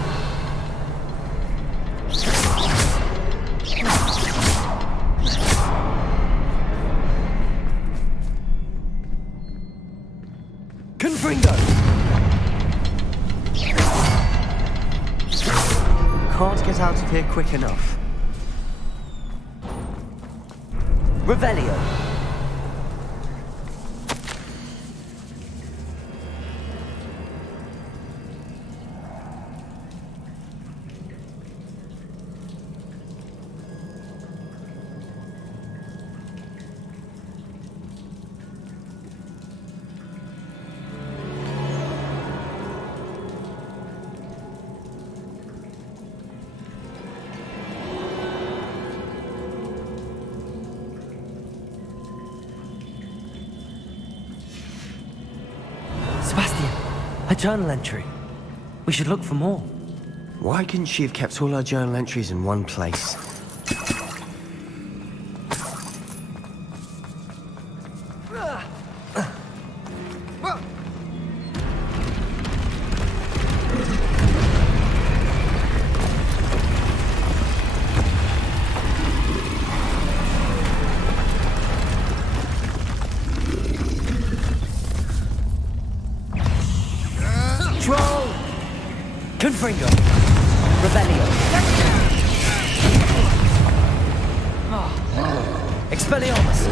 Confringo. Can't get out of here quick enough. Revelio. A journal entry. We should look for more. Why couldn't she have kept all her journal entries in one place? Confringo. Revelio. Expelliarmus.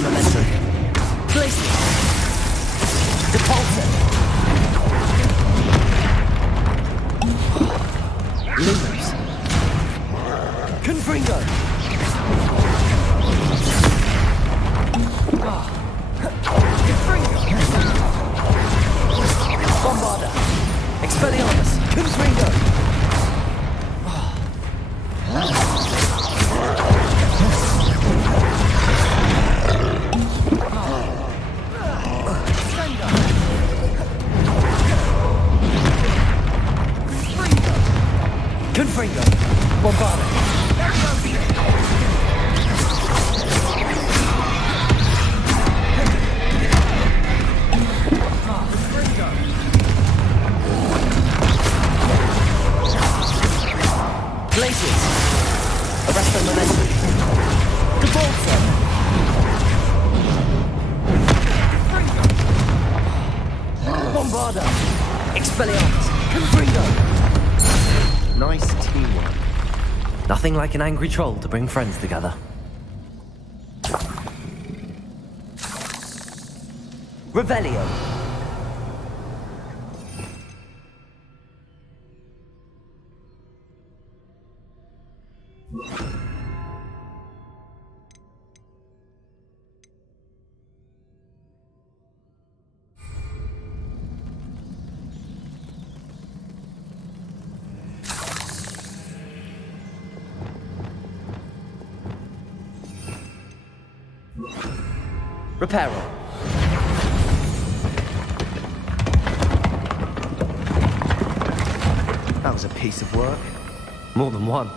the momentum. Glacier. Depulsor. Lumos. Confringo. Confringo. Bombarda. Expelliarmus. Confringo. Confringo. Bombarda. Glaciers. Arrest the momentum. Depulsor. Bombarda. Expelliarmus. Confringo. Nice teamwork. Nothing like an angry troll to bring friends together. Revelio. Reparo. That was a piece of work. More than one.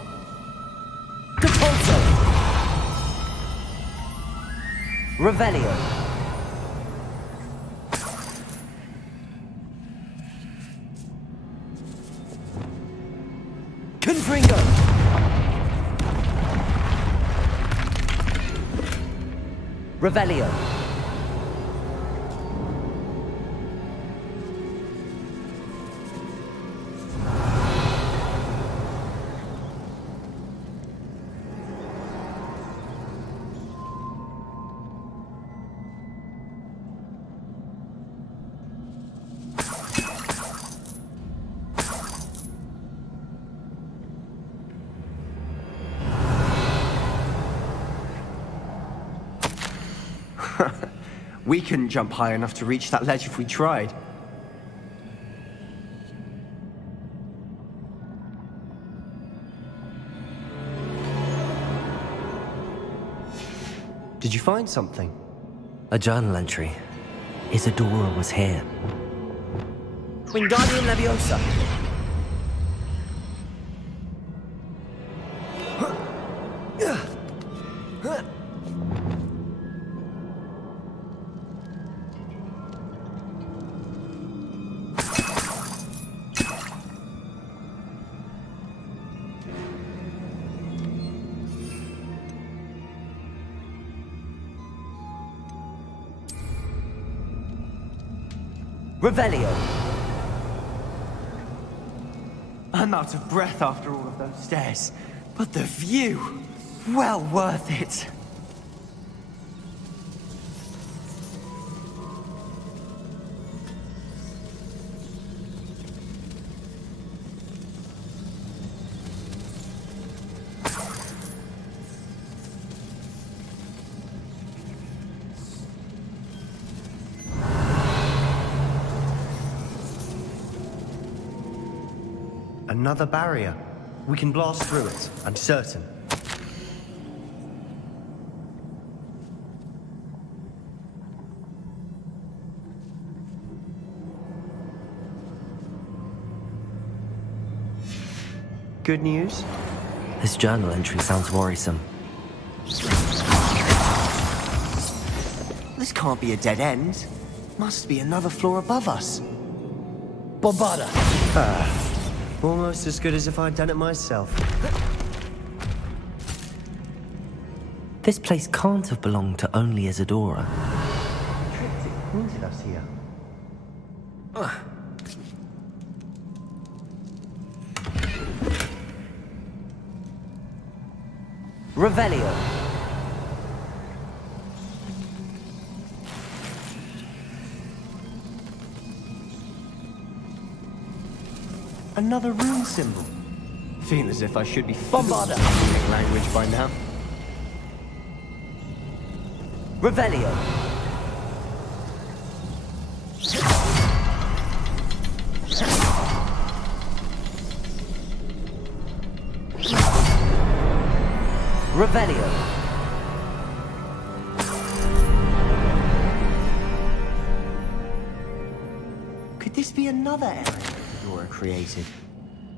Depulso. Revelio. Confringo. Revelio. We couldn't jump high enough to reach that ledge if we tried. Did you find something? A journal entry. Isadora was here. Wingardium Leviosa. Revelio. I'm out of breath after all of those stairs, but the view, well worth it. Another barrier. We can blast through it, I'm certain. Good news? This journal entry sounds worrisome. This can't be a dead end. Must be another floor above us. Bombarda. Almost as good as if I'd done it myself. This place can't have belonged to only Isadora. Triptych pointed us here. Revelio. Another rune symbol. Feel as if I should be Bombarda. speaking language by now. Revelio. Revelio. Could this be another area Laura created?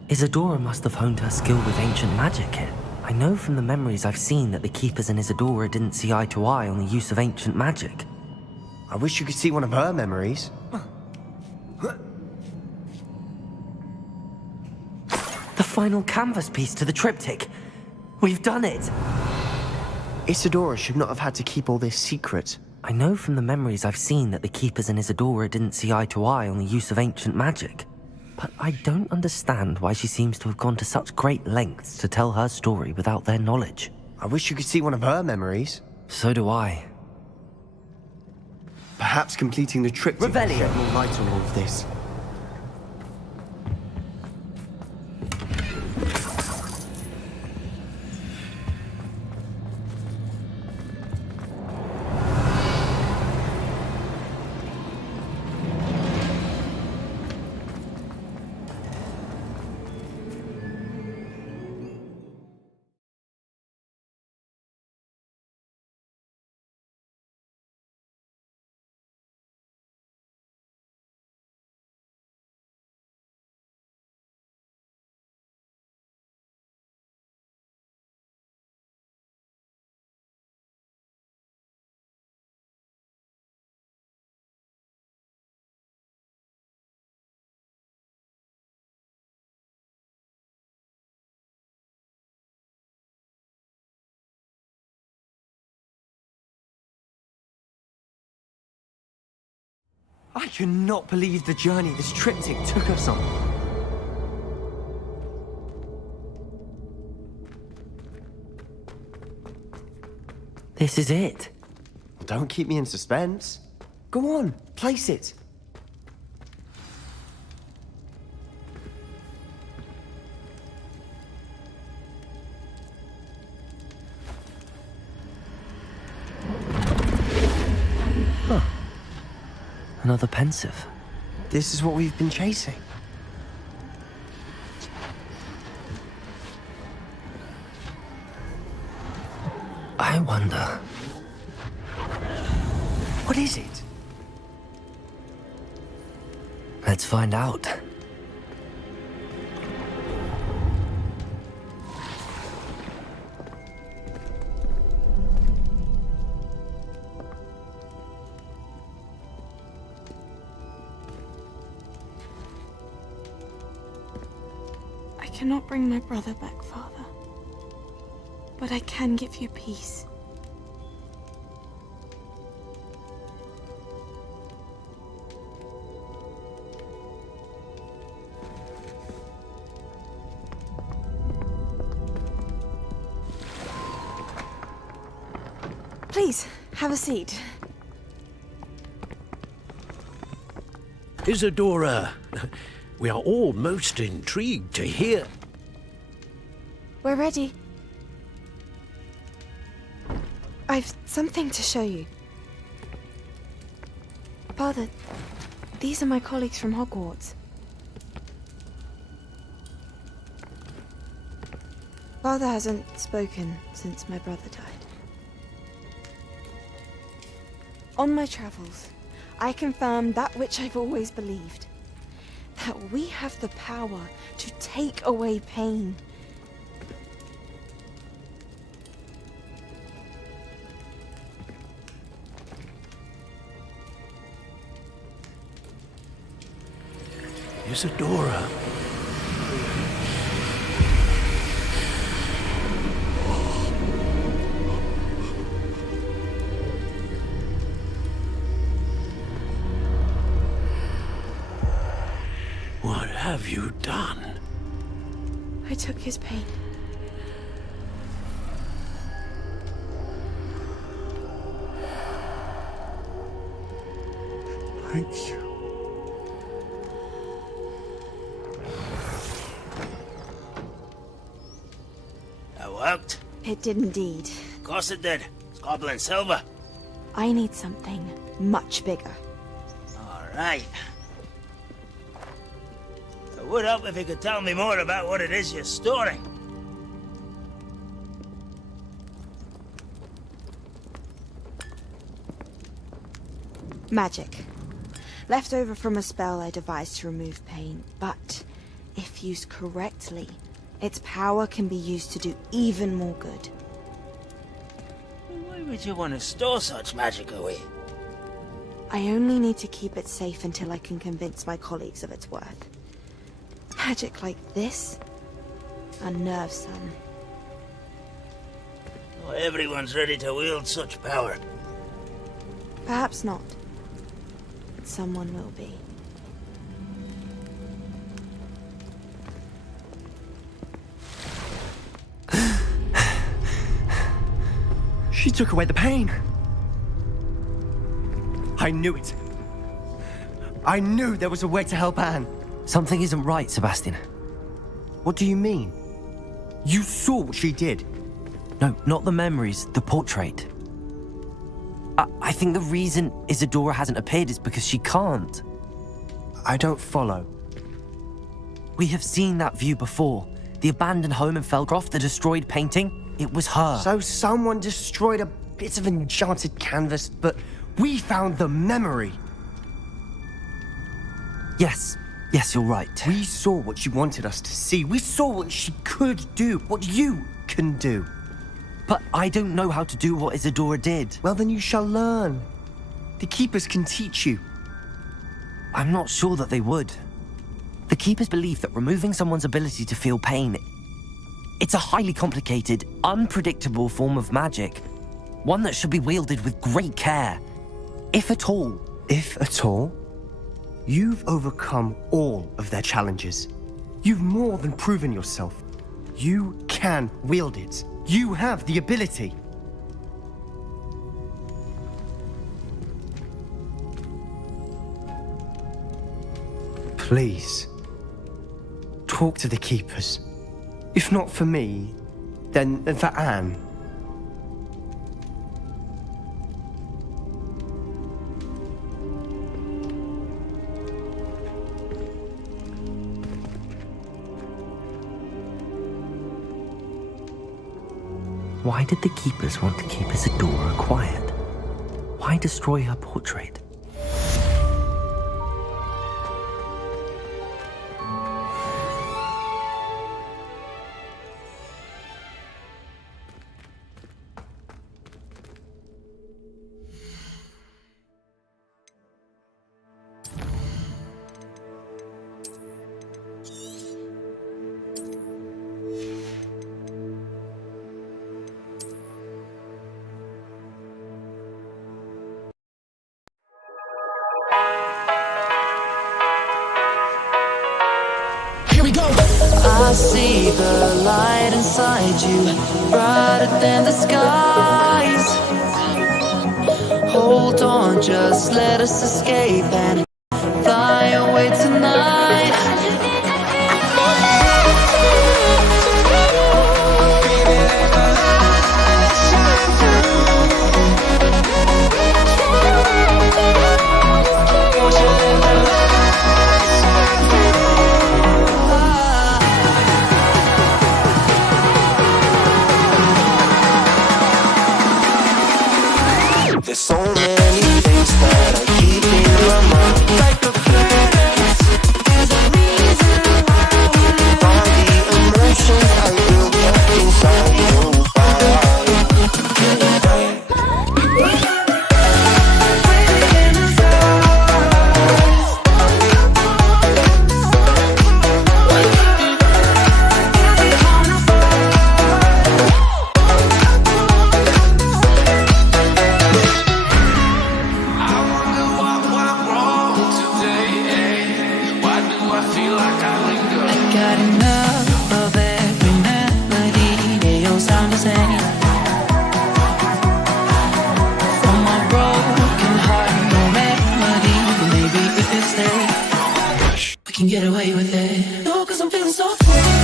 Isadora must have honed her skill with ancient magic here. I know from the memories I've seen that the Keepers and Isadora didn't see eye to eye on the use of ancient magic. I wish you could see one of her memories. The final canvas piece to the triptych. We've done it! Isadora should not have had to keep all this secret. I know from the memories I've seen that the Keepers and Isadora didn't see eye to eye on the use of ancient magic. But I don't understand why she seems to have gone to such great lengths to tell her story without their knowledge. I wish you could see one of her memories. So do I. Perhaps completing the trip to shed more light on all of this. I cannot believe the journey this triptych took us on. This is it. Don't keep me in suspense. Go on, place it. Another pensive. This is what we've been chasing. I wonder... What is it? Let's find out. I cannot bring my brother back, Father. But I can give you peace. Please, have a seat. Isadora, we are all most intrigued to hear. We're ready. I've something to show you. Father, these are my colleagues from Hogwarts. Father hasn't spoken since my brother died. On my travels, I confirmed that which I've always believed. That we have the power to take away pain. Isadora. What have you done? I took his pain. Thank you. worked? It did indeed. Of course it did. It's goblin silver. I need something much bigger. All right. It would help if you could tell me more about what it is you're storing. Magic. Left over from a spell I devised to remove pain, but if used correctly, its power can be used to do even more good. Why would you want to store such magic away? I only need to keep it safe until I can convince my colleagues of its worth. Magic like this unnerves some. Not everyone's ready to wield such power. Perhaps not. But someone will be. She took away the pain. I knew it. I knew there was a way to help Anne. Something isn't right, Sebastian. What do you mean? You saw what she did. No, not the memories, the portrait. I think the reason Isadora hasn't appeared is because she can't. I don't follow. We have seen that view before. The abandoned home in Feldcroft, the destroyed painting. It was her. So someone destroyed a bit of enchanted canvas, but we found the memory. Yes, you're right. We saw what she wanted us to see. We saw what she could do, what you can do. But I don't know how to do what Isadora did. Well, then you shall learn. The Keepers can teach you. I'm not sure that they would. The Keepers believe that removing someone's ability to feel pain, it's a highly complicated, unpredictable form of magic. One that should be wielded with great care. If at all. If at all? You've overcome all of their challenges. You've more than proven yourself. You can wield it. You have the ability. Please, talk to the Keepers. If not for me, then for Anne. Why did the Keepers want to keep Isadora quiet? Why destroy her portrait? I see the light inside you, brighter than the skies. Hold on, just let us escape and fly away tonight. There's so many things that I keep in my mind, like a flash. There's a reason why all the emotions I built up inside your can get away with it. No, 'cause I'm feeling so free.